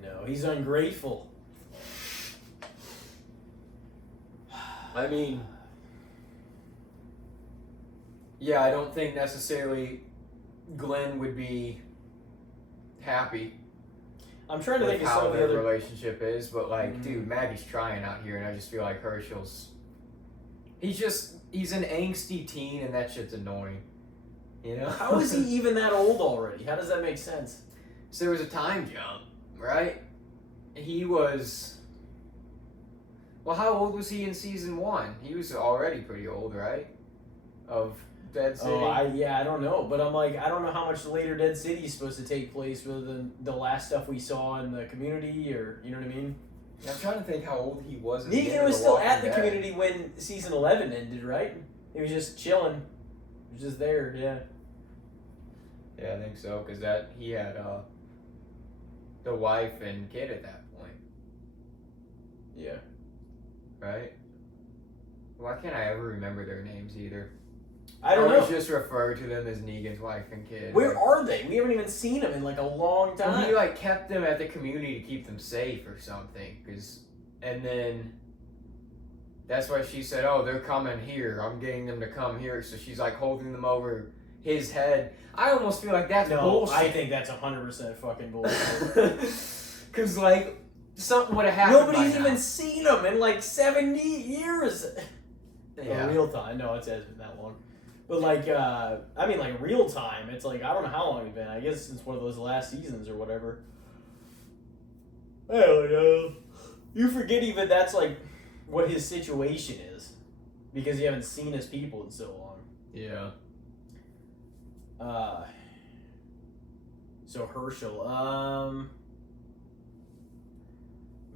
No, he's ungrateful. I mean, yeah, I don't think necessarily Glenn would be happy. I'm trying to think of how some of the their other relationship is, but like, dude, Maggie's trying out here, and I just feel like Hershel's. He's an angsty teen, and that shit's annoying. You know? How is he even that old already? How does that make sense? So there was a time jump, right? He was. Well, how old was he in season 1? He was already pretty old, right? Of Dead City. Oh, I don't know, but I'm like, I don't know how much later Dead City is supposed to take place, other than the last stuff we saw in the community, or you know what I mean? Yeah, I'm trying to think how old he was. Negan was still at the community when season 11 ended, right? He was just chilling. He was just there, yeah. Yeah, I think so, because he had the wife and kid at that point. Yeah. Right? Why can't I ever remember their names either? I don't know. always just refer to them as Negan's wife and kid. Where are they? We haven't even seen them in like a long time. Well, he like kept them at the community to keep them safe or something. And then that's why she said, "Oh, they're coming here. I'm getting them to come here." So she's like holding them over his head. I almost feel like that's bullshit. I think that's 100% fucking bullshit. Because like something would have happened. Nobody's even seen them in like 70 years. Yeah. In real time. No, it hasn't been that long. But like, I mean, like real time. It's like I don't know how long it's been. I guess it's one of those last seasons or whatever. I don't know. You forget even that's like what his situation is, because you haven't seen his people in so long. Yeah. So Hershel, I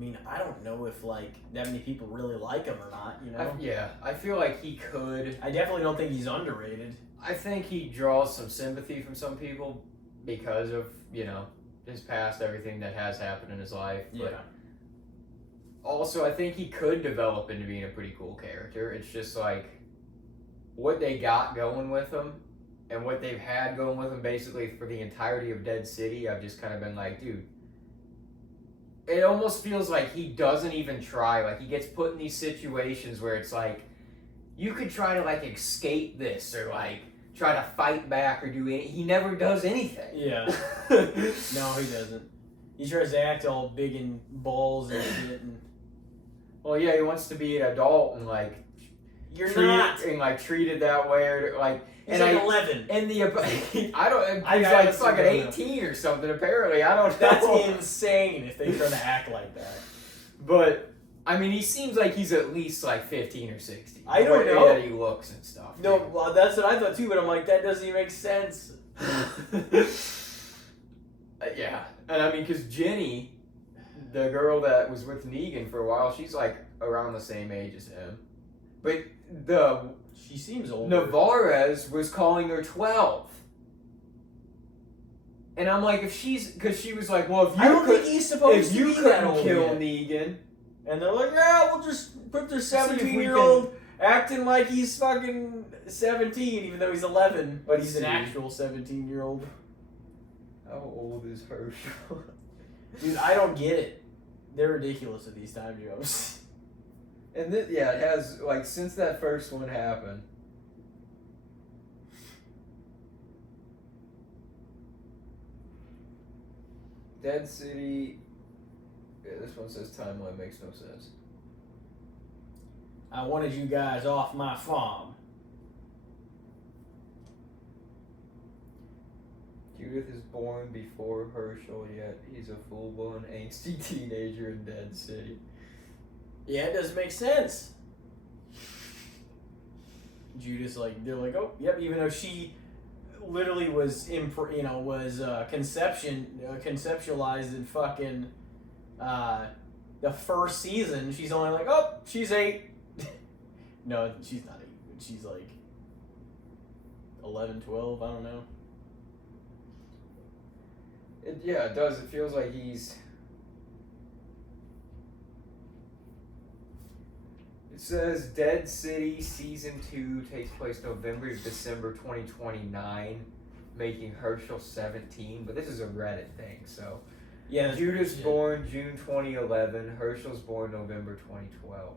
mean, I don't know if like that many people really like him or not, you know? I feel like he could. I definitely don't think he's underrated. I think he draws some sympathy from some people because of, you know, his past, everything that has happened in his life. But yeah. Also, I think he could develop into being a pretty cool character. It's just like what they got going with him and what they've had going with him basically for the entirety of Dead City. I've just kind of been like, dude, it almost feels like he doesn't even try. Like, he gets put in these situations where it's like, you could try to, like, escape this or, like, try to fight back or do anything. He never does anything. Yeah. No, he doesn't. He tries to act all big and balls and shit. And... Well, yeah, he wants to be an adult and, like, you're not. And, like, treated that way. Or, like, He's like 11. And the I don't. He's like honestly fucking don't know. 18 or something. Apparently, I don't know. That's insane if they try to act like that. But I mean, he seems like he's at least like 15 or 16. I don't the way know. that he looks and stuff. No, well, that's what I thought too. But I'm like, that doesn't even make sense. Yeah, and I mean, because Jenny, the girl that was with Negan for a while, she's like around the same age as him. But She seems older. Navarez was calling her 12. And I'm like, because she was like, well, if you I don't think he's supposed to be that old kill yet. Negan, And they're like, yeah, we'll just put their See if we 17-year-old acting like he's fucking 17, even though he's 11, but he's an actual 17-year-old. How old is Hershel? Dude, I don't get it. They're ridiculous at these time jumps. And it has, like, since that first one happened. Dead City. Yeah, this one says timeline makes no sense. I wanted you guys off my farm. Judith is born before Hershel, yet he's a full-blown angsty teenager in Dead City. Yeah, it doesn't make sense. Judith's like, they're like, oh, yep, even though she literally was, conceptualized in fucking the first season. She's only like, oh, she's 8. No, she's not 8. She's like 11, 12, I don't know. It does. It feels like he's... It says Dead City Season 2 takes place November to December 2029, making Hershel 17, but this is a Reddit thing, so... Yeah, Judith's born June 2011, Hershel's born November 2012.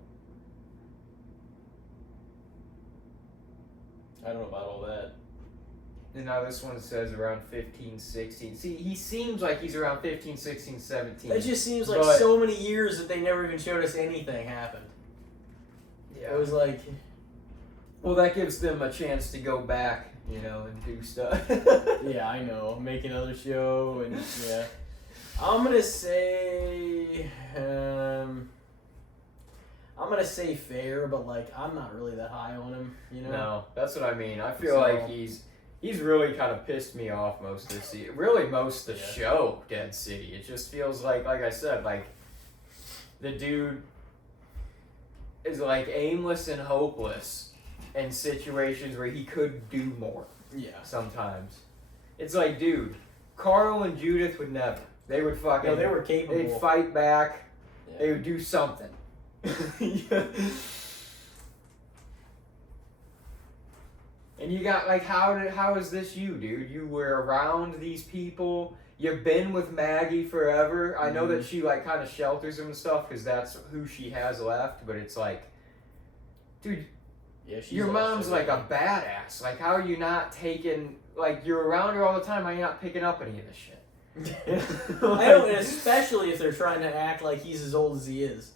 I don't know about all that. And now this one says around 15, 16. See, he seems like he's around 15, 16, 17. It just seems like so many years that they never even showed us anything happened. Yeah. It was like... Well, that gives them a chance to go back, and do stuff. Yeah, I know. Make another show, and yeah. I'm gonna say... I'm gonna say fair, but like, I'm not really that high on him, No, that's what I mean. I feel like he's really kind of pissed me off most of the season. Really, most of the show, Dead City. It just feels like I said, like, the dude is like aimless and hopeless in situations where he could do more. Yeah. Sometimes. It's like, dude, Carl and Judith would never. They would fucking... No, they were capable. They'd fight back. Yeah. They would do something. And you got, like, how is this you, dude? You were around these people. You've been with Maggie forever. I know that she, like, kind of shelters him and stuff because that's who she has left. But it's like, dude, your mom's like a badass. Like, how are you not taking... Like, you're around her all the time. How are you not picking up any of this shit? I don't, and especially if they're trying to act like he's as old as he is.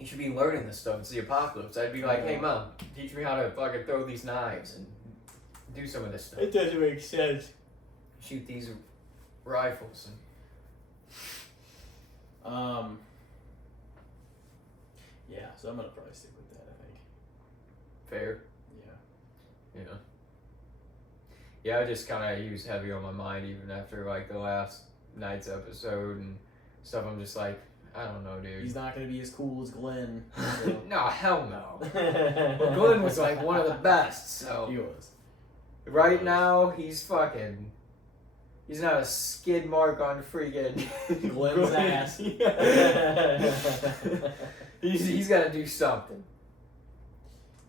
You should be learning this stuff. It's the apocalypse. I'd be like, hey, Mom, teach me how to fucking throw these knives and do some of this stuff. It doesn't make sense. Shoot these rifles. Yeah, so I'm going to probably stick with that, I think. Fair. Yeah. Yeah, I just kind of use heavy on my mind even after, like, the last night's episode and stuff. I'm just like, I don't know, dude. He's not going to be as cool as Glenn. So. No, hell no. Well, Glenn was, like, one of the best, so. He was. Right now, he's fucking... He's not a skid mark on freaking... Glenn's ass. He's got to do something.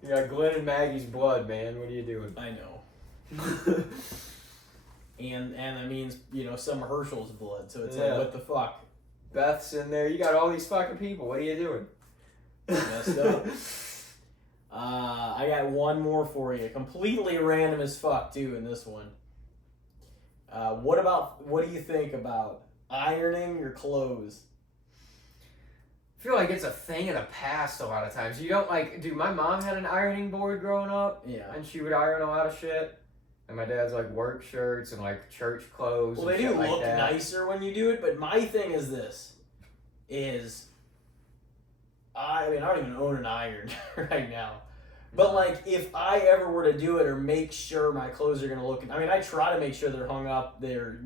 You got Glenn and Maggie's blood, man. What are you doing? I know. and that means, some of Hershel's blood, so it's like, what the fuck? Beth's in there. You got all these fucking people. What are you doing? Messed up. I got one more for you. Completely random as fuck, too, in this one. What do you think about ironing your clothes? feel like it's a thing of the past a lot of times. You don't like, dude, my mom had an ironing board growing up. Yeah. And she would iron a lot of shit. And my dad's like work shirts and like church clothes. Well, they and do shit look like that. nicer when you do it, but my thing is this: I mean, I don't even own an iron right now. But like, if I ever were to do it or make sure my clothes are gonna look, I mean, I try to make sure they're hung up, they're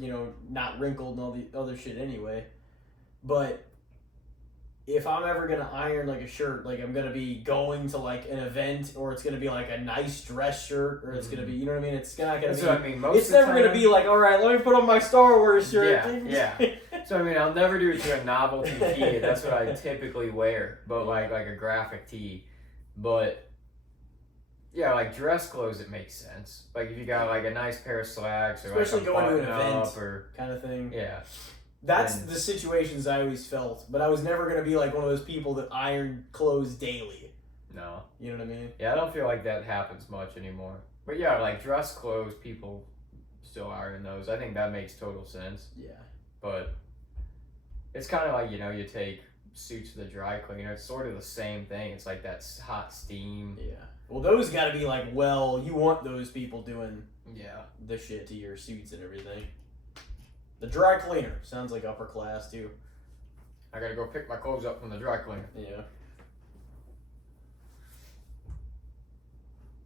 not wrinkled and all the other shit anyway. But if I'm ever gonna iron like a shirt, like I'm gonna be going to like an event, or it's gonna be like a nice dress shirt, or it's gonna be, you know what I mean? It's not gonna That's be. what I mean. Most It's of the never gonna time- be like, all right, let me put on my Star Wars shirt. Yeah. So I mean, I'll never do it to a novelty tee. That's what I typically wear, but like a graphic tee. But yeah, like dress clothes, it makes sense. Like if you got like a nice pair of slacks, or Especially like a going to an button event. up, or kind of thing. yeah. That's And- the situations I always felt, but I was never gonna be like one of those people that iron clothes daily. No. You know what I mean? Yeah, I don't feel like that happens much anymore. But yeah, like dress clothes, people still iron those. I think that makes total sense. Yeah. But it's kind of like, you take suits to the dry cleaner. It's sort of the same thing. It's like that hot steam. Yeah. Well, those got to be like, you want those people doing Yeah. the shit to your suits and everything. The dry cleaner sounds like upper class too. I gotta go pick my clothes up from the dry cleaner. Yeah.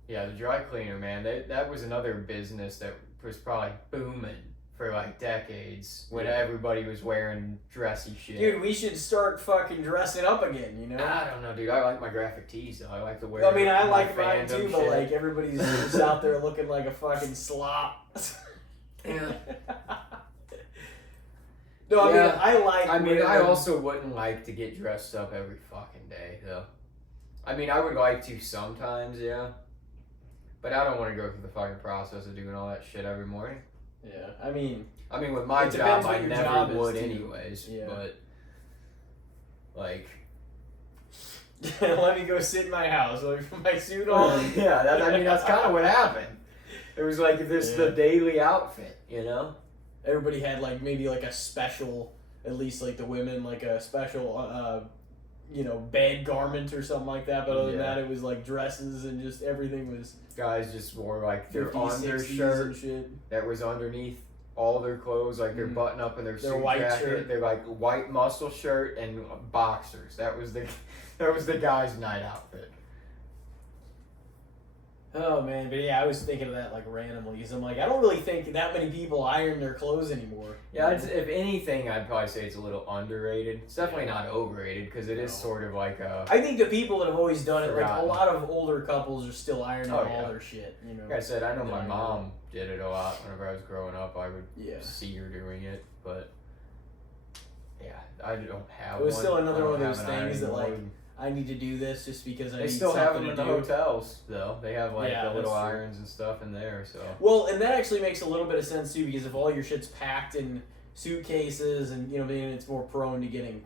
Yeah, the dry cleaner, man. That was another business that was probably booming for like decades when everybody was wearing dressy shit. Dude, we should start fucking dressing up again, I don't know, dude. I like my graphic tees, though. I like to wear. I mean, I my like mine fandom too, but shit. like everybody's just out there looking like a fucking slop. Yeah. No, I mean, Yeah. I I wearing- also wouldn't like to get dressed up every fucking day, though. I mean, I would like to sometimes, yeah. But I don't want to go through the fucking process of doing all that shit every morning. Yeah, I mean, with my It depends job, what I your never job is, would too. anyways. Yeah. But, like... let me go sit in my house, let me put my suit on. yeah, that's kind of what happened. It was like the daily outfit, Everybody had like maybe like a special, at least like the women, like a special, bed garment or something like that. But other than that, it was like dresses and just everything was. Guys just wore like their 50s, 60s undershirt and shit. that was underneath all their clothes, like their button up and their suit white jacket, shirt. their like white muscle shirt and boxers. That was the guy's night outfit. Oh man, but yeah, I was thinking of that like randomly because I'm like, I don't really think that many people iron their clothes anymore. Yeah, if anything, I'd probably say it's a little underrated. It's definitely not overrated because it is sort of like a. I think the people that have always done it, like Forgotten. a lot of older couples are still ironing Oh, all yeah. their shit. Like I said, I know my Yeah. mom did it a lot whenever I was growing up. I would Yeah. see her doing it, but yeah, I don't have. It was one. still I another don't one of have those an things that ironing like board. I need to do this just because I They need still have something them in to the do. hotels, though. They have like Yeah, the little that's true. irons and stuff in there. So Well, and that actually makes a little bit of sense too, because if all your shit's packed in suitcases, and it's more prone to getting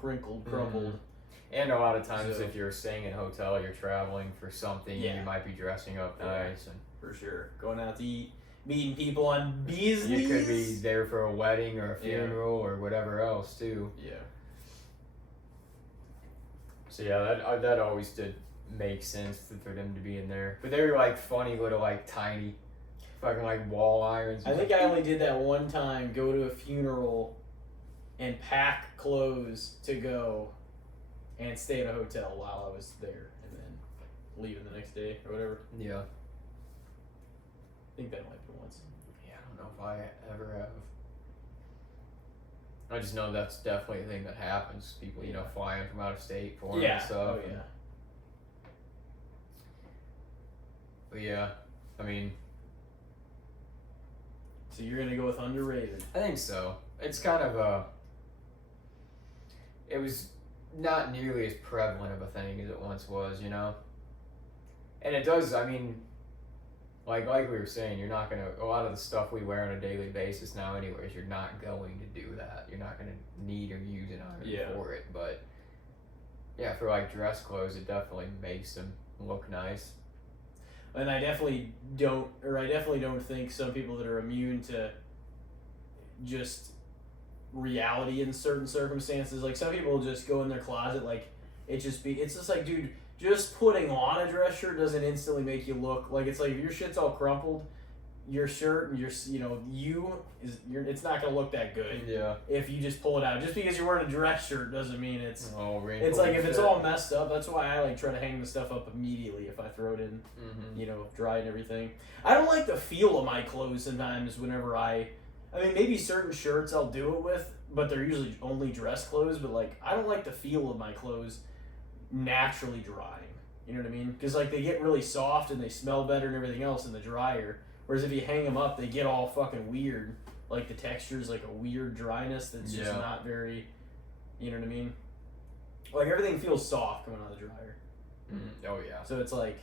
crinkled, crumpled. and a lot of times, So- if you're staying in a hotel, you're traveling for something. Yeah. You might be dressing up nice, and For sure, going out to eat, meeting people on business. you could be there for a wedding or a Yeah. funeral or whatever else too. Yeah. So yeah, that always did make sense for them to be in there. But they were like funny little like tiny, fucking like wall irons. I think I only did that one time. Go to a funeral, and pack clothes to go, and stay at a hotel while I was there, and then leaving the next day or whatever. Yeah. I think that might be once. Yeah, I don't know if I ever have. I just know that's definitely a thing that happens. People, flying from out of state for 'em and stuff. Oh yeah. But yeah, I mean, So you're gonna go with underrated. I think so. It's kind of it was not nearly as prevalent of a thing as it once was, And it does, I mean, like we were saying, you're not gonna, a lot of the stuff we wear on a daily basis now anyways, you're not going to do that. You're not gonna need or use an iron for it, but yeah, for like dress clothes, it definitely makes them look nice. And I definitely don't think some people that are immune to just reality in certain circumstances. Like some people just go in their closet like it's just like, dude, just putting on a dress shirt doesn't instantly make you look like it's like if your shit's all crumpled, your shirt and it's not gonna look that good. Yeah. If you just pull it out, just because you're wearing a dress shirt doesn't mean it's. Oh, it's like if it's all messed up. That's why I like try to hang the stuff up immediately if I throw it in, dry and everything. I don't like the feel of my clothes sometimes. Whenever I mean, maybe certain shirts I'll do it with, but they're usually only dress clothes. But like, I don't like the feel of my clothes naturally drying. You know what I mean? Because like they get really soft and they smell better and everything else in the dryer. Whereas if you hang them up, they get all fucking weird. Like the texture's like a weird dryness that's just not very, you know what I mean? Like everything feels soft coming out of the dryer. Oh yeah. So it's like,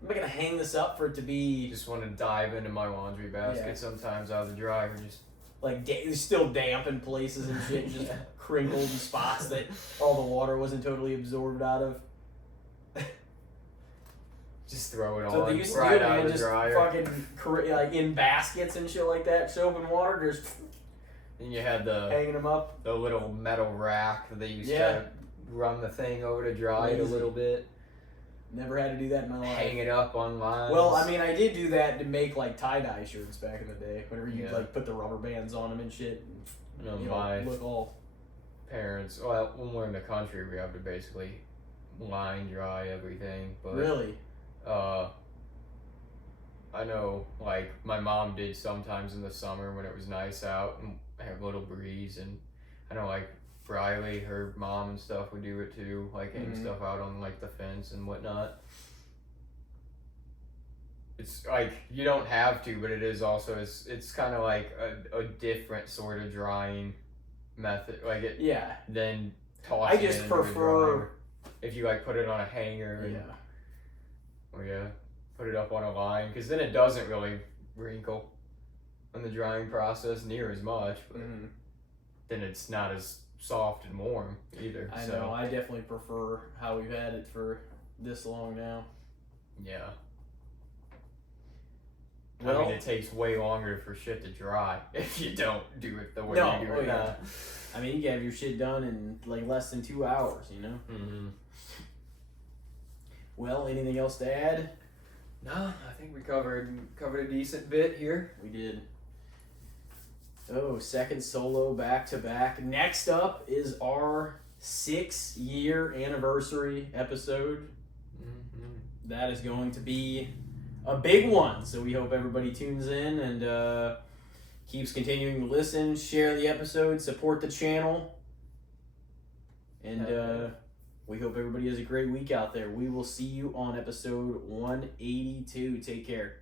I'm not gonna hang this up for it to be. Just want to dive into my laundry basket sometimes out of the dryer, just like still damp in places and shit, and just crinkled in spots that all the water wasn't totally absorbed out of. Just throw it so on they used to right do it, out of the just dryer. fucking like in baskets and shit like that, soap and water, just. And you had hanging them up. The little metal rack that they used to run the thing over to dry it a little bit. Never had to do that in my life. Hang it up on lines. Well, I mean, I did do that to make like tie-dye shirts back in the day. Whenever you like put the rubber bands on them and shit, and, my look all. Parents. Well, when we're in the country, we have to basically line dry everything. But really. I know, like, my mom did sometimes in the summer when it was nice out and had a little breeze, and I know, like, Briley, her mom and stuff would do it too, like, hang stuff out on, like, the fence and whatnot. It's, like, you don't have to, but it is also, it's kind of like a different sort of drying method, like, than tossing I just it prefer... If you, like, put it on a hanger and... put it up on a line, because then it doesn't really wrinkle in the drying process near as much, but then it's not as soft and warm either. I know, I definitely prefer how we've had it for this long now. Yeah. Well, I mean, it takes way longer for shit to dry if you don't do it the way you do it now. I mean, you can have your shit done in like less than 2 hours, you know? Well, anything else to add? No, I think we covered a decent bit here. We did. Oh, second solo back-to-back. Next up is our 6-year anniversary episode. That is going to be a big one, so we hope everybody tunes in and keeps continuing to listen, share the episode, support the channel, and we hope everybody has a great week out there. We will see you on episode 182. Take care.